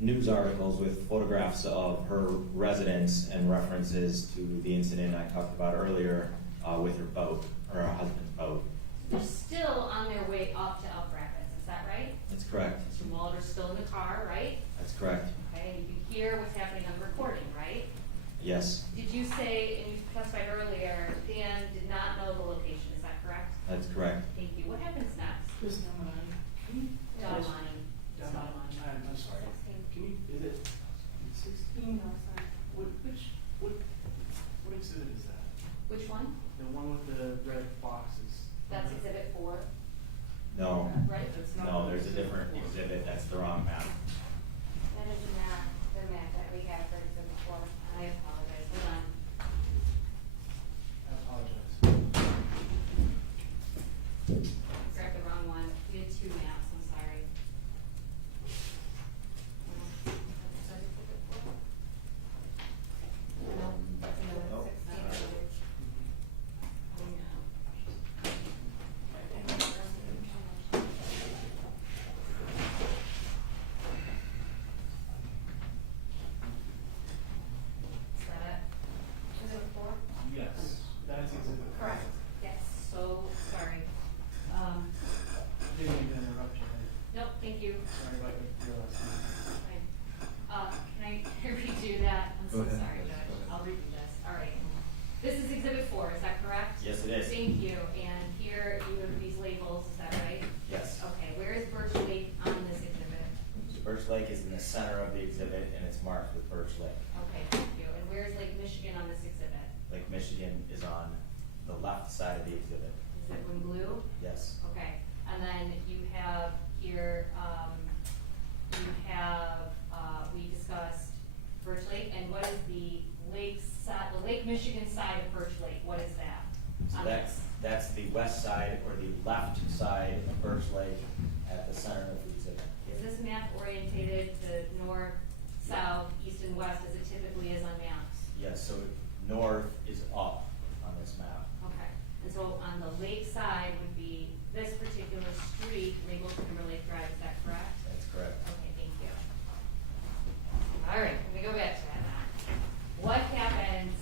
news articles with photographs of her residence and references to the incident I talked about earlier with her boat, or her husband's boat. They're still on their way up to Elk Rapids, is that right? That's correct. Mr. Mulder's still in the car, right? That's correct. Okay, and you can hear what's happening on the recording, right? Yes. Did you say, and you testified earlier, Dan did not know the location, is that correct? That's correct. Thank you. What happens next? Dalamani. I'm sorry. Can you, is it 16? No, it's not. What exhibit is that? Which one? The one with the red boxes. That's exhibit 4. No. Right? No, there's a different exhibit. That's the wrong map. That is not the map that we have for exhibit 4. I apologize. Hold on. I apologize. Grabbed the wrong one. We had 2 maps, I'm sorry. No, that's another Nope. 16. Is that it? Exhibit 4? Yes, that's exhibit. Correct. Yes, so sorry. Didn't mean to interrupt you. Nope, thank you. Sorry about your last name. Fine. Can I redo that? I'm so Go ahead. sorry, Yes, Judge. go ahead. I'll redo this. All right. This is exhibit 4, is that correct? Yes, it is. Thank you. And here you have these labels, is that right? Yes. Okay, where is Birch Lake on this exhibit? Birch Lake is in the center of the exhibit, and it's marked with Birch Lake. Okay, thank you. And where is Lake Michigan on this exhibit? Lake Michigan is on the left side of the exhibit. Is it in blue? Yes. Okay, and then you have here, we discussed Birch Lake, and what is the Lake Michigan side of Birch Lake, what is that? So that's the west side or the left side of Birch Lake at the center of the exhibit. Is this map orientated to north, south, east, and west as it typically is on maps? Yes, so north is up on this map. Okay, and so on the lake side would be this particular street labeled Timberlake All right, let me go back to that now. What happens,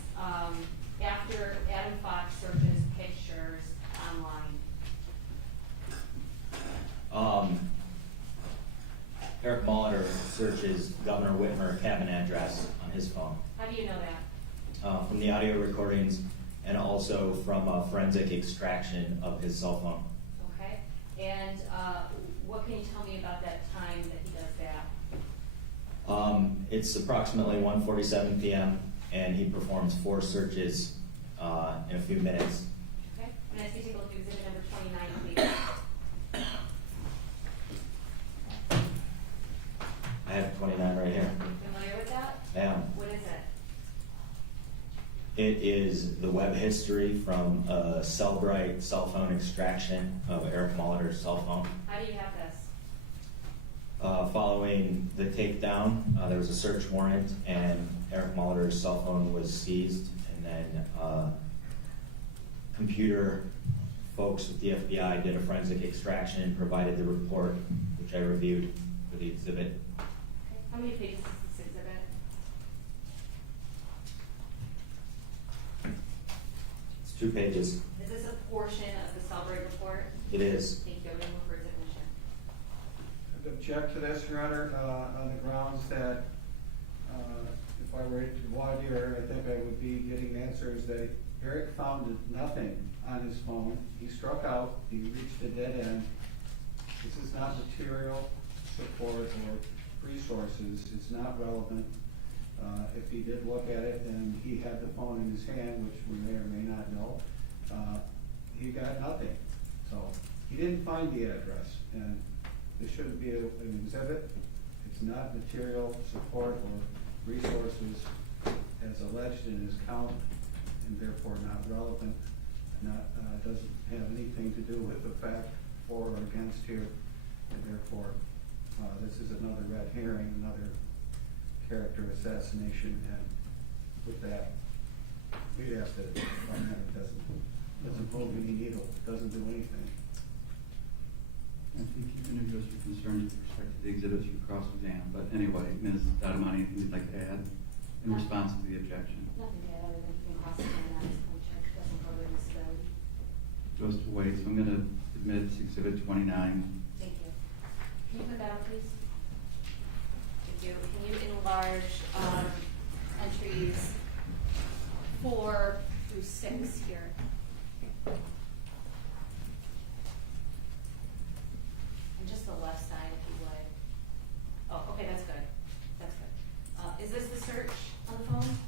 after Adam Fox searches pictures online? Eric Molitor searches Governor Whitmer cabin address on his phone. How do you know that? From the audio recordings and also from forensic extraction of his cell phone. Okay, and, what can you tell me about that time that he does that? It's approximately 1:47 p.m. and he performs 4 searches in a few minutes. Okay, I'm gonna ask you to take a look at exhibit number 29, please. I have 29 right here. Familiar with that? I am. What is it? It is the web history from a Cellbrite cell phone extraction of Eric Molitor's cell phone. How do you have this? Following the takedown, there was a search warrant and Eric Molitor's cell phone was seized, and then computer folks with the FBI did a forensic extraction and provided the report, which I reviewed for the exhibit. Okay. How many pages is this exhibit? It's 2 pages. Is this a portion of the Cellbrite report? It is. Thank you. I'm gonna move for its admission. I'd object to this, Your Honor, on the grounds that if I were to voir dire, I think I would be getting answers that Eric found nothing on his phone. He struck out, he reached a dead end. This is not material support or resources, it's not relevant. If he did look at it and he had the phone in his hand, which we may or may not know, he got nothing. So he didn't find the address, and this shouldn't be an exhibit. It's not material support or resources as alleged in his count, and therefore not relevant, doesn't have anything to do with the fact for or against here, and therefore this is another red herring, another character assassination, and with that, we'd ask that it doesn't move any needle, doesn't do anything. I think you can address your concerns with respect to the exhibits you cross-examined, but anyway, Ms. Datamani, anything you'd like to add in response to the objection? Nothing to add other than you can cross-examine that as point check, doesn't cover admissibility. Goes to wait, so I'm gonna admit exhibit 29. Thank you. Can you put that up, please? Thank you. Can you enlarge, entries 4 through 6 here? And just the left side, if you would. Oh, okay, that's good. That's good. Is this the search on the phone?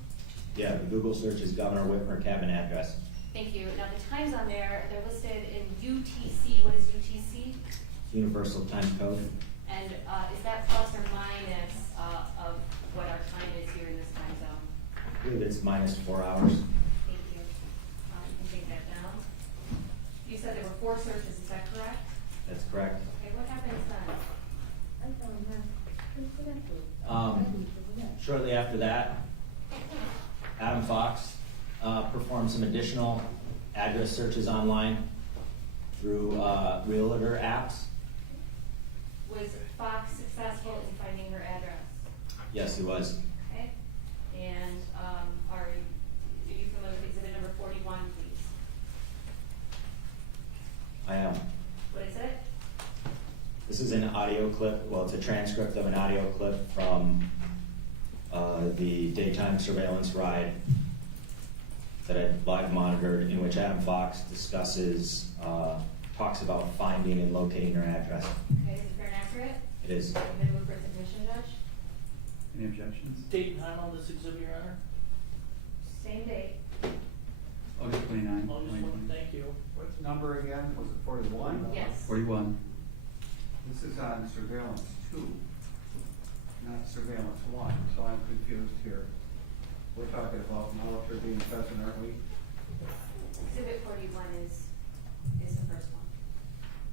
Yeah, the Google search is Governor Whitmer cabin address. Thank you. Now, the times on there, they're listed in UTC. What is UTC? Universal time code. And is that plus or minus of what our time is here in this time zone? I believe it's -4 hours. Thank you. You can take that down. You said there were 4 searches, is that correct? That's correct. Okay, what happens then? Shortly after that, Adam Fox performed some additional address searches online through realtor apps. Was Fox successful in finding her address? Yes, he was. Okay. And are you familiar with exhibit number 41, please? I am. What is it? This is an audio clip, well, it's a transcript of an audio clip from the daytime surveillance ride that I live monitored, in which Adam Fox discusses, talks about finding and locating her address. Okay, is it fair and accurate? It is. I'm going to move for its admission, Judge. Any objections? Date and time on this exhibit, Your Honor? Same date. August 29. August 1, thank you. What's the number again? Was it 41? Yes. 41. This is on surveillance 2, not surveillance 1, so I'm confused here. We're talking about Molitor being present, aren't we? Exhibit 41 is the first one.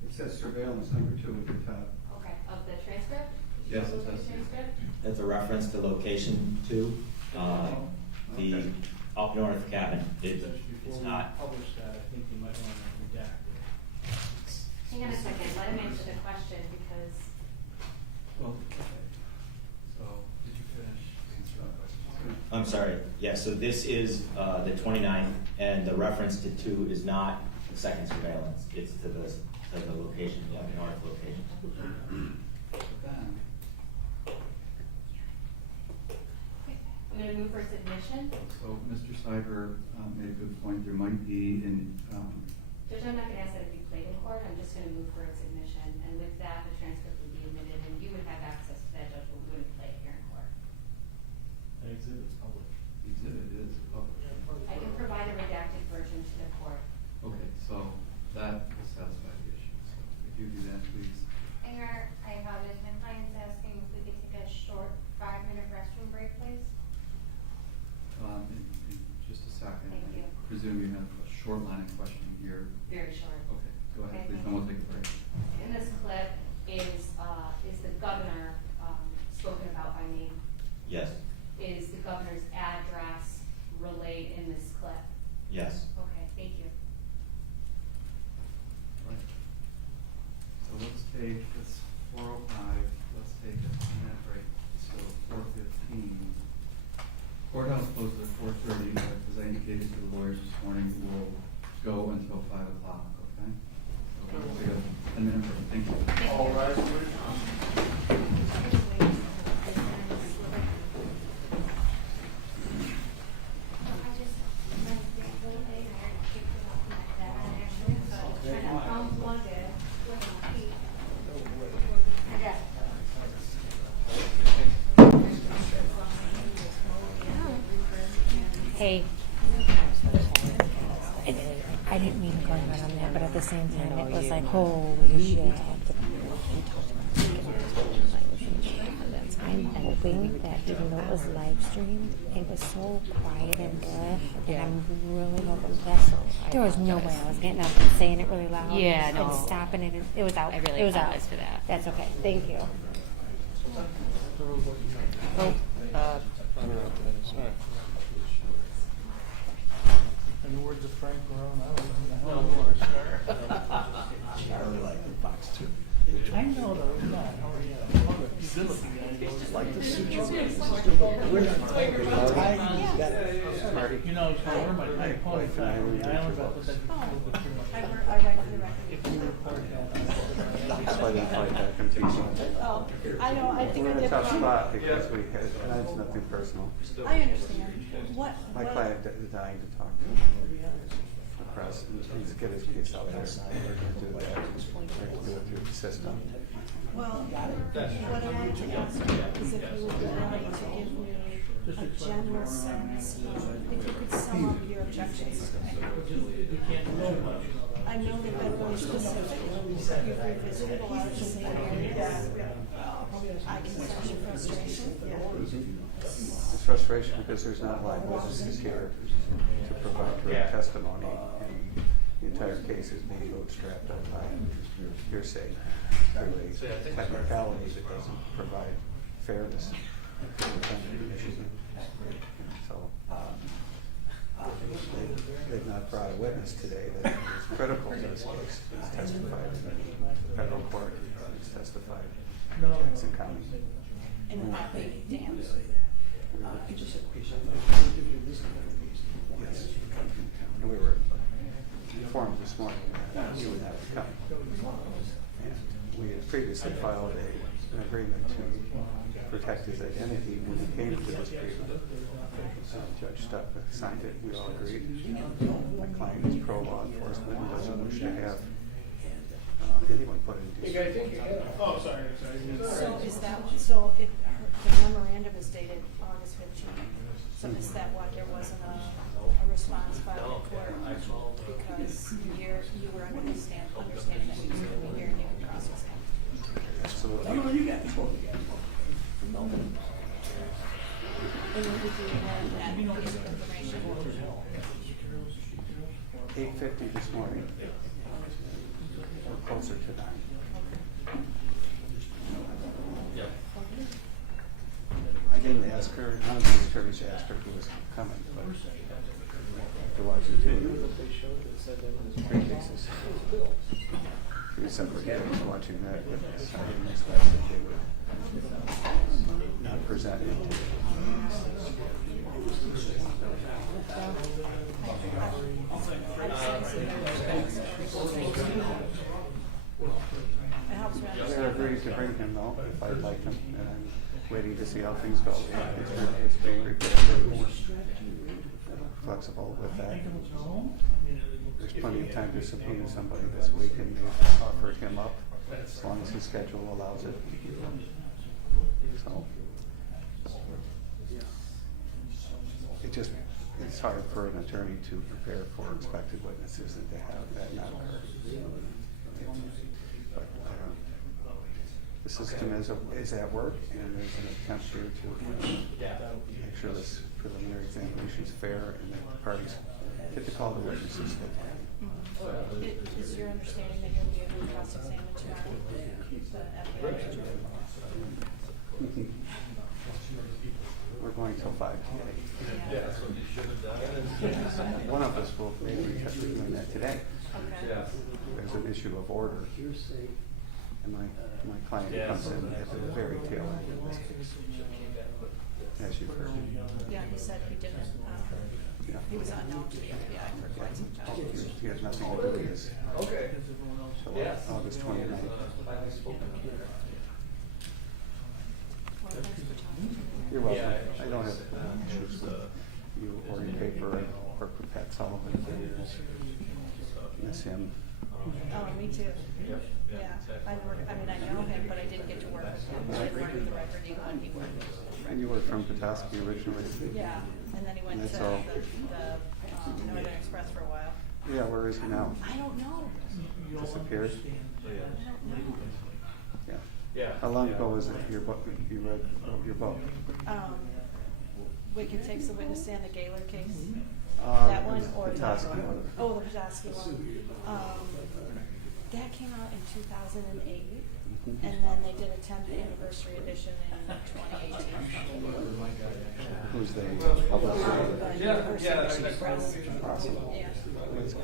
It says surveillance number 2 at the top. Okay, of the transcript? Yes, it Look at does. the transcript? That's a reference to location 2, the Okay. up north cabin. It's Before we not. publish that, I think you might want to redact it. Hang on a second, let him answer the question because Well, okay. So, did you finish I'm sorry, yeah, so this is the 29th, and the reference to 2 is not the second surveillance, it's to the location, the up north location. I'm gonna move for submission. So Mr. Cyber made a good point. There might be Judge, I'm not gonna ask that it be played in court. I'm just gonna move for its admission. And with that, the transcript would be admitted and you would have access to that, Judge, but we wouldn't play it here in court. An exhibit's public. exhibit is public. I can provide a redacted version to the court. Okay, so that will satisfy the issue. So if you do that, please. Mayor, I apologize, my client's asking if we could take a short 5-minute restroom break, please. In just a second. Thank you. I presume you have a short line of questioning here. Very short. Okay, go ahead, Okay, please, thank then we'll you. take a break. In this clip is the governor spoken about by name? Yes, Is the governor's address relayed in this clip? yes. Okay, thank you. Right. So let's take, it's 4:05, let's take a 10-minute break, so 4:15. Courthouse closes at 4:30, but as I indicated to the lawyers this morning, we'll go until 5 o'clock, okay? So we'll take a 10-minute break, thank you. All rise, please. Hey. I didn't mean to go right on that, but at the same time, it was like, holy shit. I'm hoping that even though it was live streamed, it was so quiet and good, and I'm really hoping that there was no way I was getting up and saying it really loud. Yeah, no. And stopping it. It was out. I really it was out. apologize for that. That's okay. Thank you. In the words of Frank Barone, I was in the hell of a star. I really like the box too. I know though, it's not. How are you? You good looking guy. Just like the suit you wear. You know, so I wear my tie pony tie on the islands. I put that if you report that. That's why they fight back and teach. Oh, I know, I think I We're in did. a tough spot because we had, and it's nothing personal. I understand. My client is dying to talk to the press and get his case out there. Do that, do it through the system. Well, what I like to ask you is if you would be willing to give me a general sense of, if you could sum up your objections today. I know they've been really specific. You've revisited a lot of the same areas. I can sense your frustration. It's frustration because there's not live witnesses here to provide direct testimony, and the entire case is being bootstrapped up by hearsay through a technicality that doesn't provide fairness to the defendant in Michigan. So they've not brought a witness today that is critical to this case. He's testified in the federal court. He's testified in Jackson County. And Dan. Yes. And we were informed this morning that he would have to come. And we had previously filed an agreement to protect his identity when he came to this agreement. Judge Stuck signed it, we all agreed. My client is pro-law enforcement and doesn't wish to have anyone put in dispute. Oh, sorry. So is that, so the memorandum is dated August 15th. So is that why there wasn't a response filed in court? Because you were under the understanding that he was going to be here and you could process him. Absolutely. And when did you learn that piece of information? 8:50 this morning, or closer to 9. I didn't ask her, none of the attorneys asked her who was coming, but there was two, 3 cases. 3 separate hearings watching that witness. I didn't expect that they would not present it. It helps me understand. They're agreed to bring him though, if I'd like him, and I'm waiting to see how things go. It's being prepared. Flexible with that. There's plenty of time to subpoena somebody this week, and they've offered him up as long as his schedule allows it. So it's hard for an attorney to prepare for expected witnesses and to have that not occur. But the system is at work, and there's an attempt here to make sure this preliminary examination is fair and that the parties get to call the witnesses. Is your understanding that you'll be able to cross-examine tomorrow? The FBI agent? We're going till 5 today. Yeah. That's what you should have done. One of us will maybe be doing that today. Okay. There's an issue of order, and my client comes in at the very tail end of this case, as you've heard. Yeah, he said he didn't, he was unknown to the FBI for quite some time. He has nothing to do with this. Okay. So August 29th. Well, thanks for talking to me. You're welcome. I don't have issues with you or your paper or Pat Sullivan. Miss him. Oh, me too. Yeah, I know him, but I didn't get to work with him. I didn't work with the record even when he worked. And you were from Petoskey originally? Yeah, and then he went to the Northern Express for a while. Yeah, where is he now? I don't know. Disappeared? I don't know. Yeah. How long ago was it you read your book? Wicked Takes the Witness Stand, the Gaylor case. That one or Petoskey the one. Oh, the Petoskey one. That came out in 2008, and then they did a 10th anniversary edition in 2018. Who's the publisher? University Express. Awesome. Yeah. That's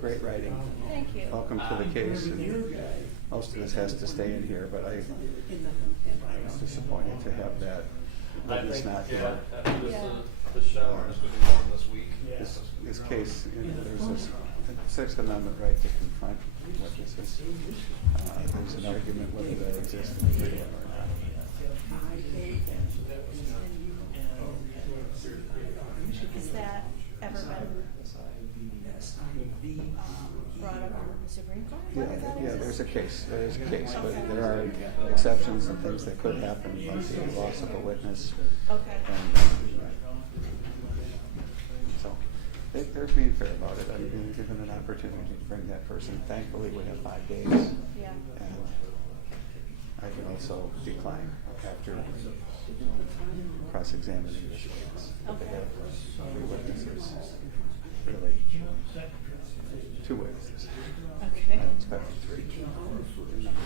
great writing. Thank you. Welcome to the case. And most of this has to stay in here, but I was disappointed to have that witness not here. The shower is going to be warm this week. This case, there's a Sixth Amendment right to confront witnesses. There's an argument whether that exists in freedom or not. Has that ever been brought up in the Supreme Court? Yeah, there's a case, but there are exceptions and things that could happen, like the loss of a witness. Okay. So, they're being fair about it. I'm being given an opportunity to bring that person. Thankfully, we have 5 days. Yeah. And I can also decline after cross-examining this case. They have 3 witnesses, really, 2 witnesses. Okay. I expected 3. And number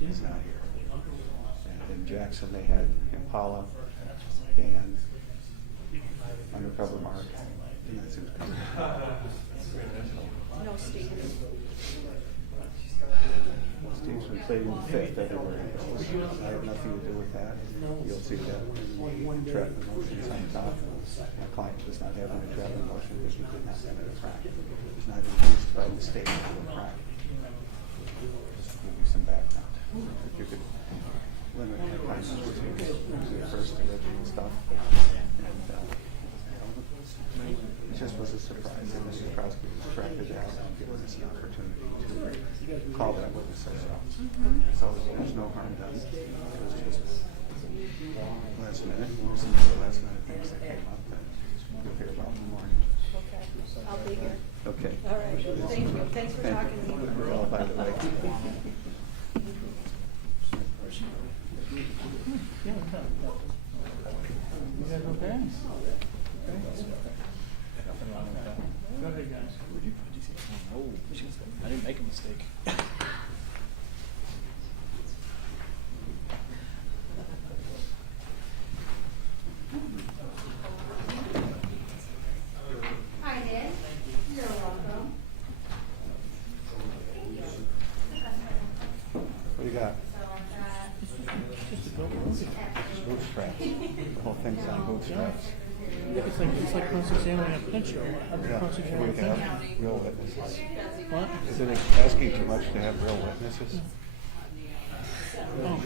2 is not here. And in Jackson, they had Impala, Dan, Undercover Mark, and that's who's coming. No, Steve. Steve's been pleading the 5th everywhere he goes. I have nothing to do with that. You'll see that in the entrapment motions on top. My client does not have an entrapment motion because he did not commit a crime. It was not induced by the state to do a crime. Just to give you some background. If you could limit my client's routines, usually first original stuff. And it just was a surprise. And Mr. Prosecutor corrected that and given us an opportunity to call that witness ourselves. So there's no harm done. It was just last minute. Some of the last minute things that came up that you'll hear about in the morning. Okay. I'll be here. Okay. All right. Thank you. Thanks for talking to me. Well, by the way. You guys okay? Go ahead, guys. Would you see? Oh, I didn't make a mistake. Hi, Dan. You're welcome. What do you got? So I've got Bootstraps. The whole thing's on bootstraps. It's like cross-examining a pitcher. How do you Yeah, cross-examine we a can pitcher? have real witnesses. What? Isn't it asking too much to have real witnesses? Oh.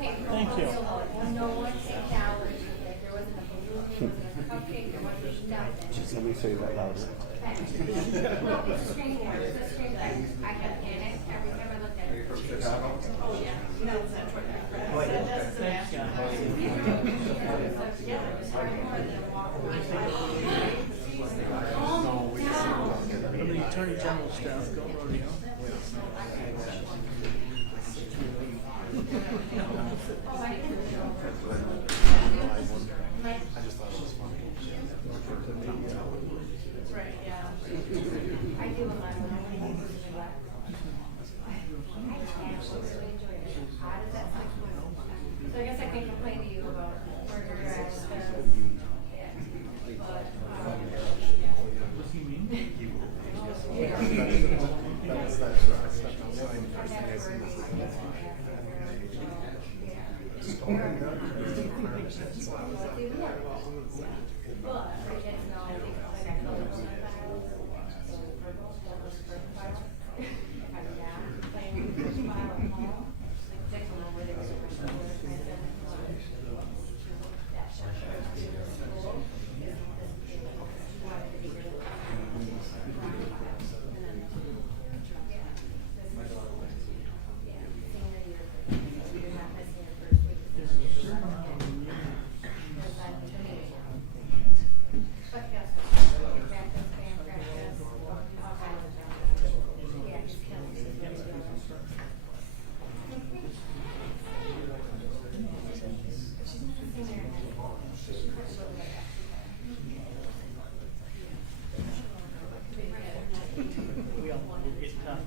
Thank you. No one acknowledged that there wasn't a balloon, there wasn't a cupcake, there wasn't nothing. Let me say that louder. No, it's a screen camera, it's a screen camera. I got panicked every time I looked at it. From Chicago? Oh, yeah. No, it's not true. Thanks, guys. From the Attorney General's staff, go rodeo. I just thought it was funny. Right, yeah. I do a lot when I want to use it. I absolutely enjoy it. How does that sound? So I guess I can complain to you about murder and yeah. But, What do you mean? We all want to get tough.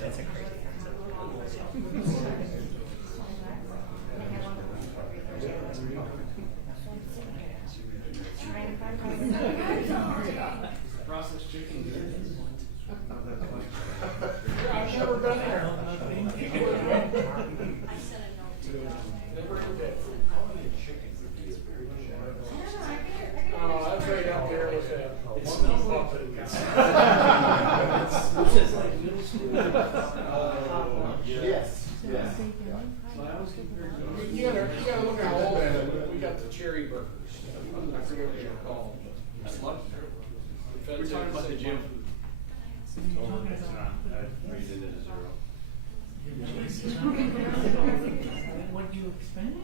That's a great Processed chicken. I've never been there. Oh, that's right out there with that. It smells like This is like middle school. Yes, yes. You gotta look how old I am. We got the cherry burgers. I forget what they're called. That's lunch. We're talking about the gym food. What do you expect?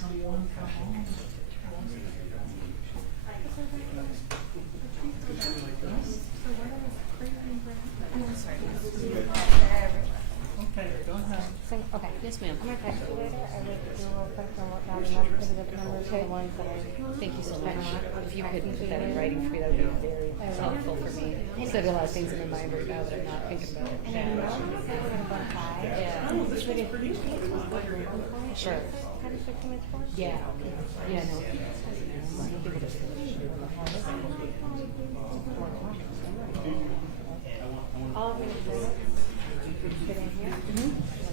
Come on, come on. Okay, go ahead. Okay. Yes, ma'am. I'm gonna text you later. I would do real quick and look down and look at the numbers, the ones that I. Thank you so spent much. on. If you could put that in writing for me, that would be very helpful for me. So I have a lot of things in my mind right now that I'm not thinking about. And then now I'm gonna go high. Yeah. But if you take Sure. kind of 15 minutes for? Yeah. Yeah, no. All of it is good. Get in here.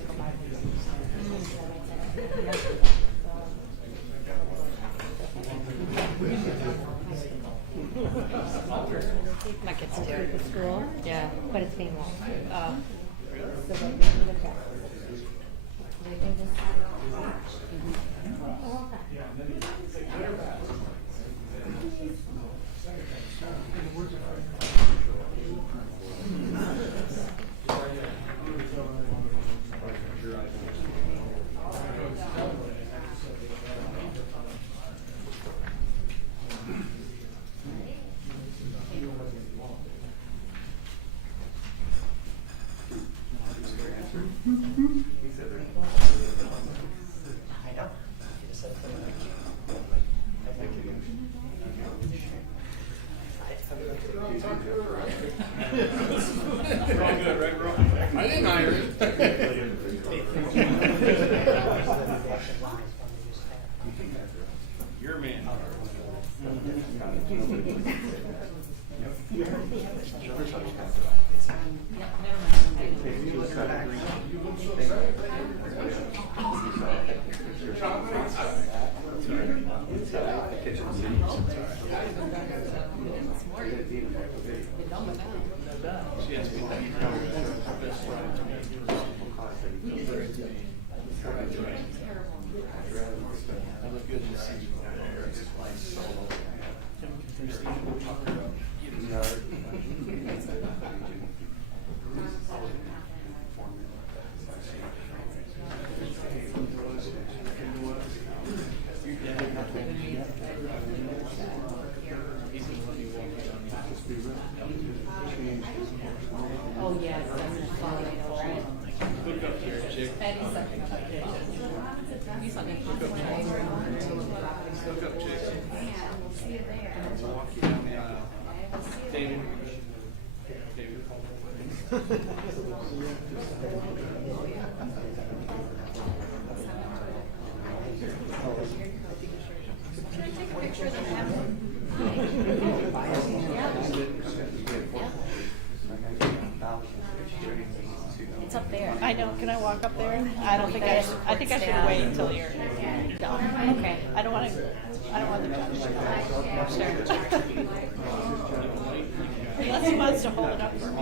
Go back. My kids do. The school. Yeah. But it's being locked. So they need to check. They can just. Oh, okay. Your man. She asked me that. I look good in the seat. Oh, yes, that's a fun. Look up here, chick. Look up, chick. See you there. We'll walk you down the aisle. David. David. Can I take a picture of the map? It's up there. I know. Can I walk up there? I don't think I should. I think I should wait until you're done. Okay. I don't want to. I don't want the judge to know. Unless he wants to hold it up for me.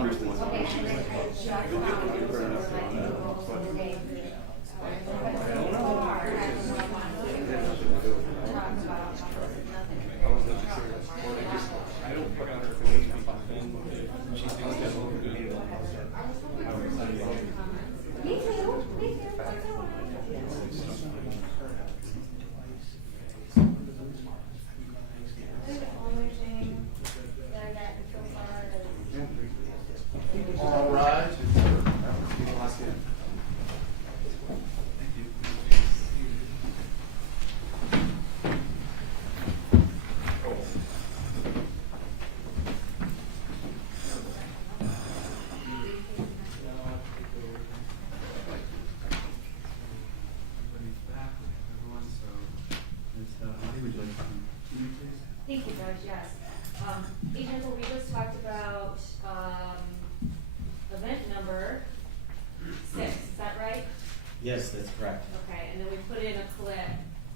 I don't put out her face, but then if she thinks that's all good. Me too. All right. Everybody's back, everyone, so, Ms. Donahue, would you like to continue, please? Thank you, Judge, yes. Agent, we just talked about, event number 6, is that right? Yes, that's correct. Okay, and then we put in a clip,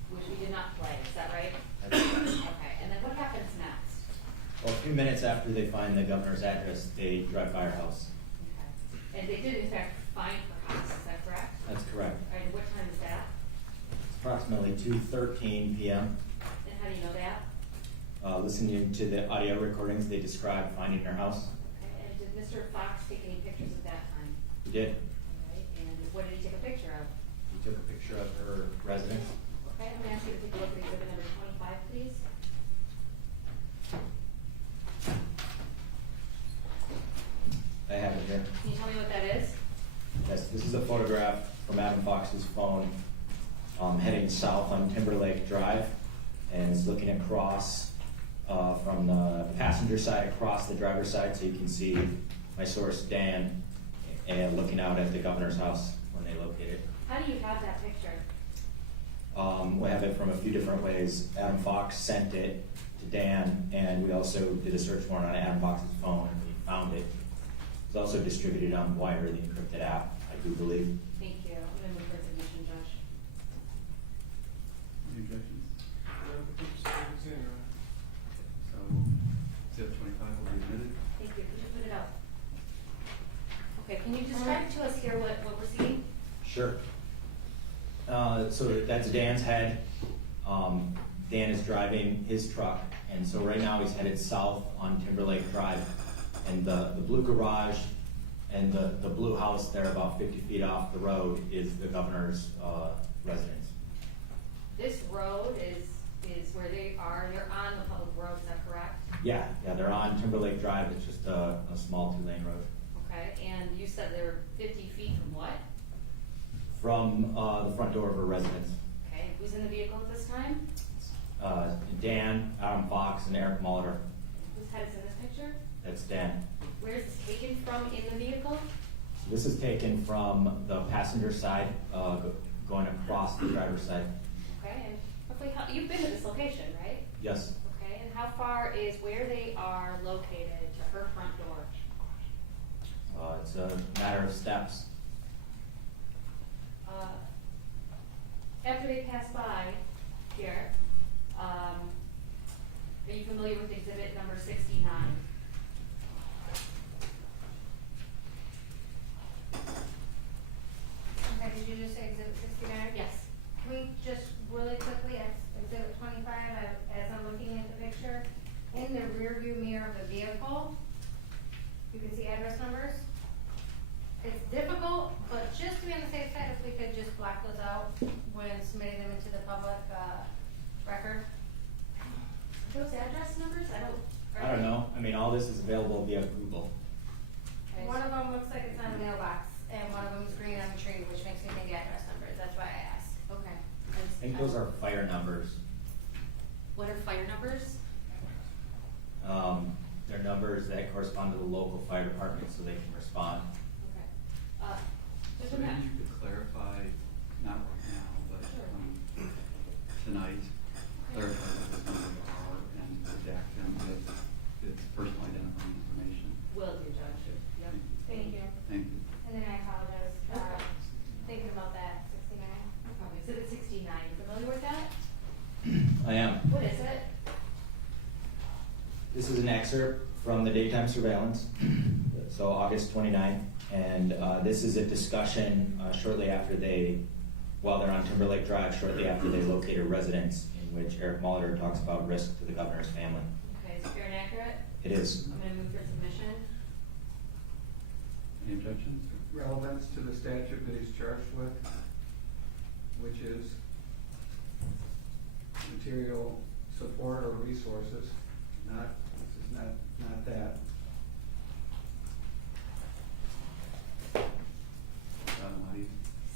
which we did not play, is that right? That's correct. Okay, and then what happens next? Well, a few minutes after they find the governor's address, they drive by our house. Okay. And they did in fact find her house, is that correct? That's correct. All right, and what time is that? It's approximately 2:13 p.m. And how do you know that? Listening to the audio recordings, they described finding her house. Okay, and did Mr. Fox take any pictures at that time? We did. All right, and what did he take a picture of? We took a picture of her residence. Okay, I'm gonna ask you to take a look at exhibit number 25, please. I have it here. Can you tell me what that is? Yes, this is a photograph from Adam Fox's phone, heading south on Timberlake Drive, and it's looking across from the passenger side across the driver's side, so you can see my source Dan, and looking out at the governor's house when they locate it. How do you have that picture? We have it from a few different ways. Adam Fox sent it to Dan, and we also did a search warrant on Adam Fox's phone, and we found it. It's also distributed on Wire, the Encrypted app, I do believe. Thank you. I'm gonna move for submission, Judge. Any objections? So, exhibit 25 will be admitted. Thank you. Could you put it up? Okay, can you describe to us here what we're seeing? Sure. So that's Dan's head. Dan is driving his truck, and so right now he's headed south on Timberlake Drive. And the blue garage and the blue house there about 50 feet off the road is the governor's residence. This road is where they are, they're on the public road, is that correct? Yeah, they're on Timberlake Drive. It's just a small 2-lane road. Okay, and you said they're 50 feet from what? From the front door of her residence. Okay, and who's in the vehicle at this time? Dan, Adam Fox, and Eric Molitor. Whose head is in this picture? That's Dan. Where is this taken from in the vehicle? So this is taken from the passenger side, going across the driver's side. Okay, and Roughly how, you've been to this location, right? Yes. Okay, and how far is where they are located to her front door? It's a matter of steps. After they pass by here, are you familiar with exhibit number 69? Okay, did you just say exhibit 69? Yes. Can we just really quickly, at exhibit 25, as I'm looking at the picture, in the rear view mirror of the vehicle, you can see address numbers. It's difficult, but just to be on the safe side, if we could just block those out when submitting them into the public, record. Those address numbers, I don't know. I mean, all this is available via Google. Okay. One of them looks like it's on a mailbox, and one of them is green on a tree, which makes me think address numbers, that's why I asked. Okay. I think those are fire numbers. What are fire numbers? They're numbers that correspond to the local fire department so they can respond. Okay. So maybe you could clarify, not right now, but tonight, clarify what those numbers are and redact them with its personal identifying information. Will do, Judge. Yep. Thank you. Thank you. And then I apologize, thinking about that, 69. No problem. Exhibit 69, you familiar with that? I am. What is it? This is an excerpt from the daytime surveillance, so August 29th, and this is a discussion shortly after while they're on Timberlake Drive, shortly after they locate a residence in which Eric Molitor talks about risk to the governor's family. Okay, is it fair and accurate? It is. I'm gonna move for submission. Any objections? Relevance to the statute that he's charged with, which is material support or resources, this is not that.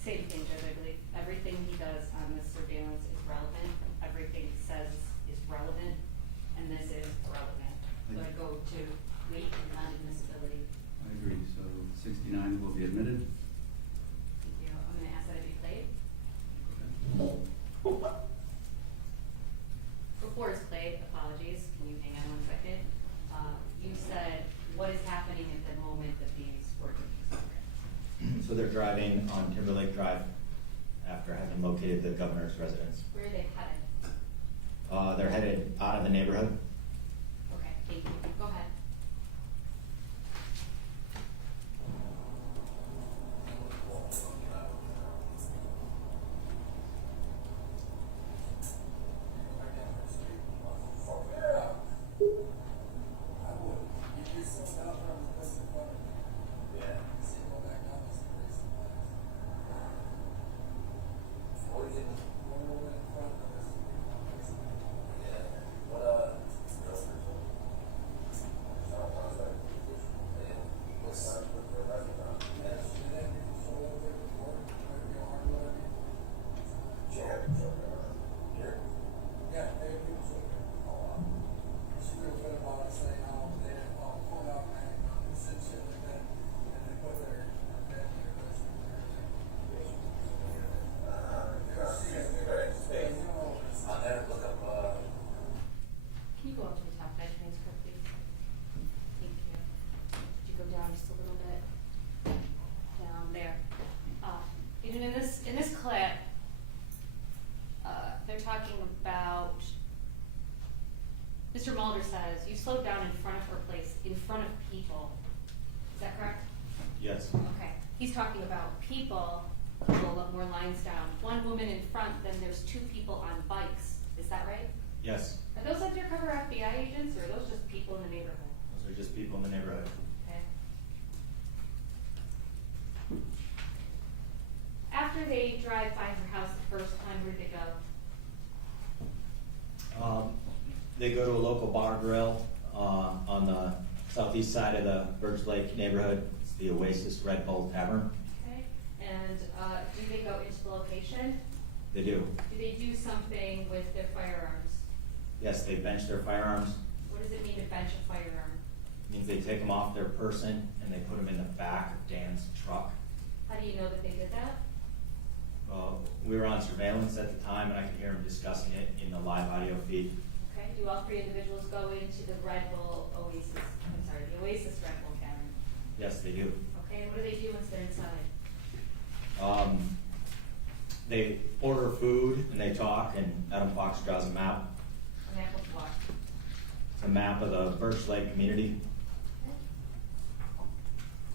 Same thing, Judge, I believe. Everything he does on this surveillance is relevant. Everything he says is relevant, and this is relevant. So I go to weight and non-admissibility. I agree, so 69 will be admitted. Thank you. I'm gonna ask that it be played. Before it's played, apologies, can you hang on 1 second? You said, what is happening at the moment that these were taken? So they're driving on Timberlake Drive after having located the governor's residence. Where are they headed? They're headed out of the neighborhood. Okay, thank you. Go ahead. Can you go up to the top of that transcript, please? Thank you. Could you go down just a little bit? Down there. Even in this clip, they're talking about, Mr. Mulder says, you slowed down in front of her place, in front of people. Is that correct? Yes. Okay. He's talking about people, a couple of more lines down. One woman in front, then there's two people on bikes. Is that right? Yes. Are those undercover FBI agents, or are those just people in the neighborhood? Those are just people in the neighborhood. Okay. After they drive by her house the first time, where'd they go? They go to a local bar grill on the southeast side of the Birch Lake neighborhood. It's the Oasis Red Bull Tavern. Okay. And do they go into the location? They do. Do they do something with their firearms? Yes, they bench their firearms. What does it mean to bench a firearm? It means they take them off their person and they put them in the back of Dan's truck. How do you know that they did that? We were on surveillance at the time, and I could hear him discussing it in the live audio feed. Okay, do all three individuals go into the Red Bull Oasis, the Oasis Red Bull Tavern? Yes, they do. Okay, and what do they do once they're inside? They order food and they talk, and Adam Fox draws a map. A map of what? It's a map of the Birch Lake community.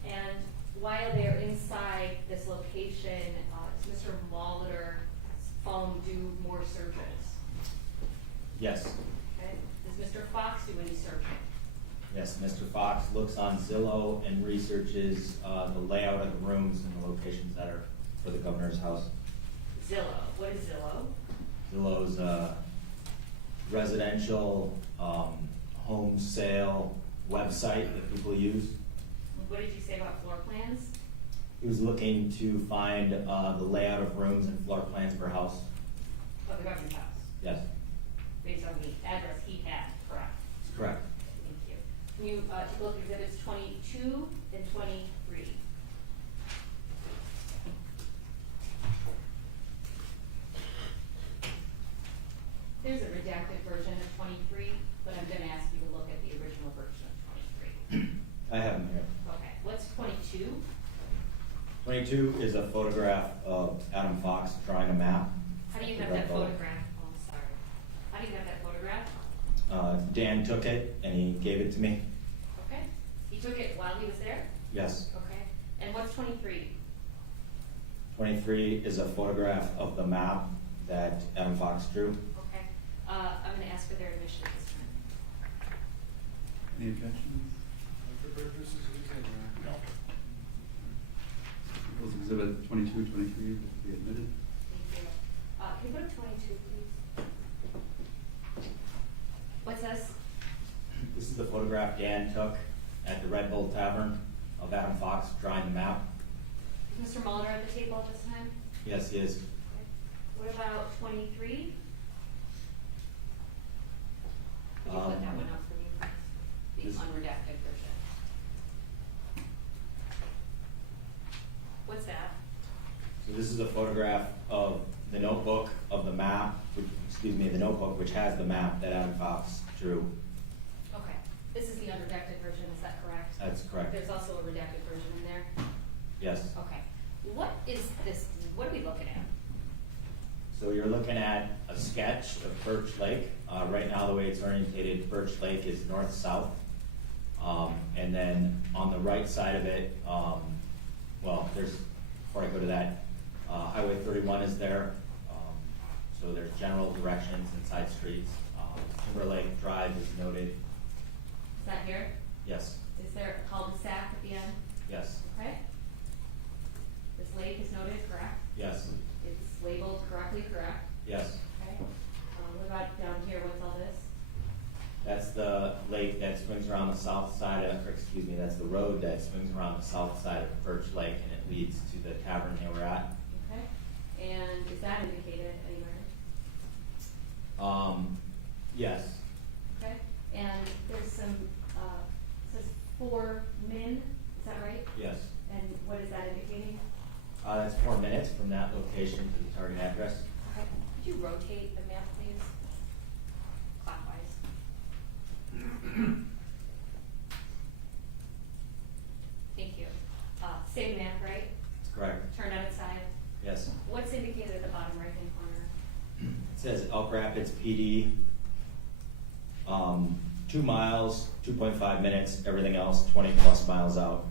And while they're inside this location, does Mr. Molitor's phone do more searches? Yes. Okay. Does Mr. Fox do any searching? Yes, Mr. Fox looks on Zillow and researches the layout of the rooms and the locations that are for the governor's house. Zillow. What is Zillow? Zillow's a residential home sale website that people use. What did you say about floor plans? He was looking to find the layout of rooms and floor plans per house. Of the governor's house? Yes, Based on the address he had, correct? correct. Thank you. Can you take a look at exhibits 22 and 23? There's a redacted version of 23, but I'm going to ask you to look at the original version of 23. I have them here. Okay, what's 22? 22 is a photograph of Adam Fox drawing a map. How do you of the have Red that Bull. photograph? Oh, I'm sorry. How do you have that photograph? Dan took it and he gave it to me. Okay. He took it while he was there? Yes. Okay. And what's 23? 23 is a photograph of the map that Adam Fox drew. Okay. I'm going to ask for their admission at this time. Any objections? For purposes of examiner. No. Those exhibit 22, 23 will be admitted. Thank you. Can you go to 22, please? What's this? This is the photograph Dan took at the Red Bull Tavern of Adam Fox drawing the map. Is Mr. Molitor at the table at this time? Yes, he is. Okay. What about 23? Could you put that one up for me, please? The This- unredacted version. What's that? So this is a photograph of the notebook of the map, the notebook which has the map that Adam Fox drew. Okay. This is the unredacted version, is that correct? That's correct. There's also a redacted version in there? Yes. Okay. What is this, what are we looking at? So you're looking at a sketch of Birch Lake. Right now, the way it's orientated, Birch Lake is north-south. And then on the right side of it, before I go to that, Highway 31 is there. So there's general directions and side streets. Timberlake Drive is noted. Is that here? Yes, Is there a cul-de-sac at the end? yes, Okay. This lake is noted, correct? yes, It's labeled correctly, correct? yes. Okay. What about down here, what's all this? That's the lake that swings around the south side that's the road that swings around the south side of Birch Lake, and it leads to the tavern here we're at. Okay. And is that indicated anywhere? Yes, Okay. And there's some, says 4 min, is that right? yes. And what is that indicating? That's 4 minutes from that location to the target address. Okay. Could you rotate the map, please? Clockwise. Thank you. Same map, right? That's correct. Turn on its side. Yes. What's indicated at the bottom right-hand corner? It says Elk Rapids PD, 2 miles, 2.5 minutes, everything else 20+ miles out.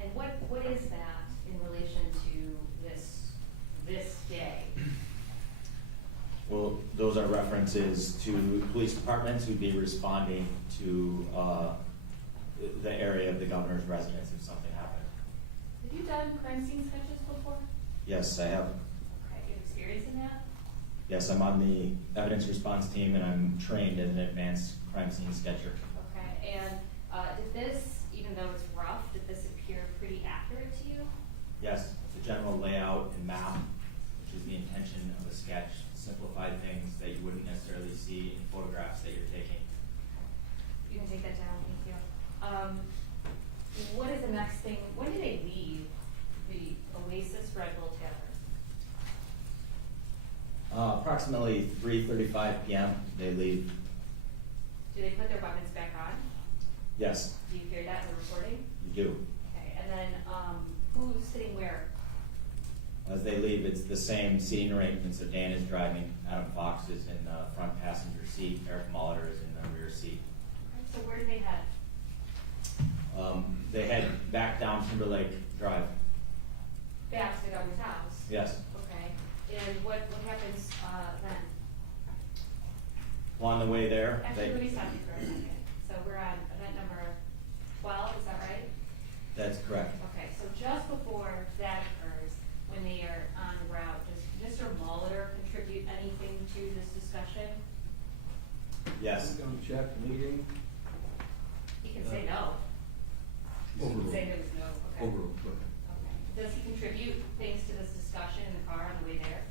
And what is that in relation to this day? Well, those are references to police departments who'd be responding to the area of the governor's residence if something happened. Have you done crime scene sketches before? Yes, I have. Okay, you have experience in that? Yes, I'm on the evidence response team and I'm trained as an advanced crime scene sketcher. Okay, and did this, even though it's rough, did this appear pretty accurate to you? Yes, it's a general layout and map, which is the intention of a sketch, simplify things that you wouldn't necessarily see in photographs that you're taking. You can take that down, thank you. What is the next thing, when do they leave the Oasis Red Bull Tavern? Approximately 3:35 p.m. they leave. Do they put their weapons back on? Yes, Do you hear that in the recording? you do. Okay, and then, who's sitting where? As they leave, it's the same seating arrangement. So Dan is driving, Adam Fox is in the front passenger seat, Eric Molitor is in the rear seat. So where do they head? They head back down Timberlake Drive. Back to the governor's house? Yes. Okay, and what happens, then? Well, on the way there, Actually, let me stop you for a second. So we're on event number 12, is that right? That's correct. Okay, so just before that occurs, when they are en route, does Mr. Molitor contribute anything to this discussion? Yes. Check meeting. He can say no. He can say there was no, okay. Overruled, go ahead. Okay. Does he contribute things to this discussion in the car on the way there?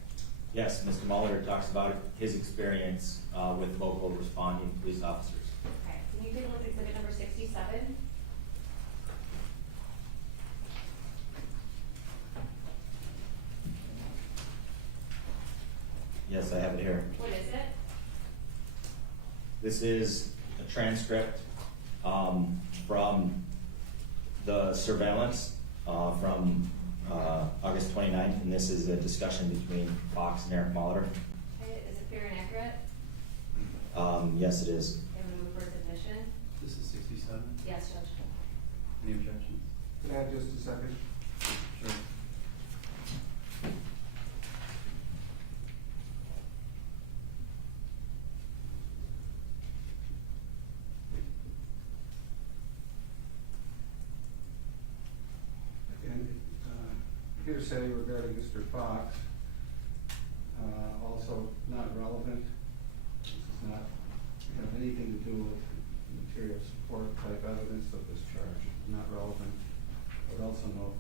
Yes, Mr. Molitor talks about his experience with local responding police officers. Okay, can you take a look at exhibit number 67? Yes, I have it here. What is it? This is a transcript from the surveillance from August 29th, and this is a discussion between Fox and Eric Molitor. Okay, is it fair and accurate? Yes, it is. Can we move for submission? This is 67. Yes, Judge. Any objections? Can I have just a second? Sure. Again, hearsay regarding Mr. Fox, also not relevant. This does not have anything to do with material support type evidence of this charge, not relevant. I would also note,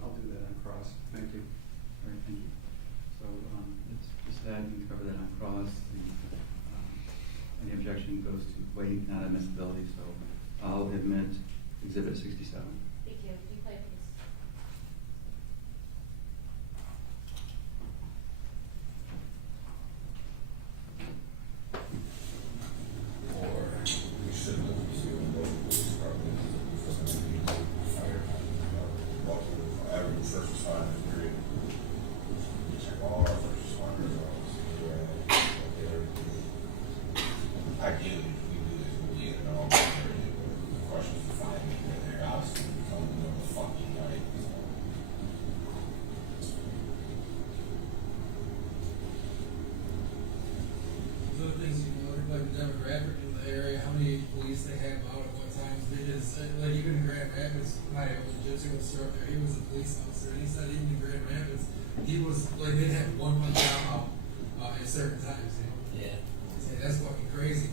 I'll do that on cross. Thank you. All right, thank you. So, it's just that, you can cover that on cross. Any objection goes to weight, not admissibility, so I'll admit exhibit 67. Thank you. Can you play, please? Or we should look to see what local police department fire, every first responder period. Check all our first responders out, see where they're. Ideally, if we do this, we'll be in an all area. The question is to find where they're obviously becoming of the fucking night. Other things, you know, like the demographic in the area, how many police they have out at what times, because like even in Grand Rapids, my jiu-jitsu instructor, he was a police officer, and he said even in Grand Rapids, he was, like, they'd have one job at certain times, you know? Yeah. Say, that's fucking crazy.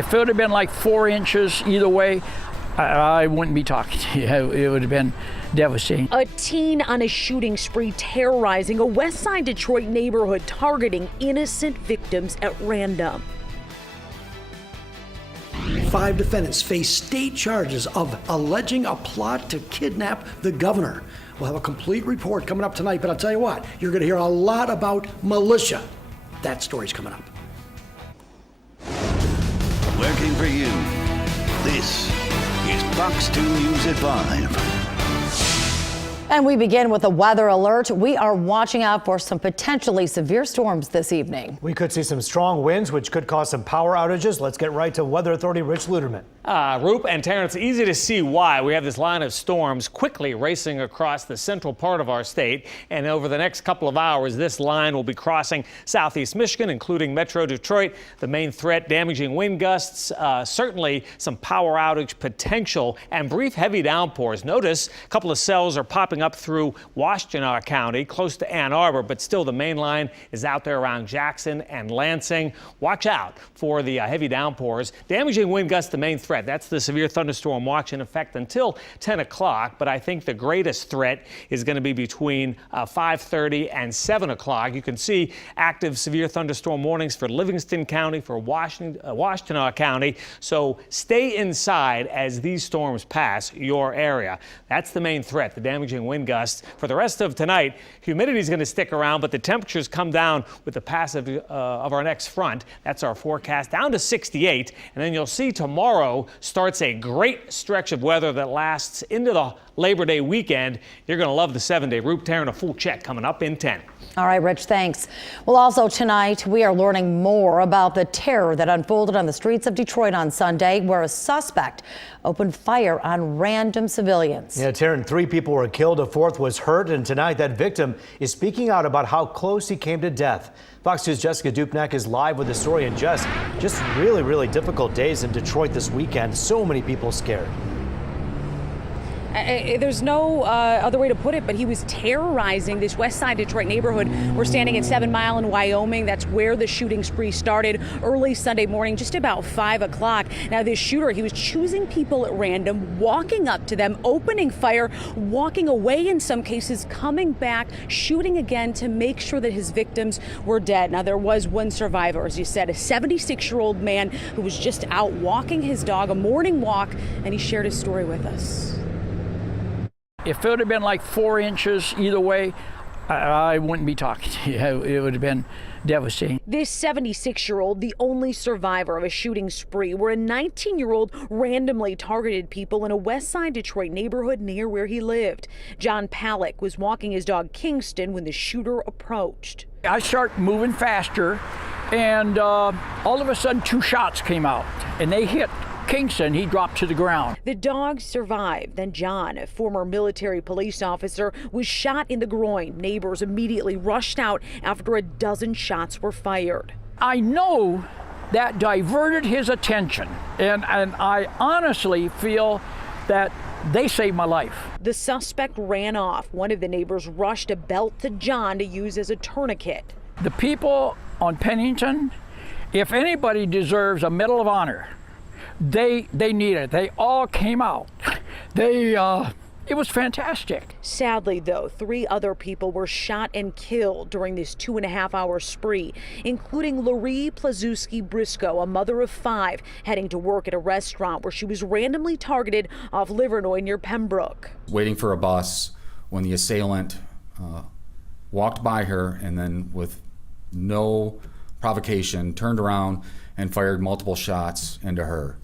If it would have been like 4 inches either way, I wouldn't be talking to you. It would have been devastating. A teen on a shooting spree terrorizing a West Side Detroit neighborhood, targeting innocent victims at random. 5 defendants face state charges of alleging a plot to kidnap the governor. We'll have a complete report coming up tonight, but I'll tell you what, you're going to hear a lot about militia. That story's coming up. Working for you. This is Fox 2 News at 5. And we begin with a weather alert. We are watching out for some potentially severe storms this evening. We could see some strong winds, which could cause some power outages. Let's get right to Weather Authority Rich Luderman. Roop and Terrence, easy to see why. We have this line of storms quickly racing across the central part of our state. And over the next couple of hours, this line will be crossing southeast Michigan, including Metro Detroit. The main threat, damaging wind gusts, certainly some power outage potential, and brief heavy downpours. Notice a couple of cells are popping up through Washtenaw County, close to Ann Arbor, but still the main line is out there around Jackson and Lansing. Watch out for the heavy downpours. Damaging wind gusts, the main threat. That's the severe thunderstorm watch in effect until 10 o'clock, but I think the greatest threat is going to be between 5:30 and 7 o'clock. You can see active severe thunderstorm warnings for Livingston County, for Washtenaw County, so stay inside as these storms pass your area. That's the main threat, the damaging wind gusts. For the rest of tonight, humidity is going to stick around, but the temperatures come down with the passage of our next front. That's our forecast, down to 68, and then you'll see tomorrow starts a great stretch of weather that lasts into the Labor Day weekend. You're going to love the 7-day Roop Tear, and a full check coming up in 10. All right, Rich, thanks. Well, also tonight, we are learning more about the terror that unfolded on the streets of Detroit on Sunday, where a suspect opened fire on random civilians. Yeah, Taryn, 3 people were killed, a 4th was hurt, and tonight that victim is speaking out about how close he came to death. Fox 2's Jessica Dupnack is live with the story, and just really difficult days in Detroit this weekend. So many people scared. There's no other way to put it, but he was terrorizing this West Side Detroit neighborhood. We're standing at 7 Mile in Wyoming. That's where the shooting spree started early Sunday morning, just about 5 o'clock. Now, this shooter, he was choosing people at random, walking up to them, opening fire, walking away in some cases, coming back, shooting again to make sure that his victims were dead. Now, there was one survivor, as you said, a 76-year-old man who was just out walking his dog, a morning walk, and he shared his story with us. If it would have been like 4 inches either way, I wouldn't be talking to you. It would have been devastating. This 76-year-old, the only survivor of a shooting spree where a 19-year-old randomly targeted people in a West Side Detroit neighborhood near where he lived. John Pallick was walking his dog Kingston when the shooter approached. I start moving faster, and all of a sudden 2 shots came out, and they hit Kingston. He dropped to the ground. The dog survived. Then John, a former military police officer, was shot in the groin. Neighbors immediately rushed out after a dozen shots were fired. I know that diverted his attention, and I honestly feel that they saved my life. The suspect ran off. One of the neighbors rushed a belt to John to use as a tourniquet. The people on Pennington, if anybody deserves a Medal of Honor, they need it. They all came out. It was fantastic. Sadly, though, 3 other people were shot and killed during this 2.5-hour spree, including Laurie Plazewski Briscoe, a mother of 5, heading to work at a restaurant where she was randomly targeted off Livernois near Pembroke. Waiting for a bus when the assailant walked by her and then with no provocation turned around and fired multiple shots into her.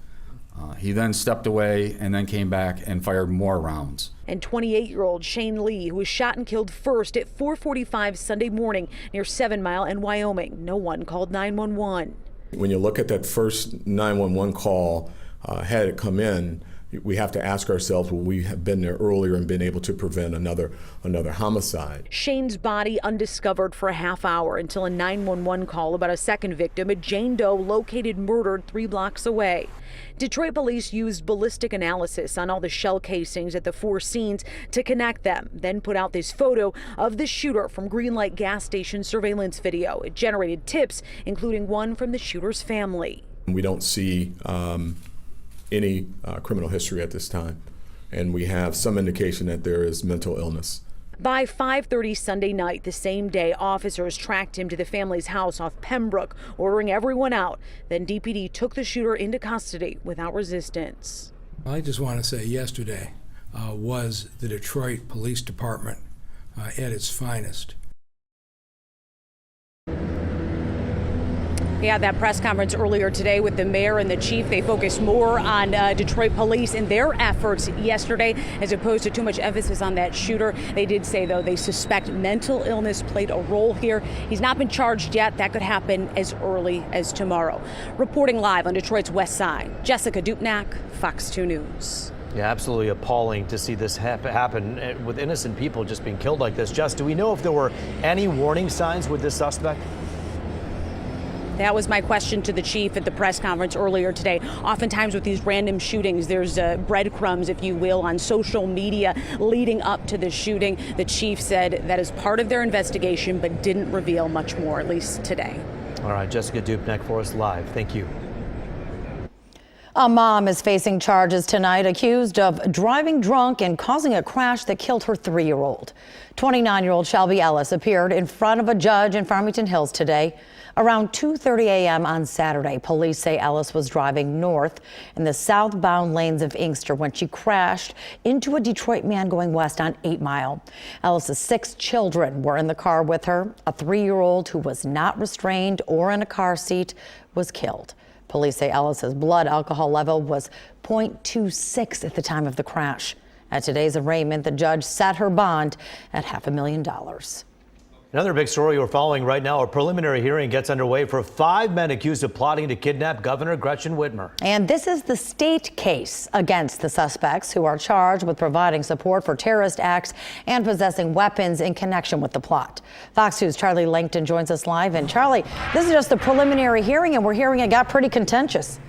He then stepped away and then came back and fired more rounds. And 28-year-old Shane Lee, who was shot and killed first at 4:45 Sunday morning near 7 Mile in Wyoming. No one called 911. When you look at that first 911 call, had it come in, we have to ask ourselves, will we have been there earlier and been able to prevent another homicide? Shane's body undiscovered for a half hour until a 911 call about a second victim, a Jane Doe, located murdered 3 blocks away. Detroit police used ballistic analysis on all the shell casings at the 4 scenes to connect them, then put out this photo of the shooter from Greenlight gas station surveillance video. It generated tips, including one from the shooter's family. We don't see any criminal history at this time, and we have some indication that there is mental illness. By 5:30 Sunday night, the same day, officers tracked him to the family's house off Pembroke, ordering everyone out. Then DPD took the shooter into custody without resistance. I just want to say yesterday was the Detroit Police Department at its finest. He had that press conference earlier today with the mayor and the chief. They focused more on Detroit police and their efforts yesterday as opposed to too much emphasis on that shooter. They did say, though, they suspect mental illness played a role here. He's not been charged yet. That could happen as early as tomorrow. Reporting live on Detroit's west side, Jessica Dupnack, Fox 2 News. Yeah, absolutely appalling to see this happen with innocent people just being killed like this. Jess, do we know if there were any warning signs with this suspect? That was my question to the chief at the press conference earlier today. Oftentimes with these random shootings, there's breadcrumbs, if you will, on social media leading up to the shooting. The chief said that is part of their investigation, but didn't reveal much more, at least today. All right, Jessica Dupnack for us live. Thank you. A mom is facing charges tonight, accused of driving drunk and causing a crash that killed her 3-year-old. 29-year-old Shelby Ellis appeared in front of a judge in Farmington Hills today. Around 2:30 a.m. on Saturday, police say Ellis was driving north in the southbound lanes of Inkster when she crashed into a Detroit man going west on 8 Mile. Ellis's 6 children were in the car with her. A 3-year-old who was not restrained or in a car seat was killed. Police say Ellis's blood alcohol level was 0.26 at the time of the crash. At today's arraignment, the judge set her bond at $500,000. Another big story we're following right now. A preliminary hearing gets underway for 5 men accused of plotting to kidnap Governor Gretchen Whitmer. And this is the state case against the suspects who are charged with providing support for terrorist acts and possessing weapons in connection with the plot. Fox 2's Charlie Langton joins us live. And Charlie, this is just the preliminary hearing, and we're hearing it got pretty contentious.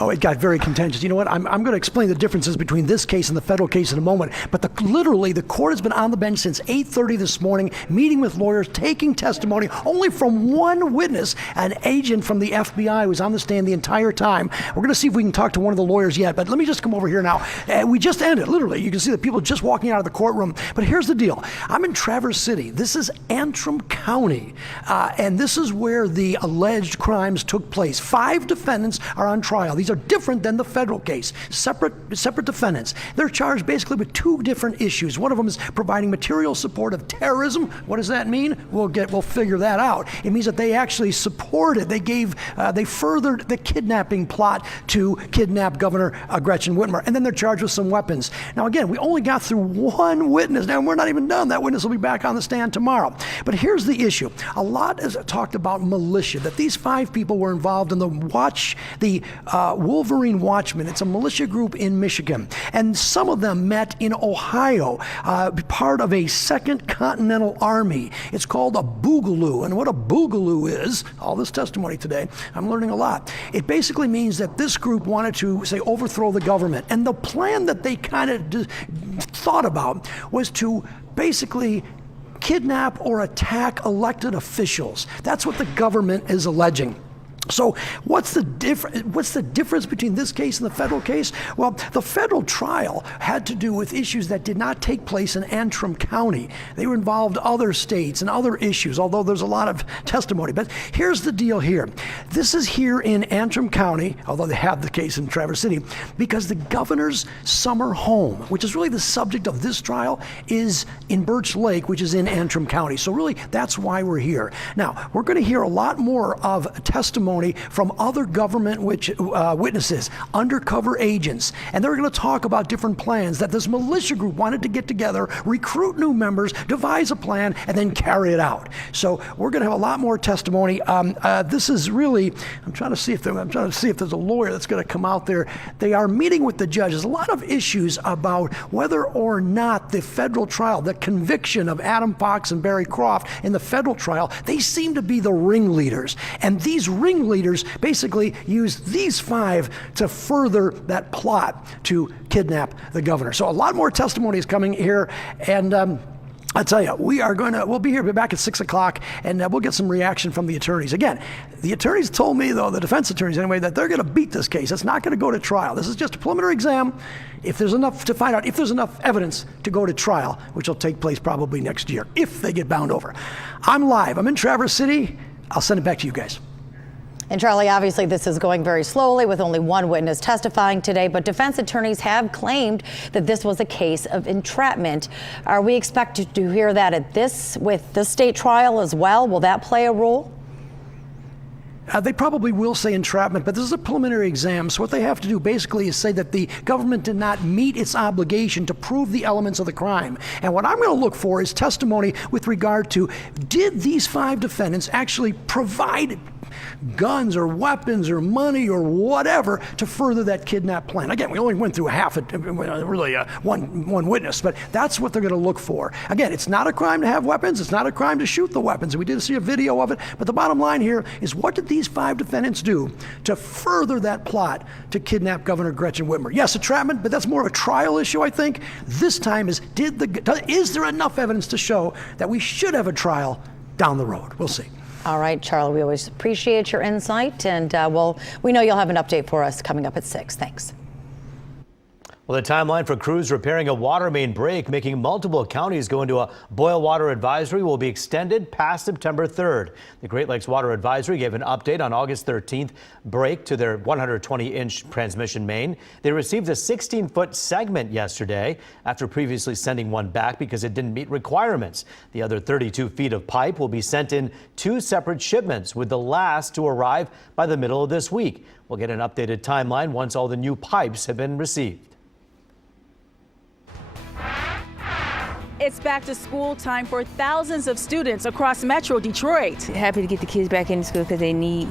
Oh, it got very contentious. You know what? I'm going to explain the differences between this case and the federal case in a moment. But literally, the court has been on the bench since 8:30 this morning, meeting with lawyers, taking testimony only from one witness, an agent from the FBI who was on the stand the entire time. We're going to see if we can talk to one of the lawyers yet. But let me just come over here now. We just ended, literally. You can see the people just walking out of the courtroom. But here's the deal. I'm in Traverse City. This is Antrim County. And this is where the alleged crimes took place. 5 defendants are on trial. These are different than the federal case, separate defendants. They're charged basically with 2 different issues. One of them is providing material support of terrorism. What does that mean? We'll figure that out. It means that they actually supported, they furthered the kidnapping plot to kidnap Governor Gretchen Whitmer. And then they're charged with some weapons. Now again, we only got through one witness. Now we're not even done. That witness will be back on the stand tomorrow. But here's the issue. A lot is talked about militia, that these 5 people were involved in the Wolverine Watchmen. It's a militia group in Michigan. And some of them met in Ohio, part of a Second Continental Army. It's called a boogaloo. And what a boogaloo is, all this testimony today, I'm learning a lot. It basically means that this group wanted to, say, overthrow the government. And the plan that they kind of thought about was to basically kidnap or attack elected officials. That's what the government is alleging. So what's the difference between this case and the federal case? Well, the federal trial had to do with issues that did not take place in Antrim County. They were involved other states and other issues, although there's a lot of testimony. But here's the deal here. This is here in Antrim County, although they have the case in Traverse City, because the governor's summer home, which is really the subject of this trial, is in Birch Lake, which is in Antrim County. So really, that's why we're here. Now, we're going to hear a lot more of testimony from other government witnesses, undercover agents, and they're going to talk about different plans that this militia group wanted to get together, recruit new members, devise a plan, and then carry it out. So we're going to have a lot more testimony. This is really, I'm trying to see if there's a lawyer that's going to come out there. They are meeting with the judge. There's a lot of issues about whether or not the federal trial, the conviction of Adam Fox and Barry Croft in the federal trial, they seem to be the ringleaders, and these ringleaders basically used these 5 to further that plot to kidnap the governor. So a lot more testimony is coming here, and I tell you, we'll be here, back at 6 o'clock, and we'll get some reaction from the attorneys. Again, the attorneys told me, though, the defense attorneys anyway, that they're going to beat this case. It's not going to go to trial. This is just a preliminary exam. If there's enough to find out, if there's enough evidence to go to trial, which will take place probably next year, if they get bound over. I'm live. I'm in Traverse City. I'll send it back to you guys. And Charlie, obviously this is going very slowly with only one witness testifying today, but defense attorneys have claimed that this was a case of entrapment. Are we expected to hear that with the state trial as well? Will that play a role? They probably will say entrapment, but this is a preliminary exam, so what they have to do basically is say that the government did not meet its obligation to prove the elements of the crime. And what I'm going to look for is testimony with regard to, did these 5 defendants actually provide guns or weapons or money or whatever to further that kidnap plan? Again, we only went through one witness, but that's what they're going to look for. Again, it's not a crime to have weapons. It's not a crime to shoot the weapons. We did see a video of it, but the bottom line here is, what did these 5 defendants do to further that plot to kidnap Governor Gretchen Whitmer? Yes, entrapment, but that's more of a trial issue, I think. This time is there enough evidence to show that we should have a trial down the road? We'll see. All right, Charlie, we always appreciate your insight, and we know you'll have an update for us coming up at 6. Thanks. Well, the timeline for crews repairing a water main break, making multiple counties go into a boil water advisory, will be extended past September 3rd. The Great Lakes Water Advisory gave an update on August 13th break to their 120-inch transmission main. They received a 16-foot segment yesterday after previously sending one back because it didn't meet requirements. The other 32 feet of pipe will be sent in 2 separate shipments, with the last to arrive by the middle of this week. We'll get an updated timeline once all the new pipes have been received. It's back to school time for thousands of students across Metro Detroit. Happy to get the kids back into school because they need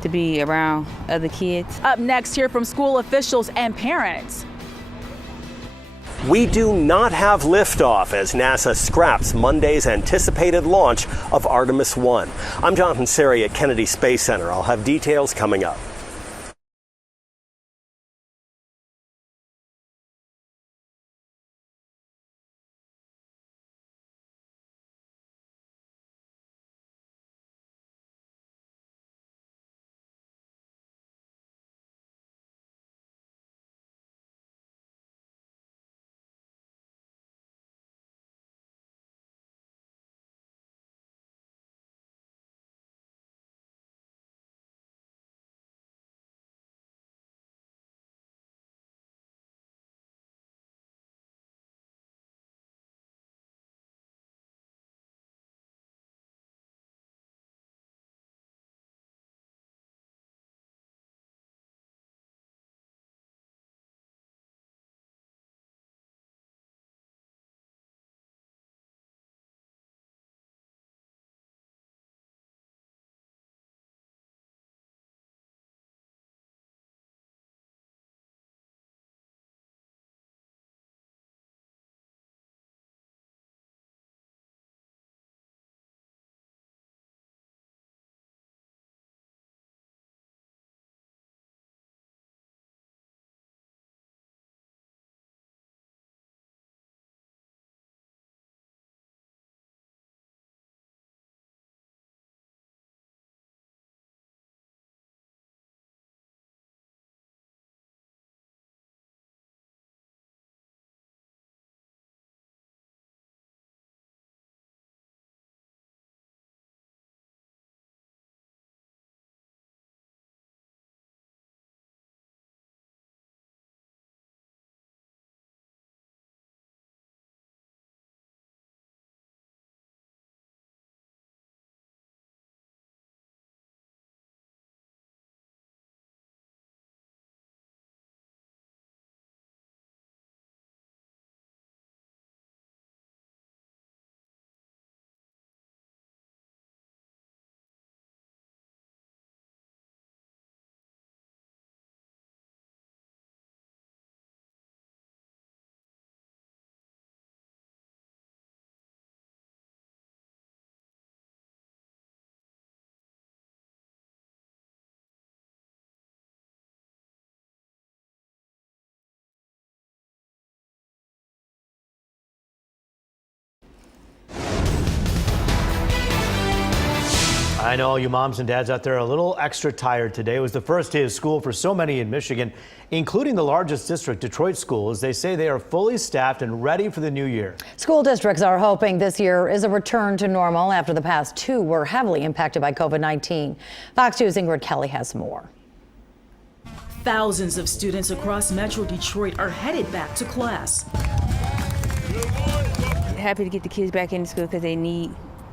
to be around other kids. Up next, hear from school officials and parents. We do not have liftoff as NASA scraps Monday's anticipated launch of Artemis 1. I'm Jonathan Seri at Kennedy Space Center. I'll have details coming up. I know all you moms and dads out there are a little extra tired today. It was the first day of school for so many in Michigan, including the largest district, Detroit schools. They say they are fully staffed and ready for the new year. School districts are hoping this year is a return to normal after the past 2 were heavily impacted by COVID-19. Fox News' Ingrid Kelly has more. Thousands of students across Metro Detroit are headed back to class. Happy to get the kids back into school because they need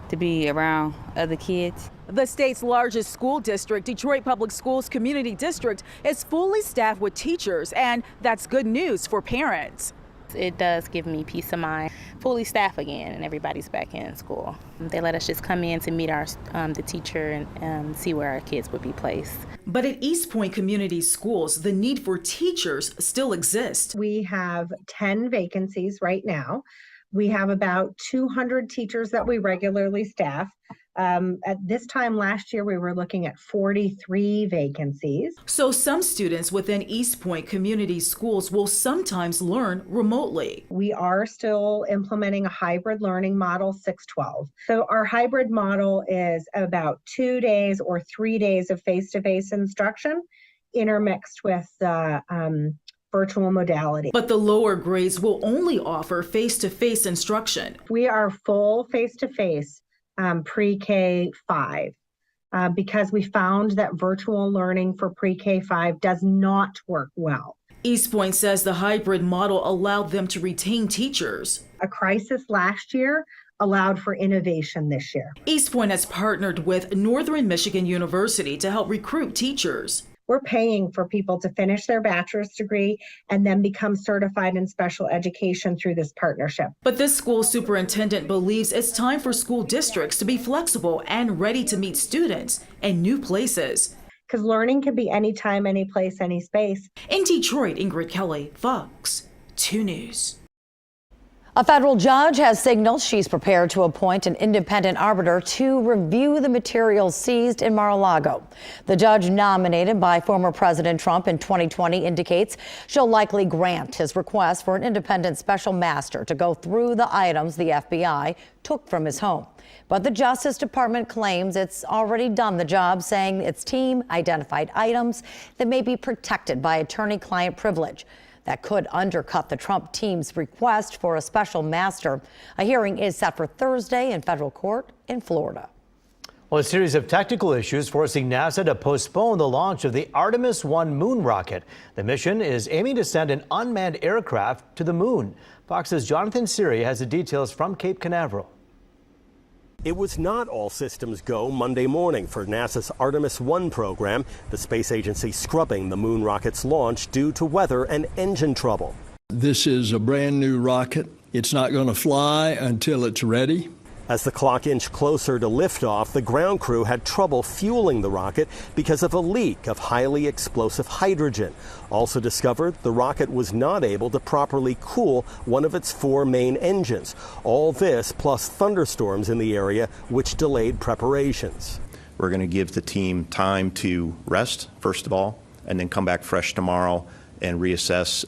to be around other kids. The state's largest school district, Detroit Public Schools Community District, is fully staffed with teachers, and that's good news for parents. It does give me peace of mind. Fully staffed again, and everybody's back in school. They let us just come in to meet the teacher and see where our kids would be placed. But at East Point Community Schools, the need for teachers still exists. We have 10 vacancies right now. We have about 200 teachers that we regularly staff. At this time last year, we were looking at 43 vacancies. So some students within East Point Community Schools will sometimes learn remotely. We are still implementing a hybrid learning model 612. So our hybrid model is about 2 days or 3 days of face-to-face instruction intermixed with virtual modality. But the lower grades will only offer face-to-face instruction. We are full face-to-face pre-K 5 because we found that virtual learning for pre-K 5 does not work well. East Point says the hybrid model allowed them to retain teachers. A crisis last year allowed for innovation this year. East Point has partnered with Northern Michigan University to help recruit teachers. We're paying for people to finish their bachelor's degree and then become certified in special education through this partnership. But this school superintendent believes it's time for school districts to be flexible and ready to meet students in new places. Because learning can be anytime, any place, any space. In Detroit, Ingrid Kelly, Fox 2 News. A federal judge has signaled she's prepared to appoint an independent arbiter to review the materials seized in Mar-a-Lago. The judge nominated by former President Trump in 2020 indicates she'll likely grant his request for an independent special master to go through the items the FBI took from his home. But the Justice Department claims it's already done the job, saying its team identified items that may be protected by attorney-client privilege. That could undercut the Trump team's request for a special master. A hearing is set for Thursday in federal court in Florida. Well, a series of technical issues forcing NASA to postpone the launch of the Artemis 1 moon rocket. The mission is aiming to send an unmanned aircraft to the moon. Fox's Jonathan Siri has the details from Cape Canaveral. It was not all systems go Monday morning for NASA's Artemis 1 program, the space agency scrubbing the moon rocket's launch due to weather and engine trouble. This is a brand new rocket. It's not going to fly until it's ready. As the clock inched closer to liftoff, the ground crew had trouble fueling the rocket because of a leak of highly explosive hydrogen. Also discovered, the rocket was not able to properly cool one of its 4 main engines. All this plus thunderstorms in the area, which delayed preparations. We're going to give the team time to rest, first of all, and then come back fresh tomorrow and reassess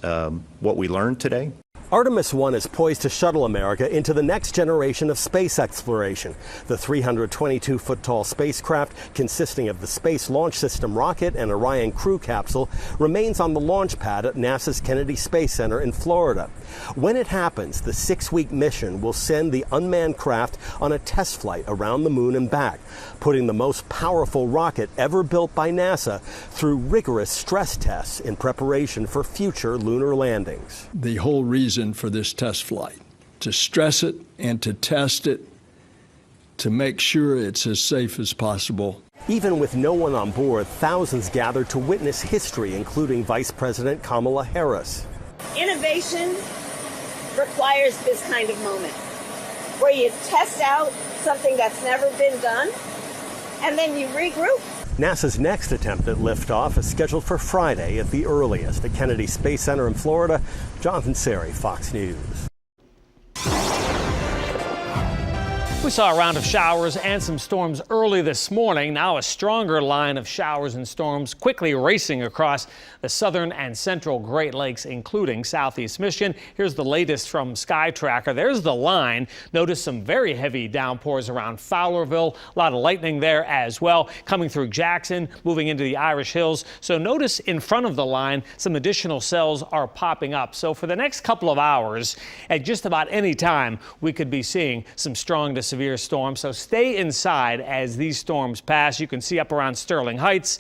what we learned today. Artemis 1 is poised to shuttle America into the next generation of space exploration. The 322-foot-tall spacecraft, consisting of the Space Launch System rocket and Orion crew capsule, remains on the launch pad at NASA's Kennedy Space Center in Florida. When it happens, the 6-week mission will send the unmanned craft on a test flight around the moon and back, putting the most powerful rocket ever built by NASA through rigorous stress tests in preparation for future lunar landings. The whole reason for this test flight, to stress it and to test it, to make sure it's as safe as possible. Even with no one on board, thousands gathered to witness history, including Vice President Kamala Harris. Innovation requires this kind of moment, where you test out something that's never been done, and then you regroup. NASA's next attempt at liftoff is scheduled for Friday at the earliest at Kennedy Space Center in Florida. Jonathan Siri, Fox News. We saw a round of showers and some storms early this morning. Now a stronger line of showers and storms quickly racing across the southern and central Great Lakes, including southeast Michigan. Here's the latest from Sky Tracker. There's the line. Notice some very heavy downpours around Fowlerville. A lot of lightning there as well, coming through Jackson, moving into the Irish Hills. So notice in front of the line, some additional cells are popping up. So for the next couple of hours, at just about any time, we could be seeing some strong to severe storms. So stay inside as these storms pass. You can see up around Sterling Heights,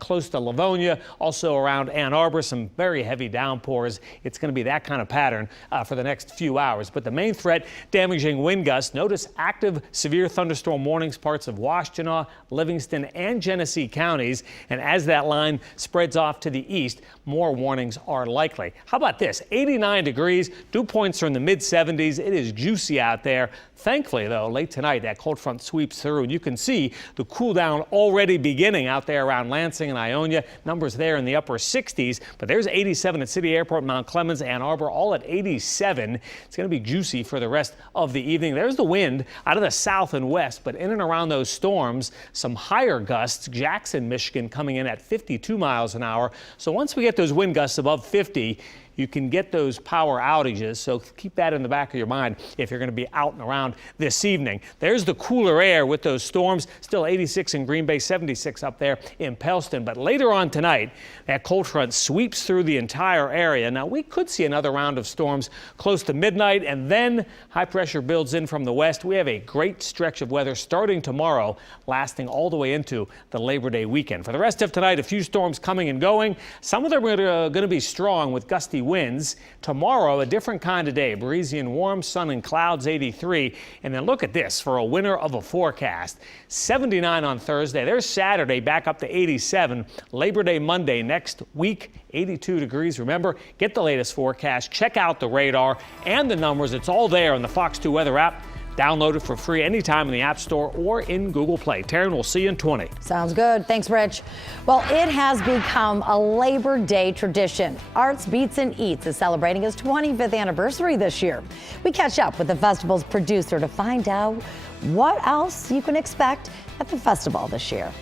close to Livonia, also around Ann Arbor, some very heavy downpours. It's going to be that kind of pattern for the next few hours. But the main threat, damaging wind gusts. Notice active severe thunderstorm warnings, parts of Washtenaw, Livingston, and Genesee counties. And as that line spreads off to the east, more warnings are likely. How about this? 89 degrees. Dew points are in the mid 70s. It is juicy out there. Thankfully, though, late tonight, that cold front sweeps through, and you can see the cool down already beginning out there around Lansing and Ionia. Numbers there in the upper 60s, but there's 87 at City Airport, Mount Clemens, Ann Arbor, all at 87. It's going to be juicy for the rest of the evening. There's the wind out of the south and west, but in and around those storms, some higher gusts. Jackson, Michigan, coming in at 52 miles an hour. So once we get those wind gusts above 50, you can get those power outages, so keep that in the back of your mind if you're going to be out and around this evening. There's the cooler air with those storms, still 86 in Green Bay, 76 up there in Pellston. But later on tonight, that cold front sweeps through the entire area. Now, we could see another round of storms close to midnight, and then high pressure builds in from the west. We have a great stretch of weather starting tomorrow, lasting all the way into the Labor Day weekend. For the rest of tonight, a few storms coming and going. Some of them are going to be strong with gusty winds. Tomorrow, a different kind of day, breezy and warm, sun and clouds, 83. And then look at this for a winner of a forecast. 79 on Thursday. There's Saturday back up to 87. Labor Day Monday next week, 82 degrees. Remember, get the latest forecast, check out the radar and the numbers. It's all there on the Fox 2 weather app. Download it for free anytime in the App Store or in Google Play. Taryn, we'll see you in 20. Sounds good. Thanks, Rich. Well, it has become a Labor Day tradition. Arts Beats and Eats is celebrating its 25th anniversary this year. We catch up with the festival's producer to find out what else you can expect at the festival this year.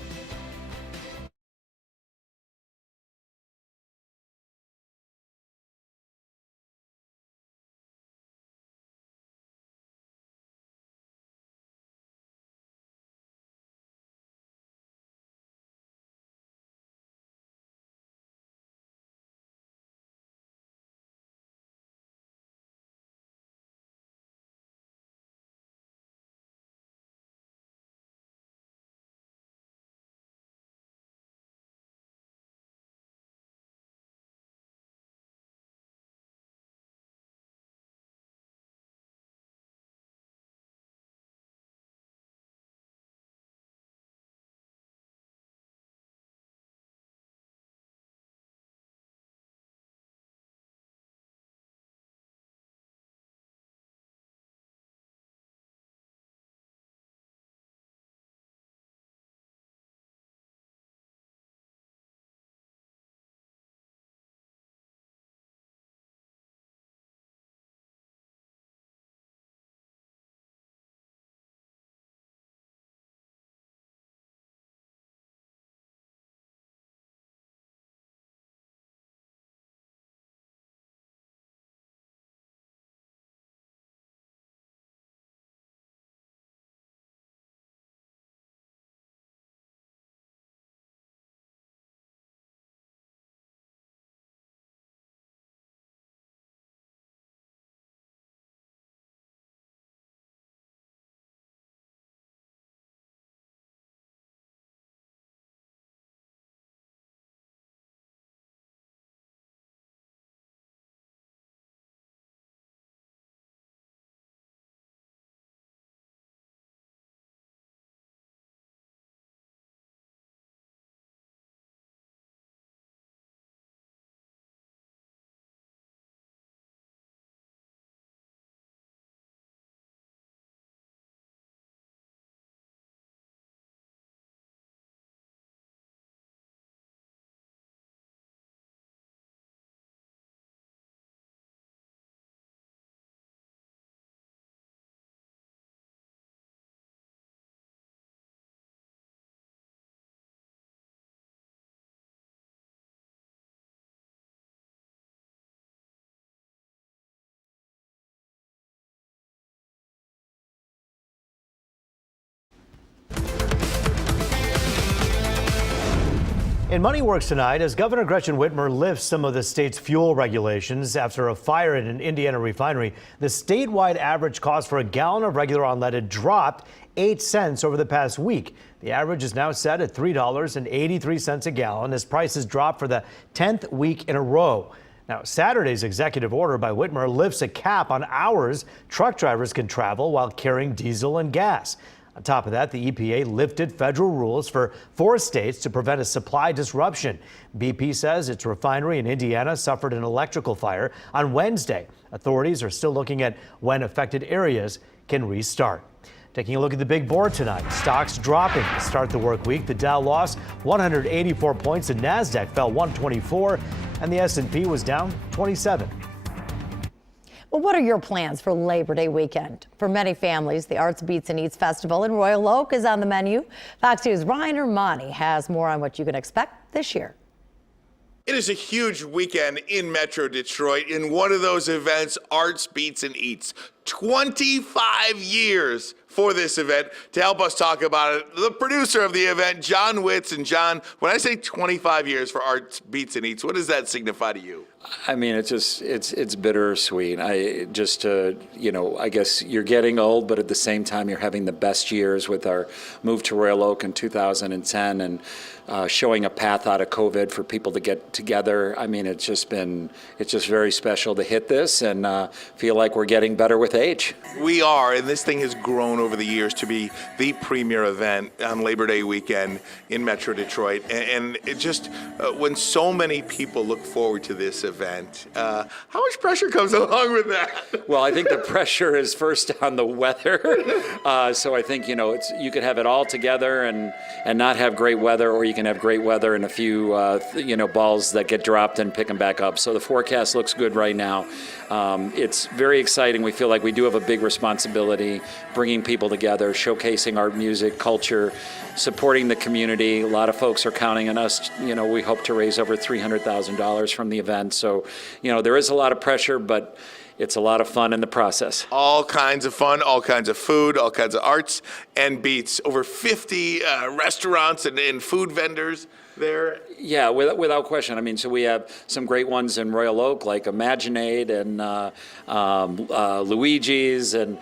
In Money Works tonight, as Governor Gretchen Whitmer lifts some of the state's fuel regulations after a fire in an Indiana refinery, the statewide average cost for a gallon of regular unleaded dropped 8 cents over the past week. The average is now set at $3.83 a gallon as prices drop for the 10th week in a row. Now, Saturday's executive order by Whitmer lifts a cap on hours truck drivers can travel while carrying diesel and gas. On top of that, the EPA lifted federal rules for 4 states to prevent a supply disruption. BP says its refinery in Indiana suffered an electrical fire on Wednesday. Authorities are still looking at when affected areas can restart. Taking a look at the big board tonight, stocks dropping to start the work week. The Dow lost 184 points, the Nasdaq fell 124, and the S&P was down 27. Well, what are your plans for Labor Day weekend? For many families, the Arts Beats and Eats Festival in Royal Oak is on the menu. Fox News' Ryan Ermani has more on what you can expect this year. It is a huge weekend in Metro Detroit. In one of those events, Arts Beats and Eats. 25 years for this event. To help us talk about it, the producer of the event, John Witz. And John, when I say 25 years for Arts Beats and Eats, what does that signify to you? I mean, it's bittersweet. I guess you're getting old, but at the same time, you're having the best years with our move to Royal Oak in 2010 and showing a path out of COVID for people to get together. I mean, it's just very special to hit this and feel like we're getting better with age. We are, and this thing has grown over the years to be the premier event on Labor Day weekend in Metro Detroit. And it just, when so many people look forward to this event, how much pressure comes along with that? Well, I think the pressure is first on the weather. So I think, you could have it all together and not have great weather, or you can have great weather and a few, balls that get dropped and pick them back up. So the forecast looks good right now. It's very exciting. We feel like we do have a big responsibility, bringing people together, showcasing art, music, culture, supporting the community. A lot of folks are counting on us. We hope to raise over $300,000 from the event. So, there is a lot of pressure, but it's a lot of fun in the process. All kinds of fun, all kinds of food, all kinds of arts and beats. Over 50 restaurants and food vendors there. Yeah, without question. I mean, so we have some great ones in Royal Oak, like Imaginate and Luigi's and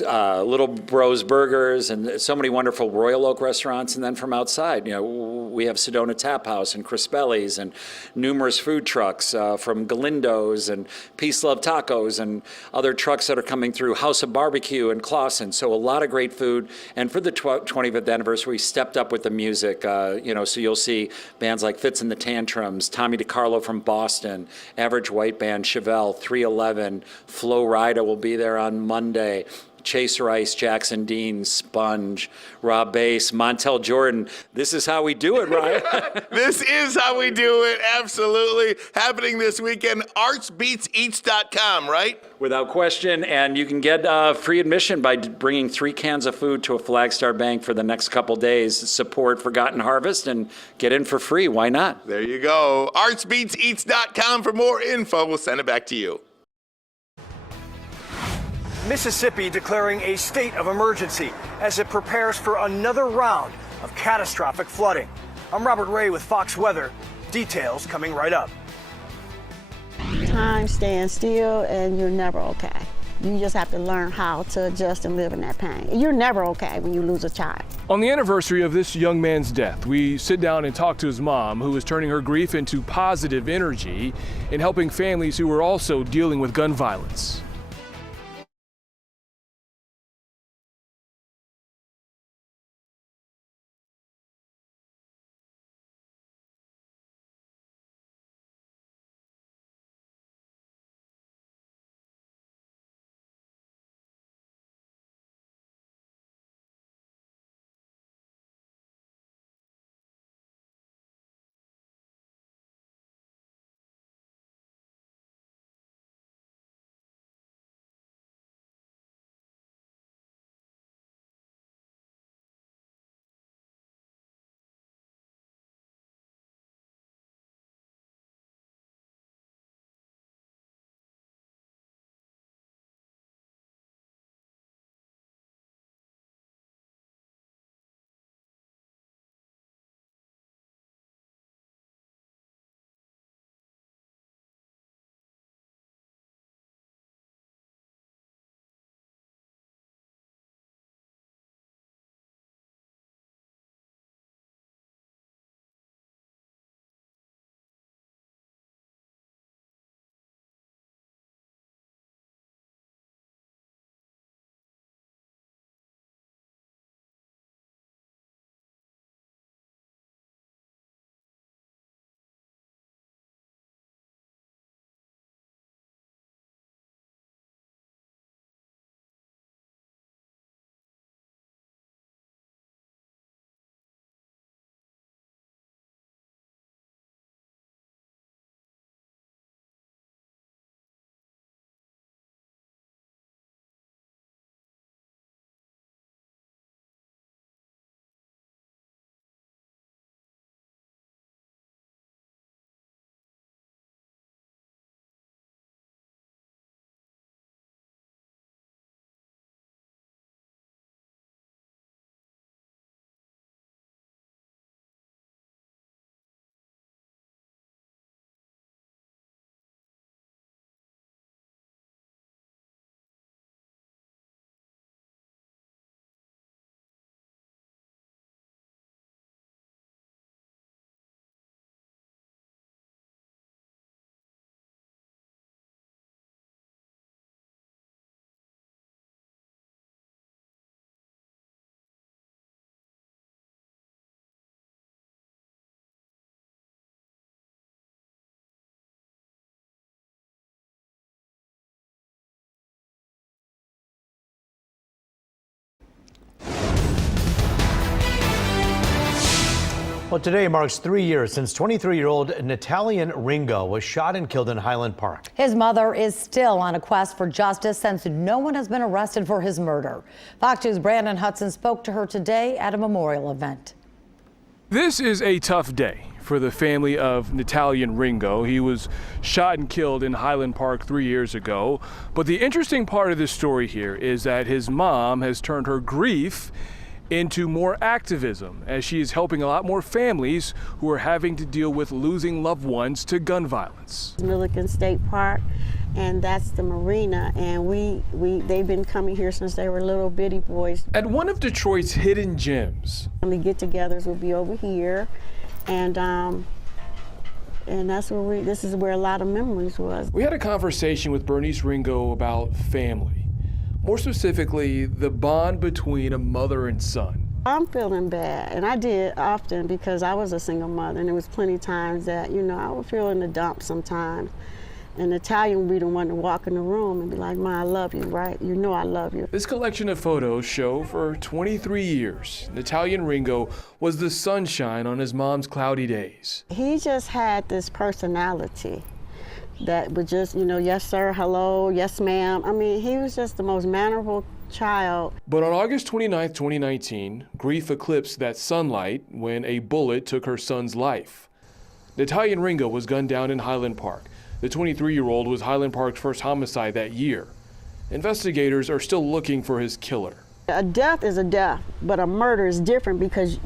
Little Bros Burgers, and so many wonderful Royal Oak restaurants. And then from outside, we have Sedona Tap House and Crispelli's and numerous food trucks from Galindo's and Peace Love Tacos and other trucks that are coming through, House of Barbecue and Clausen. So a lot of great food. And for the 25th anniversary, we stepped up with the music. So you'll see bands like Fitz and the Tantrums, Tommy DiCarlo from Boston, Average White Band, Chevelle, 311, Flo Rida will be there on Monday. Chase Rice, Jackson Dean, Sponge, Rob Bass, Montel Jordan. This is how we do it, Ryan. This is how we do it. Absolutely. Happening this weekend. ArtsBeatsEats.com, right? Without question. And you can get free admission by bringing 3 cans of food to a Flagstar Bank for the next couple days. Support Forgotten Harvest and get in for free. Why not? There you go. ArtsBeatsEats.com for more info. We'll send it back to you. Mississippi declaring a state of emergency as it prepares for another round of catastrophic flooding. I'm Robert Ray with Fox Weather. Details coming right up. Time stands still and you're never okay. You just have to learn how to adjust and live in that pain. You're never okay when you lose a child. On the anniversary of this young man's death, we sit down and talk to his mom, who is turning her grief into positive energy in helping families who are also dealing with gun violence. Well, today marks 3 years since 23-year-old Natalian Ringo was shot and killed in Highland Park. His mother is still on a quest for justice since no one has been arrested for his murder. Fox 2's Brandon Hudson spoke to her today at a memorial event. This is a tough day for the family of Natalian Ringo. He was shot and killed in Highland Park 3 years ago. But the interesting part of this story here is that his mom has turned her grief into more activism, as she is helping a lot more families who are having to deal with losing loved ones to gun violence. Milliken State Park, and that's the marina, and they've been coming here since they were little bitty boys. At one of Detroit's hidden gems. The get-togethers will be over here, and that's where this is where a lot of memories was. We had a conversation with Bernice Ringo about family. More specifically, the bond between a mother and son. I'm feeling bad, and I did often because I was a single mother, and there was plenty of times that, I would feel in the dumps sometimes. And Natalia would be the one to walk in the room and be like, "Ma, I love you, right? You know I love you." This collection of photos show for 23 years, Natalian Ringo was the sunshine on his mom's cloudy days. He just had this personality that would just, yes sir, hello, yes ma'am. I mean, he was just the most mannerable child. But on August 29, 2019, grief eclipsed that sunlight when a bullet took her son's life. Natalian Ringo was gunned down in Highland Park. The 23-year-old was Highland Park's first homicide that year. Investigators are still looking for his killer. A death is a death, but a murder is different because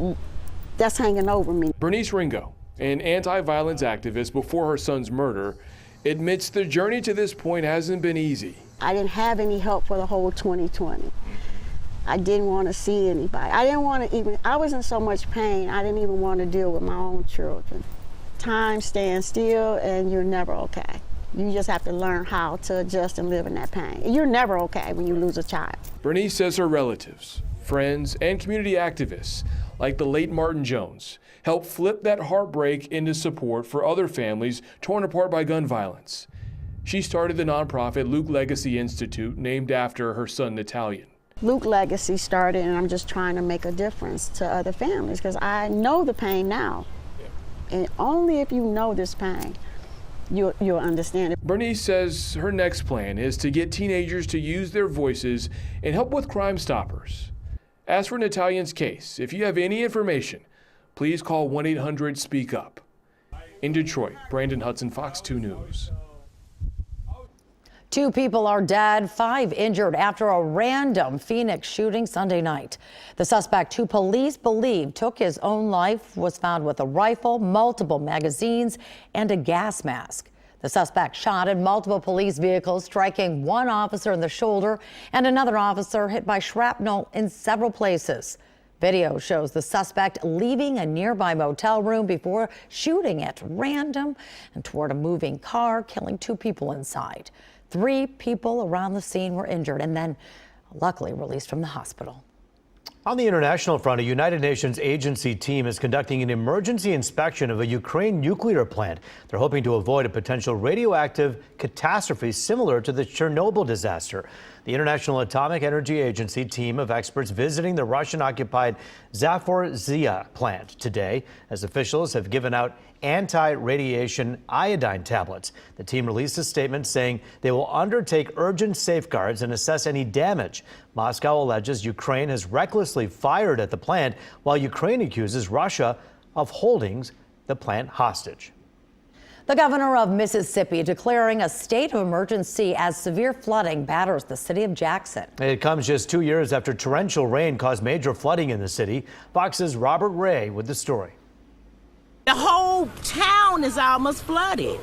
that's hanging over me. Bernice Ringo, an anti-violence activist before her son's murder, admits the journey to this point hasn't been easy. I didn't have any help for the whole 2020. I didn't want to see anybody. I was in so much pain, I didn't even want to deal with my own children. Time stands still and you're never okay. You just have to learn how to adjust and live in that pain. You're never okay when you lose a child. Bernice says her relatives, friends, and community activists, like the late Martin Jones, help flip that heartbreak into support for other families torn apart by gun violence. She started the nonprofit Luke Legacy Institute, named after her son Natalian. Luke Legacy started, and I'm just trying to make a difference to other families because I know the pain now. And only if you know this pain, you'll understand it. Bernice says her next plan is to get teenagers to use their voices and help with Crime Stoppers. As for Natalian's case, if you have any information, please call 1-800-SPEAK-UP. In Detroit, Brandon Hudson, Fox 2 News. 2 people are dead, 5 injured after a random Phoenix shooting Sunday night. The suspect, who police believe took his own life, was found with a rifle, multiple magazines, and a gas mask. The suspect shot at multiple police vehicles, striking one officer in the shoulder and another officer hit by shrapnel in several places. Video shows the suspect leaving a nearby motel room before shooting at random and toward a moving car, killing 2 people inside. 3 people around the scene were injured and then luckily released from the hospital. On the international front, a United Nations agency team is conducting an emergency inspection of a Ukraine nuclear plant. They're hoping to avoid a potential radioactive catastrophe similar to the Chernobyl disaster. The International Atomic Energy Agency team of experts visiting the Russian-occupied Zaporizhzhia plant today, as officials have given out anti-radiation iodine tablets. The team released a statement saying they will undertake urgent safeguards and assess any damage. Moscow alleges Ukraine has recklessly fired at the plant, while Ukraine accuses Russia of holding the plant hostage. The governor of Mississippi declaring a state of emergency as severe flooding batters the city of Jackson. It comes just 2 years after torrential rain caused major flooding in the city. Fox's Robert Ray with the story. The whole town is almost flooded.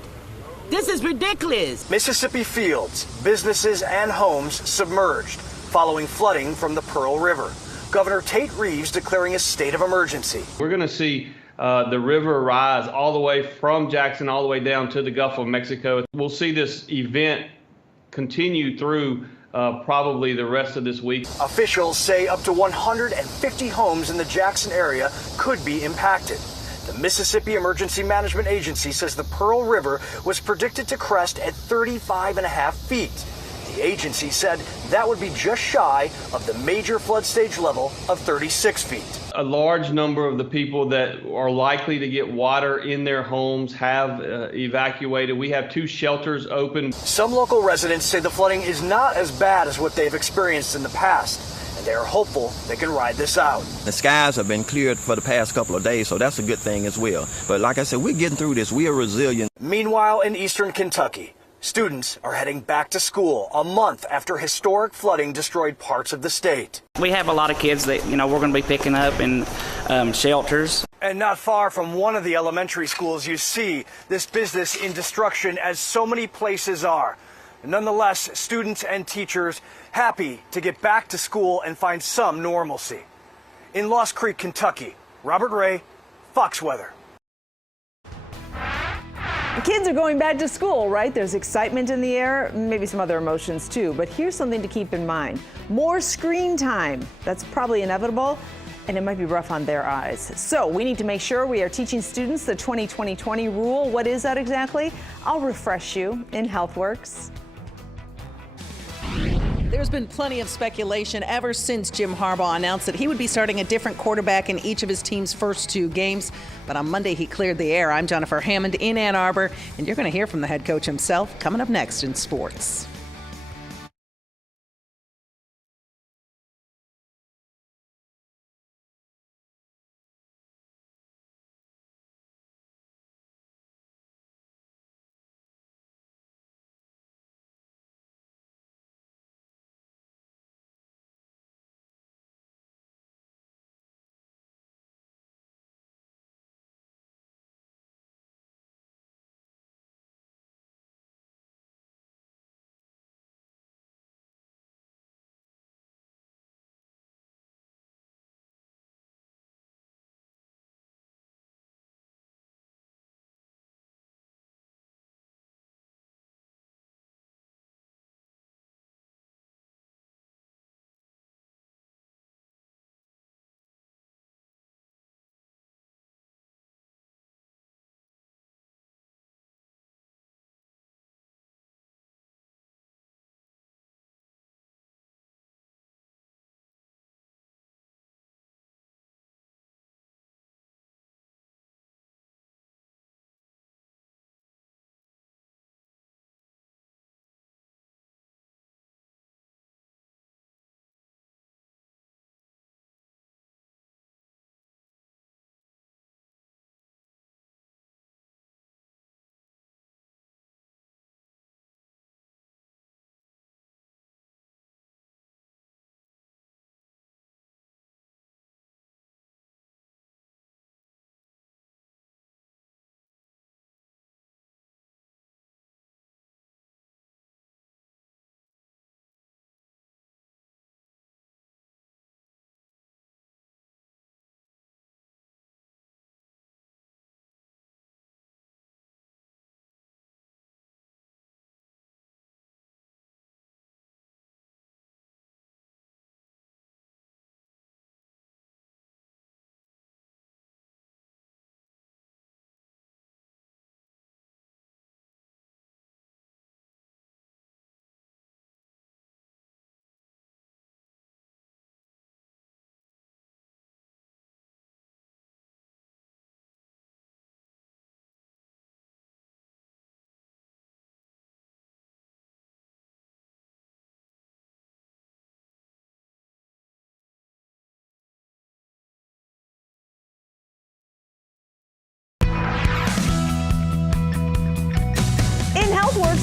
This is ridiculous. Mississippi fields, businesses, and homes submerged following flooding from the Pearl River. Governor Tate Reeves declaring a state of emergency. We're going to see the river rise all the way from Jackson all the way down to the Gulf of Mexico. We'll see this event continue through probably the rest of this week. Officials say up to 150 homes in the Jackson area could be impacted. The Mississippi Emergency Management Agency says the Pearl River was predicted to crest at 35.5 feet. The agency said that would be just shy of the major flood stage level of 36 feet. A large number of the people that are likely to get water in their homes have evacuated. We have 2 shelters open. Some local residents say the flooding is not as bad as what they've experienced in the past, and they are hopeful they can ride this out. The skies have been cleared for the past couple of days, so that's a good thing as well. But like I said, we're getting through this. We are resilient. Meanwhile, in eastern Kentucky, students are heading back to school a month after historic flooding destroyed parts of the state. We have a lot of kids that, we're going to be picking up in shelters. And not far from one of the elementary schools, you see this business in destruction, as so many places are. Nonetheless, students and teachers happy to get back to school and find some normalcy. In Lost Creek, Kentucky, Robert Ray, Fox Weather. The kids are going back to school, right? There's excitement in the air, maybe some other emotions too. But here's something to keep in mind. More screen time. That's probably inevitable, and it might be rough on their eyes. So we need to make sure we are teaching students the 20-20-20 rule. What is that exactly? I'll refresh you in HealthWorks. There's been plenty of speculation ever since Jim Harbaugh announced that he would be starting a different quarterback in each of his team's first 2 games. But on Monday, he cleared the air. I'm Jennifer Hammond in Ann Arbor, and you're going to hear from the head coach himself coming up next in sports.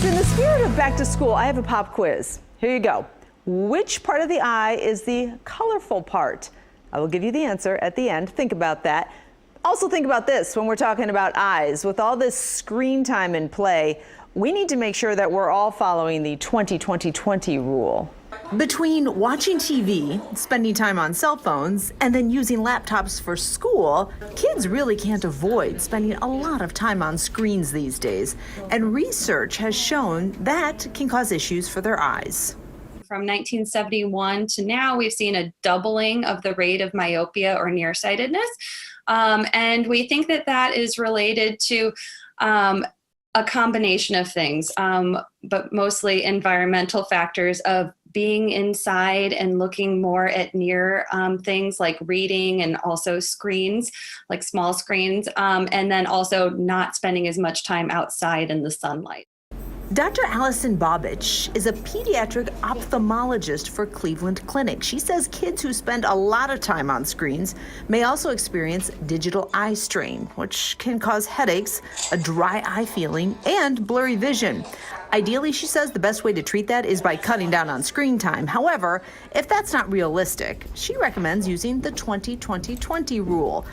In the spirit of back to school, I have a pop quiz. Here you go. Which part of the eye is the colorful part? I will give you the answer at the end. Think about that. Also think about this when we're talking about eyes. With all this screen time in play, we need to make sure that we're all following the 20-20-20 rule. Between watching TV, spending time on cell phones, and then using laptops for school, kids really can't avoid spending a lot of time on screens these days. And research has shown that can cause issues for their eyes. From 1971 to now, we've seen a doubling of the rate of myopia or nearsightedness. And we think that that is related to a combination of things, but mostly environmental factors of being inside and looking more at near things like reading and also screens, like small screens, and then also not spending as much time outside in the sunlight. Dr. Allison Bobich is a pediatric ophthalmologist for Cleveland Clinic. She says kids who spend a lot of time on screens may also experience digital eye strain, which can cause headaches, a dry eye feeling, and blurry vision. Ideally, she says the best way to treat that is by cutting down on screen time. However, if that's not realistic, she recommends using the 20-20-20 rule.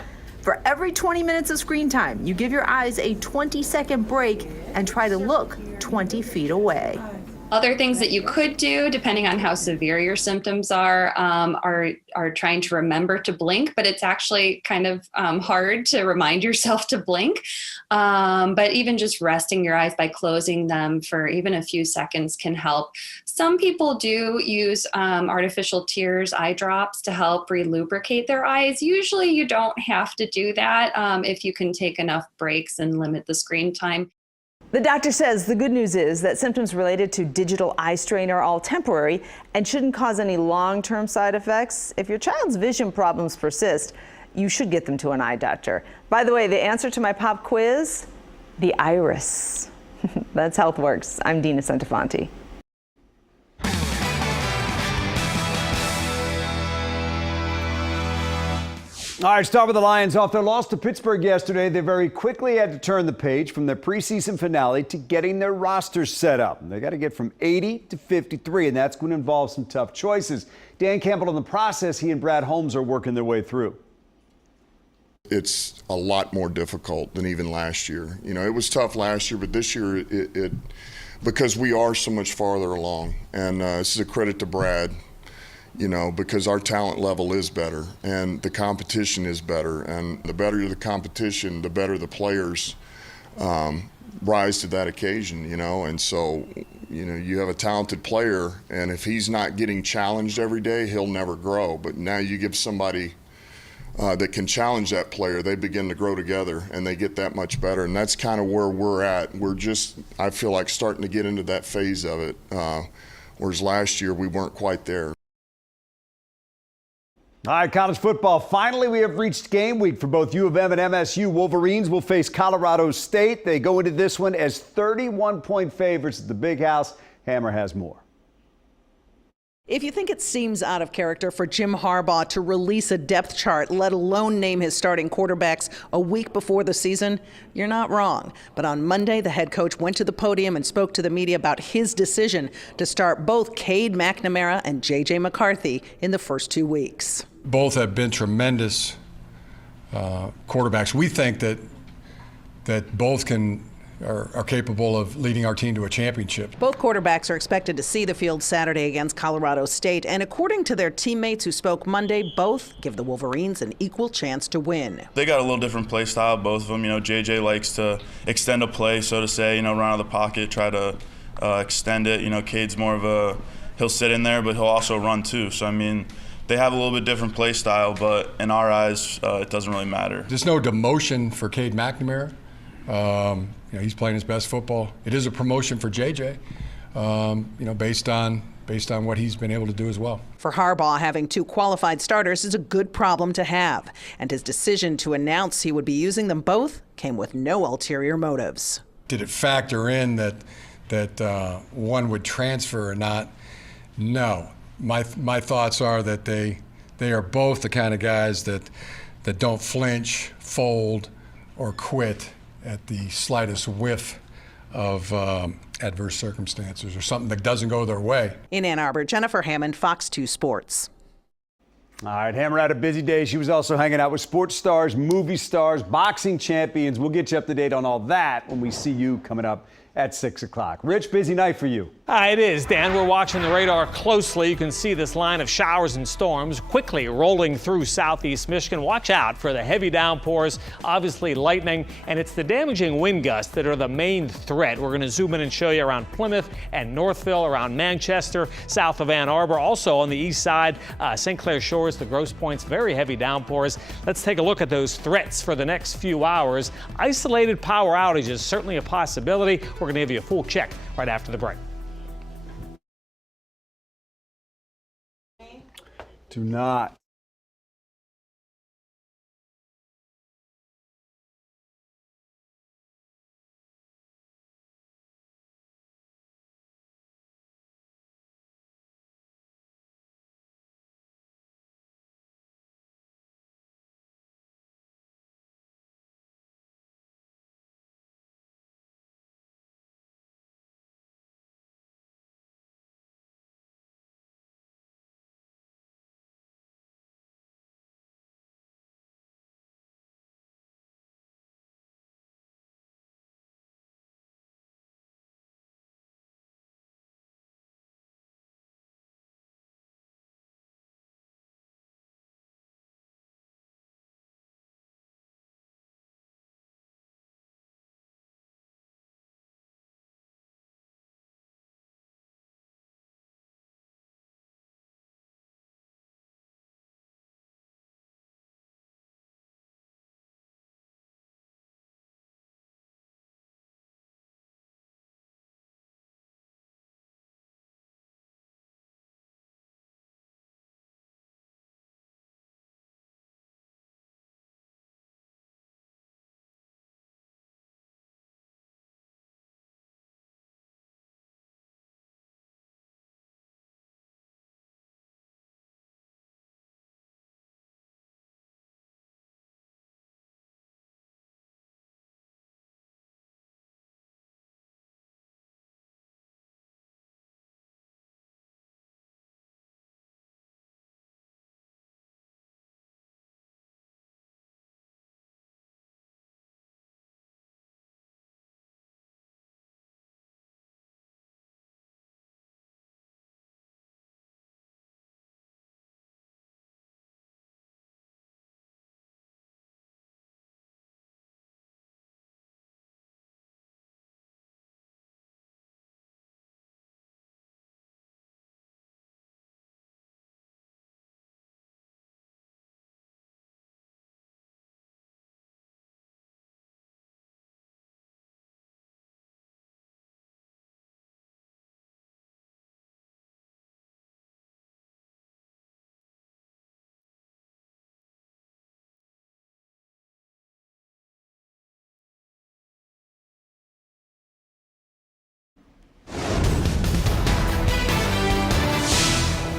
For every 20 minutes of screen time, you give your eyes a 20-second break and try to look 20 feet away. Other things that you could do, depending on how severe your symptoms are trying to remember to blink, but it's actually kind of hard to remind yourself to blink. But even just resting your eyes by closing them for even a few seconds can help. Some people do use artificial tears, eye drops, to help relubricate their eyes. Usually you don't have to do that if you can take enough breaks and limit the screen time. The doctor says the good news is that symptoms related to digital eye strain are all temporary and shouldn't cause any long-term side effects. If your child's vision problems persist, you should get them to an eye doctor. By the way, the answer to my pop quiz, the iris. That's HealthWorks. I'm Dina Santafanti. All right, start with the Lions off their loss to Pittsburgh yesterday. They very quickly had to turn the page from their preseason finale to getting their roster set up. They got to get from 80 to 53, and that's going to involve some tough choices. Dan Campbell, in the process, he and Brad Holmes are working their way through. It's a lot more difficult than even last year. You know, it was tough last year, but this year, because we are so much farther along, and this is a credit to Brad. You know, because our talent level is better and the competition is better, and the better the competition, the better the players rise to that occasion, you know. And so, you know, you have a talented player, and if he's not getting challenged every day, he'll never grow. But now you give somebody that can challenge that player, they begin to grow together and they get that much better. And that's kind of where we're at. We're just, I feel like, starting to get into that phase of it, whereas last year we weren't quite there. All right, college football. Finally, we have reached game week for both U of M and MSU. Wolverines will face Colorado State. They go into this one as 31-point favorites at the Big House. Hammer has more. If you think it seems out of character for Jim Harbaugh to release a depth chart, let alone name his starting quarterbacks a week before the season, you're not wrong. But on Monday, the head coach went to the podium and spoke to the media about his decision to start both Cade McNamara and J.J. McCarthy in the first 2 weeks. Both have been tremendous quarterbacks. We think that both are capable of leading our team to a championship. Both quarterbacks are expected to see the field Saturday against Colorado State, and according to their teammates who spoke Monday, both give the Wolverines an equal chance to win. They got a little different play style, both of them. You know, JJ likes to extend a play, so to say, you know, run out of the pocket, try to extend it. You know, Cade's more of he'll sit in there, but he'll also run too. So, I mean, they have a little bit different play style, but in our eyes, it doesn't really matter. There's no demotion for Cade McNamara. You know, he's playing his best football. It is a promotion for JJ, you know, based on what he's been able to do as well. For Harbaugh, having 2 qualified starters is a good problem to have, and his decision to announce he would be using them both came with no ulterior motives. Did it factor in that one would transfer or not? No. My thoughts are that they are both the kind of guys that don't flinch, fold, or quit at the slightest whiff of adverse circumstances or something that doesn't go their way. In Ann Arbor, Jennifer Hammond, Fox 2 Sports. All right, Hammer had a busy day. She was also hanging out with sports stars, movie stars, boxing champions. We'll get you up to date on all that when we see you coming up at 6 o'clock. Rich, busy night for you. It is, Dan. We're watching the radar closely. You can see this line of showers and storms quickly rolling through southeast Michigan. Watch out for the heavy downpours, obviously lightning, and it's the damaging wind gusts that are the main threat. We're going to zoom in and show you around Plymouth and Northville, around Manchester, south of Ann Arbor. Also on the east side, St. Clair Shores, the Grosse Pointes, very heavy downpours. Let's take a look at those threats for the next few hours. Isolated power outages, certainly a possibility. We're going to give you a full check right after the break. Do not.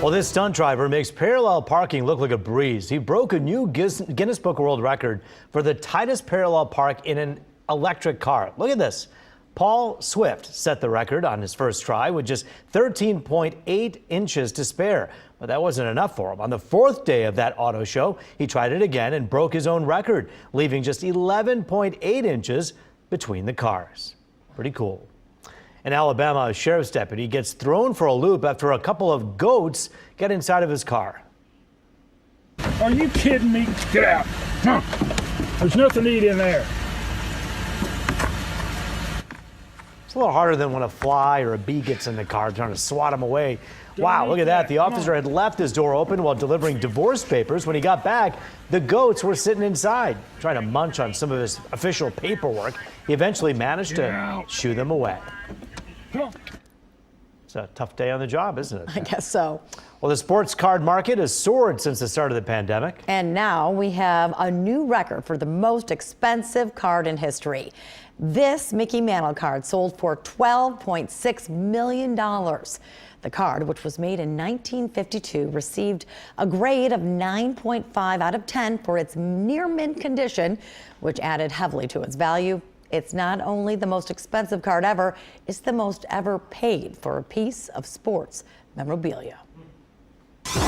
Well, this stunt driver makes parallel parking look like a breeze. He broke a new Guinness Book of World Record for the tightest parallel park in an electric car. Look at this. Paul Swift set the record on his first try with just 13.8 inches to spare. But that wasn't enough for him. On the fourth day of that auto show, he tried it again and broke his own record, leaving just 11.8 inches between the cars. Pretty cool. In Alabama, a sheriff's deputy gets thrown for a loop after a couple of goats get inside of his car. Are you kidding me? Get out. There's nothing to eat in there. It's a little harder than when a fly or a bee gets in the car trying to swat him away. Wow, look at that. The officer had left his door open while delivering divorce papers. When he got back, the goats were sitting inside, trying to munch on some of his official paperwork. He eventually managed to shoo them away. It's a tough day on the job, isn't it? I guess so. Well, the sports card market has soared since the start of the pandemic. And now we have a new record for the most expensive card in history. This Mickey Mantle card sold for $12.6 million. The card, which was made in 1952, received a grade of 9.5 out of 10 for its near mint condition, which added heavily to its value. It's not only the most expensive card ever, it's the most ever paid for a piece of sports memorabilia. You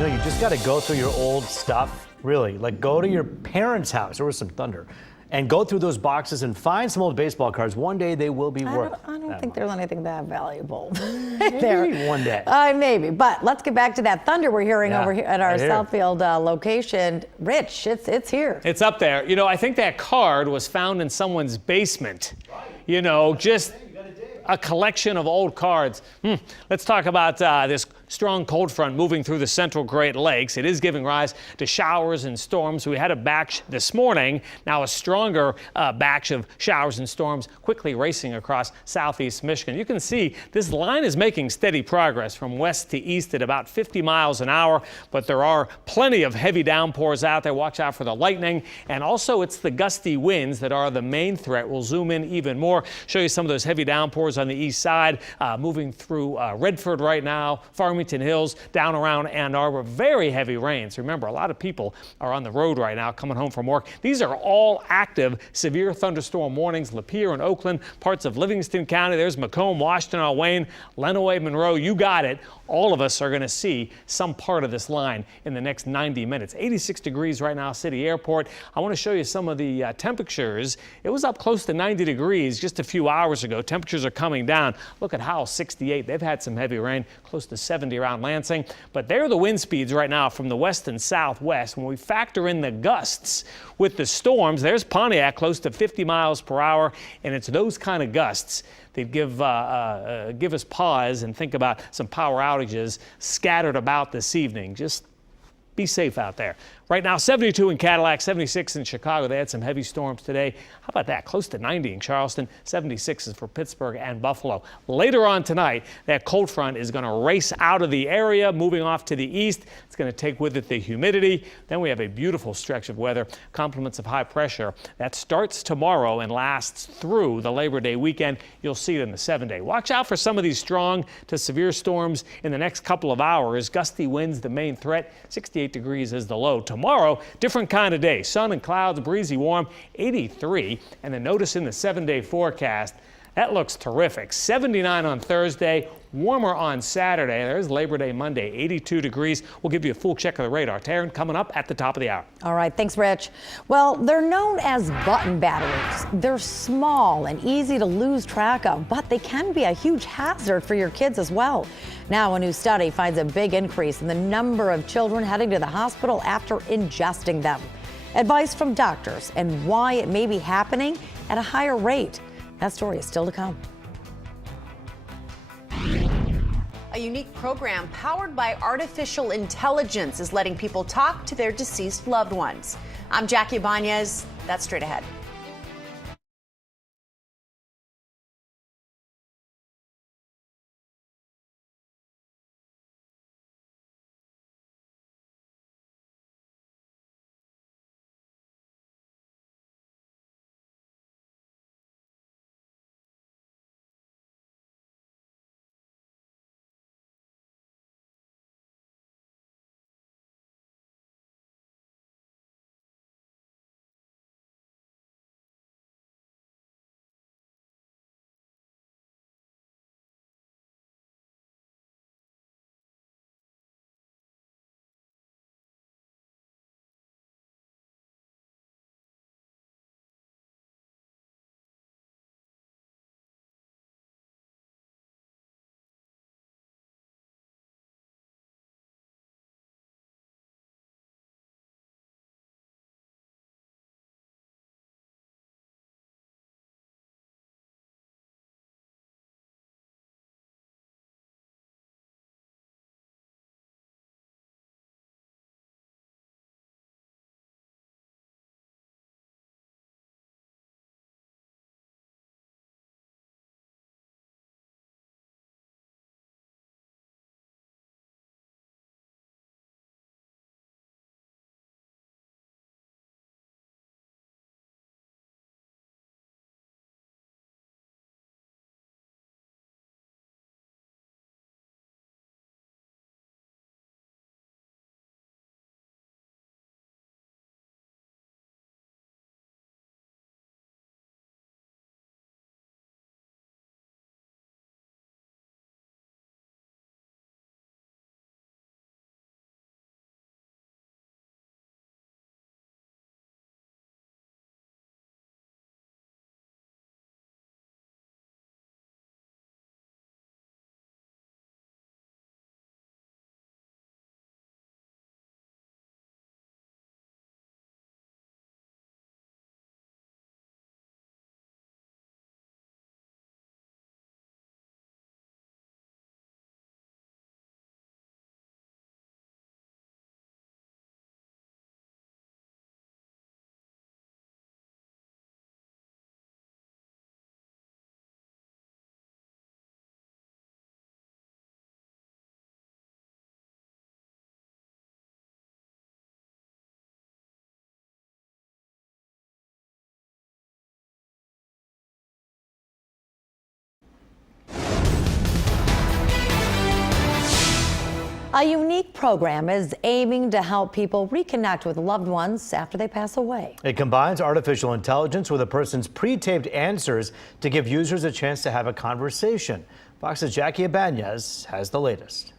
know, you just got to go through your old stuff, really. Like, go to your parents' house. There was some thunder. And go through those boxes and find some old baseball cards. One day they will be worth. I don't think there's anything that valuable. Maybe one day. Maybe. But let's get back to that thunder we're hearing over here at our Southfield location. Rich, it's here. It's up there. You know, I think that card was found in someone's basement. You know, just a collection of old cards. Let's talk about this strong cold front moving through the central Great Lakes. It is giving rise to showers and storms. We had a batch this morning, now a stronger batch of showers and storms quickly racing across southeast Michigan. You can see this line is making steady progress from west to east at about 50 miles an hour, but there are plenty of heavy downpours out there. Watch out for the lightning, and also it's the gusty winds that are the main threat. We'll zoom in even more, show you some of those heavy downpours on the east side, moving through Redford right now, Farmington Hills, down around Ann Arbor. Very heavy rains. Remember, a lot of people are on the road right now coming home from work. These are all active severe thunderstorm warnings. Lapeer and Oakland, parts of Livingston County. There's Macomb, Washtenaw, Wayne, Lenawee, Monroe. You got it. All of us are going to see some part of this line in the next 90 minutes. 86 degrees right now, City Airport. I want to show you some of the temperatures. It was up close to 90 degrees just a few hours ago. Temperatures are coming down. Look at Howell, 68. They've had some heavy rain, close to 70 around Lansing. But there are the wind speeds right now from the west and southwest. When we factor in the gusts with the storms, there's Pontiac close to 50 miles per hour, and it's those kind of gusts that give us pause and think about some power outages scattered about this evening. Just be safe out there. Right now, 72 in Cadillac, 76 in Chicago. They had some heavy storms today. How about that? Close to 90 in Charleston. 76 is for Pittsburgh and Buffalo. Later on tonight, that cold front is going to race out of the area, moving off to the east. It's going to take with it the humidity. Then we have a beautiful stretch of weather, complements of high pressure. That starts tomorrow and lasts through the Labor Day weekend. You'll see it in the 7-day. Watch out for some of these strong to severe storms in the next couple of hours. Gusty winds, the main threat. 68 degrees is the low. Tomorrow, different kind of day. Sun and clouds, breezy warm, 83. And then notice in the 7-day forecast, that looks terrific. 79 on Thursday, warmer on Saturday. There's Labor Day Monday, 82 degrees. We'll give you a full check of the radar. Taryn, coming up at the top of the hour. All right, thanks, Rich. Well, they're known as button batteries. They're small and easy to lose track of, but they can be a huge hazard for your kids as well. Now, a new study finds a big increase in the number of children heading to the hospital after ingesting them. Advice from doctors and why it may be happening at a higher rate. That story is still to come. A unique program powered by artificial intelligence is letting people talk to their deceased loved ones. I'm Jackie Ibanez. That's straight ahead. A unique program is aiming to help people reconnect with loved ones after they pass away. It combines artificial intelligence with a person's pre-taped answers to give users a chance to have a conversation. Fox's Jackie Ibanez has the latest.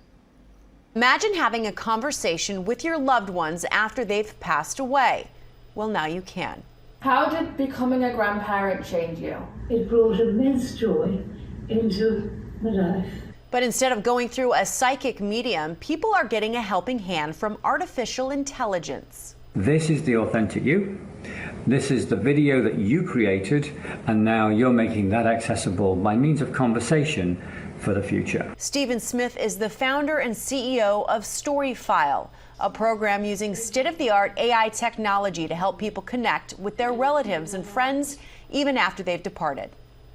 Imagine having a conversation with your loved ones after they've passed away. Well, now you can. How did becoming a grandparent change you? It brought immense joy into my life. But instead of going through a psychic medium, people are getting a helping hand from artificial intelligence. This is the authentic you. This is the video that you created, and now you're making that accessible by means of conversation for the future. Stephen Smith is the founder and CEO of StoryFile, a program using state-of-the-art AI technology to help people connect with their relatives and friends even after they've departed.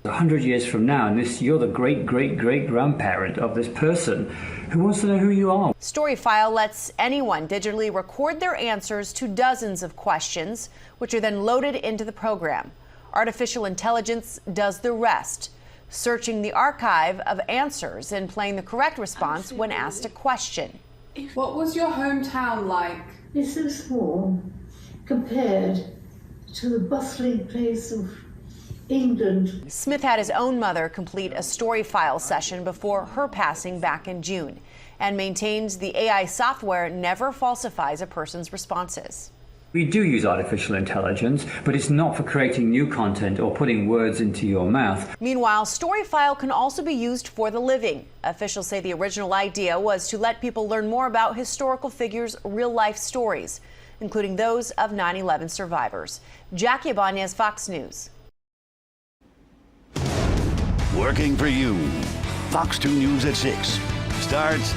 100 years from now, and you're the great-great-great-grandparent of this person who wants to know who you are. StoryFile lets anyone digitally record their answers to dozens of questions, which are then loaded into the program. Artificial intelligence does the rest, searching the archive of answers and playing the correct response when asked a question. What was your hometown like? It's so small compared to the bustling place of England. Smith had his own mother complete a StoryFile session before her passing back in June and maintains the AI software never falsifies a person's responses. We do use artificial intelligence, but it's not for creating new content or putting words into your mouth. Meanwhile, StoryFile can also be used for the living. Officials say the original idea was to let people learn more about historical figures' real-life stories, including those of 9/11 survivors. Jackie Ibanez, Fox News. Working for you. Fox 2 News at 6 starts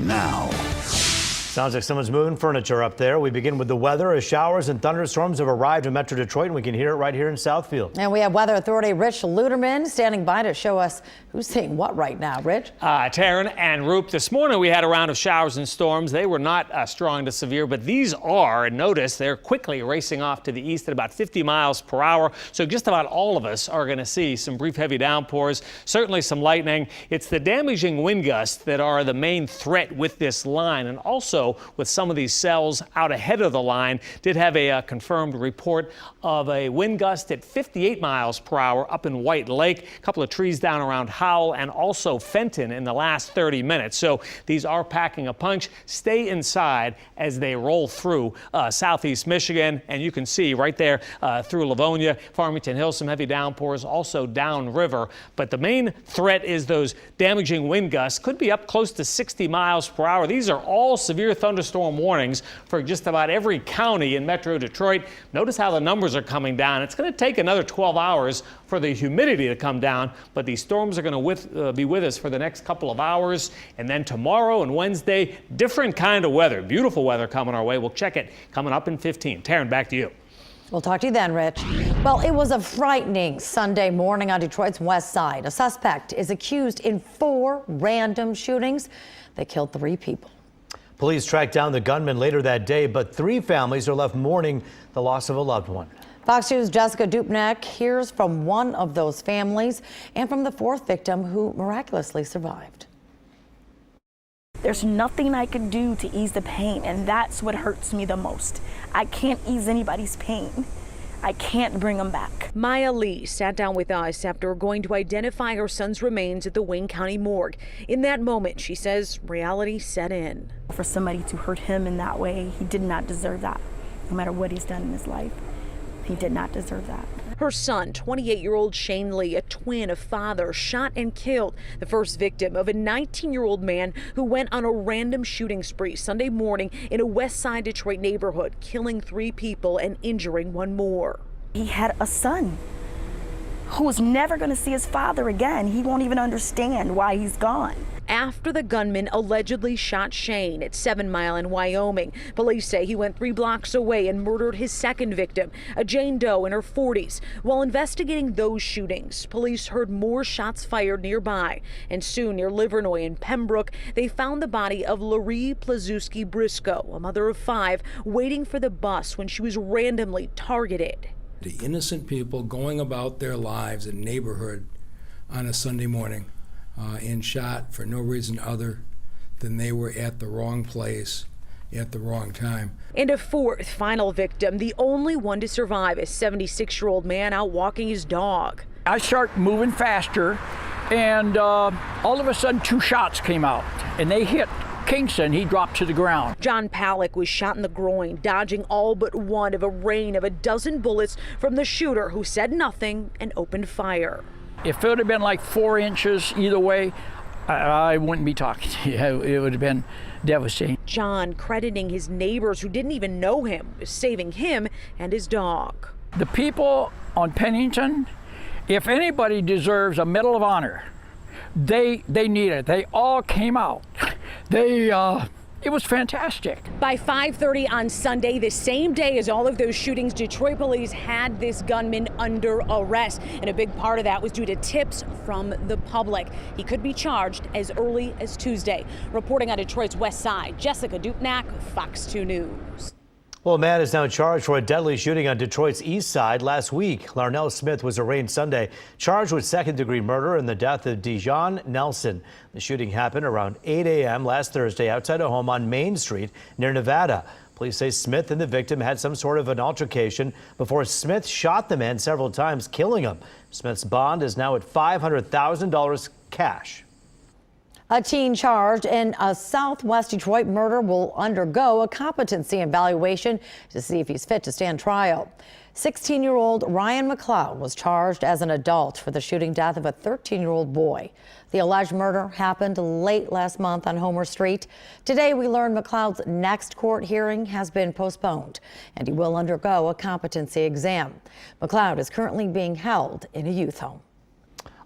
now. Sounds like someone's moving furniture up there. We begin with the weather as showers and thunderstorms have arrived in Metro Detroit, and we can hear it right here in Southfield. And we have Weather Authority Rich Luderman standing by to show us who's seeing what right now. Rich? Taryn and Roop, this morning we had a round of showers and storms. They were not strong to severe, but these are, and notice they're quickly racing off to the east at about 50 miles per hour. So just about all of us are going to see some brief heavy downpours, certainly some lightning. It's the damaging wind gusts that are the main threat with this line, and also with some of these cells out ahead of the line. Did have a confirmed report of a wind gust at 58 miles per hour up in White Lake. A couple of trees down around Howell and also Fenton in the last 30 minutes. So these are packing a punch. Stay inside as they roll through southeast Michigan. And you can see right there through Livonia, Farmington Hills, some heavy downpours, also downriver. But the main threat is those damaging wind gusts. Could be up close to 60 miles per hour. These are all severe thunderstorm warnings for just about every county in Metro Detroit. Notice how the numbers are coming down. It's going to take another 12 hours for the humidity to come down, but these storms are going to be with us for the next couple of hours. And then tomorrow and Wednesday, different kind of weather. Beautiful weather coming our way. We'll check it coming up in 15. Taryn, back to you. We'll talk to you then, Rich. Well, it was a frightening Sunday morning on Detroit's west side. A suspect is accused in 4 random shootings that killed 3 people. Police tracked down the gunman later that day, but 3 families are left mourning the loss of a loved one. Fox News' Jessica Dupnack hears from one of those families and from the 4th victim who miraculously survived. There's nothing I can do to ease the pain, and that's what hurts me the most. I can't ease anybody's pain. I can't bring them back. Maya Lee sat down with us after going to identify her son's remains at the Wayne County morgue. In that moment, she says, reality set in. For somebody to hurt him in that way, he did not deserve that. No matter what he's done in his life, he did not deserve that. Her son, 28-year-old Shane Lee, a twin of father, shot and killed, the first victim of a 19-year-old man who went on a random shooting spree Sunday morning in a West Side Detroit neighborhood, killing 3 people and injuring 1 more. He had a son who was never going to see his father again. He won't even understand why he's gone. After the gunman allegedly shot Shane at 7 Mile in Wyoming, police say he went 3 blocks away and murdered his second victim, a Jane Doe in her 40s. While investigating those shootings, police heard more shots fired nearby, and soon near Livernois and Pembroke, they found the body of Laurie Plazewski Briscoe, a mother of 5, waiting for the bus when she was randomly targeted. The innocent people going about their lives in a neighborhood on a Sunday morning and shot for no reason other then they were at the wrong place at the wrong time. And a fourth, final victim, the only one to survive, a 76-year-old man out walking his dog. I start moving faster, and all of a sudden 2 shots came out, and they hit Kingston. He dropped to the ground. John Palak was shot in the groin, dodging all but one of a rain of a dozen bullets from the shooter, who said nothing and opened fire. If it would have been like 4 inches either way, I wouldn't be talking to you. It would have been devastating. John crediting his neighbors who didn't even know him with saving him and his dog. The people on Pennington, if anybody deserves a Medal of Honor, they need it. They all came out. It was fantastic. By 5:30 on Sunday, the same day as all of those shootings, Detroit police had this gunman under arrest. And a big part of that was due to tips from the public. He could be charged as early as Tuesday. Reporting on Detroit's west side, Jessica Dupnack, Fox 2 News. Well, a man is now charged for a deadly shooting on Detroit's east side last week. Larnell Smith was arraigned Sunday, charged with second-degree murder in the death of Dijon Nelson. The shooting happened around 8 a.m. last Thursday outside a home on Main Street near Nevada. Police say Smith and the victim had some sort of an altercation before Smith shot the man several times, killing him. Smith's bond is now at $500,000 cash. A teen charged in a Southwest Detroit murder will undergo a competency evaluation to see if he's fit to stand trial. 16-year-old Ryan McLeod was charged as an adult for the shooting death of a 13-year-old boy. The alleged murder happened late last month on Homer Street. Today, we learned McLeod's next court hearing has been postponed, and he will undergo a competency exam. McLeod is currently being held in a youth home.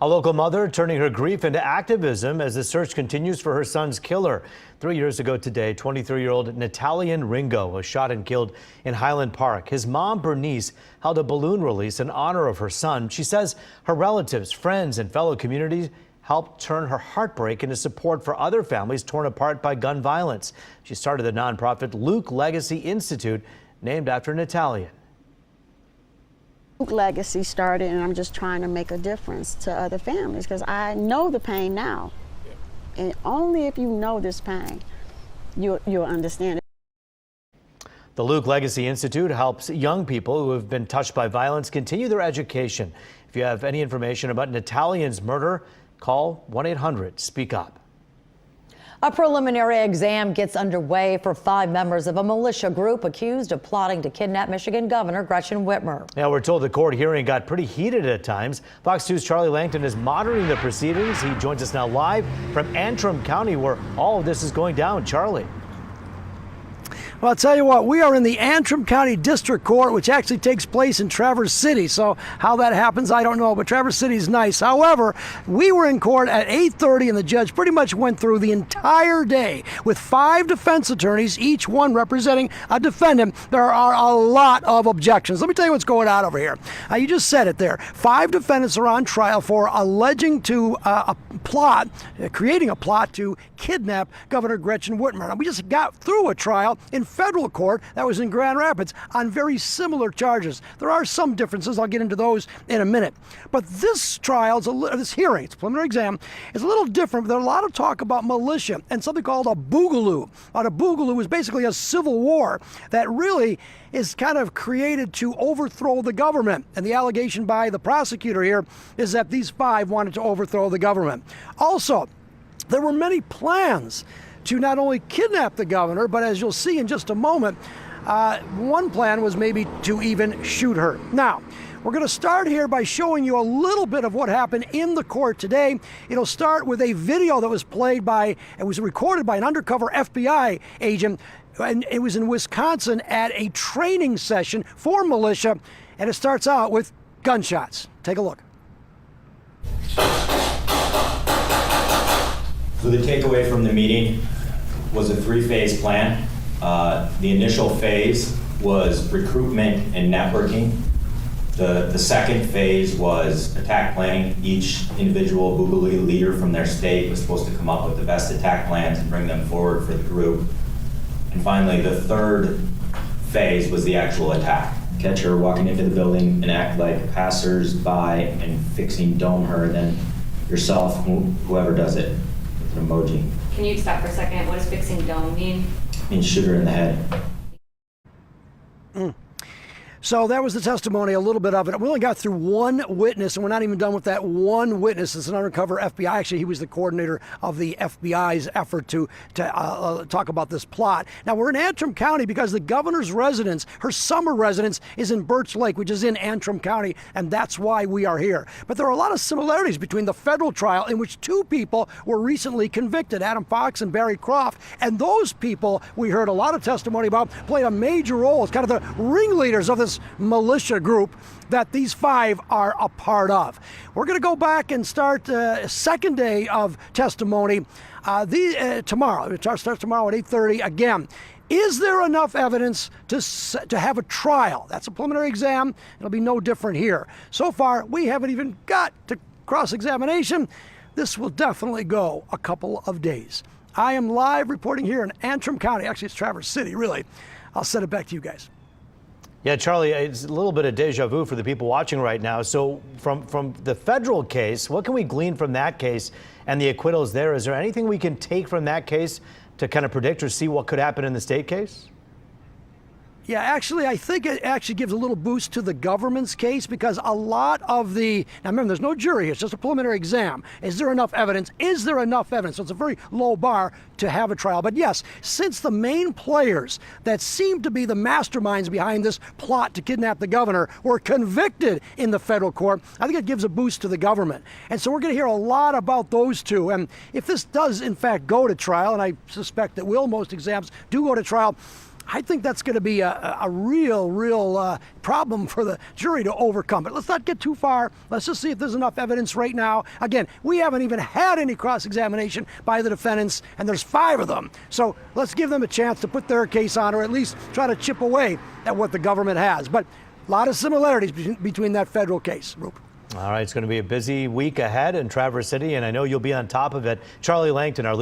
A local mother turning her grief into activism as the search continues for her son's killer. 3 years ago today, 23-year-old Natalian Ringo was shot and killed in Highland Park. His mom, Bernice, held a balloon release in honor of her son. She says her relatives, friends, and fellow communities helped turn her heartbreak into support for other families torn apart by gun violence. She started the nonprofit Luke Legacy Institute, named after Natalian. Legacy started, and I'm just trying to make a difference to other families because I know the pain now. And only if you know this pain, you'll understand it. The Luke Legacy Institute helps young people who have been touched by violence continue their education. If you have any information about Natalian's murder, call 1-800-SPEAK-UP. A preliminary exam gets underway for 5 members of a militia group accused of plotting to kidnap Michigan Governor Gretchen Whitmer. Now, we're told the court hearing got pretty heated at times. Fox 2's Charlie Langton is monitoring the proceedings. He joins us now live from Antrim County, where all of this is going down. Charlie. Well, I'll tell you what, we are in the Antrim County District Court, which actually takes place in Traverse City. So how that happens, I don't know, but Traverse City is nice. However, we were in court at 8:30, and the judge pretty much went through the entire day with 5 defense attorneys, each one representing a defendant. There are a lot of objections. Let me tell you what's going on over here. You just said it there. 5 defendants are on trial for alleging to creating a plot to kidnap Governor Gretchen Whitmer. Now, we just got through a trial in federal court that was in Grand Rapids on very similar charges. There are some differences. I'll get into those in a minute. But this trial, this hearing, it's a preliminary exam, is a little different. There's a lot of talk about militia and something called a boogaloo. A boogaloo is basically a civil war that really is kind of created to overthrow the government. And the allegation by the prosecutor here is that these 5 wanted to overthrow the government. Also, there were many plans to not only kidnap the governor, but as you'll see in just a moment, one plan was maybe to even shoot her. Now, we're going to start here by showing you a little bit of what happened in the court today. It'll start with a video that was recorded by an undercover FBI agent, and it was in Wisconsin at a training session for militia, and it starts out with gunshots. Take a look. So the takeaway from the meeting was a 3-phase plan. The initial phase was recruitment and networking. The second phase was attack planning. Each individual boogaloo leader from their state was supposed to come up with the best attack plans and bring them forward for the group. And finally, the third phase was the actual attack. Catch her walking into the building and act like passers-by and dome her, then yourself, whoever does it, with an emoji. Can you stop for a second? What does fixing dome mean? And shoot her in the head. So that was the testimony, a little bit of it. We only got through one witness, and we're not even done with that one witness. It's an undercover FBI. Actually, he was the coordinator of the FBI's effort to talk about this plot. Now, we're in Antrim County because the governor's residence, her summer residence, is in Birch Lake, which is in Antrim County, and that's why we are here. But there are a lot of similarities between the federal trial, in which two people were recently convicted, Adam Fox and Barry Croft, and those people we heard a lot of testimony about played a major role as kind of the ringleaders of this militia group that these five are a part of. We're going to go back and start a second day of testimony tomorrow. It starts tomorrow at 8:30 again. Is there enough evidence to have a trial? That's a preliminary exam. It'll be no different here. So far, we haven't even got to cross-examination. This will definitely go a couple of days. I am live reporting here in Antrim County. Actually, it's Traverse City, really. I'll send it back to you guys. Yeah, Charlie, it's a little bit of deja vu for the people watching right now. So from the federal case, what can we glean from that case and the acquittals there? Is there anything we can take from that case to kind of predict or see what could happen in the state case? Yeah, actually, I think it actually gives a little boost to the government's case, because a lot of the, now remember, there's no jury here, it's just a preliminary exam. Is there enough evidence? Is there enough evidence? So it's a very low bar to have a trial. But yes, since the main players that seem to be the masterminds behind this plot to kidnap the governor were convicted in the federal court, I think it gives a boost to the government. And so we're going to hear a lot about those two. And if this does, in fact, go to trial, and I suspect it will, most exams do go to trial, I think that's going to be a real problem for the jury to overcome. But let's not get too far. Let's just see if there's enough evidence right now. Again, we haven't even had any cross-examination by the defendants, and there's 5 of them. So let's give them a chance to put their case on, or at least try to chip away at what the government has. But a lot of similarities between that federal case, Rupert. All right, it's going to be a busy week ahead in Traverse City, and I know you'll be on top of it. Charlie Langton, our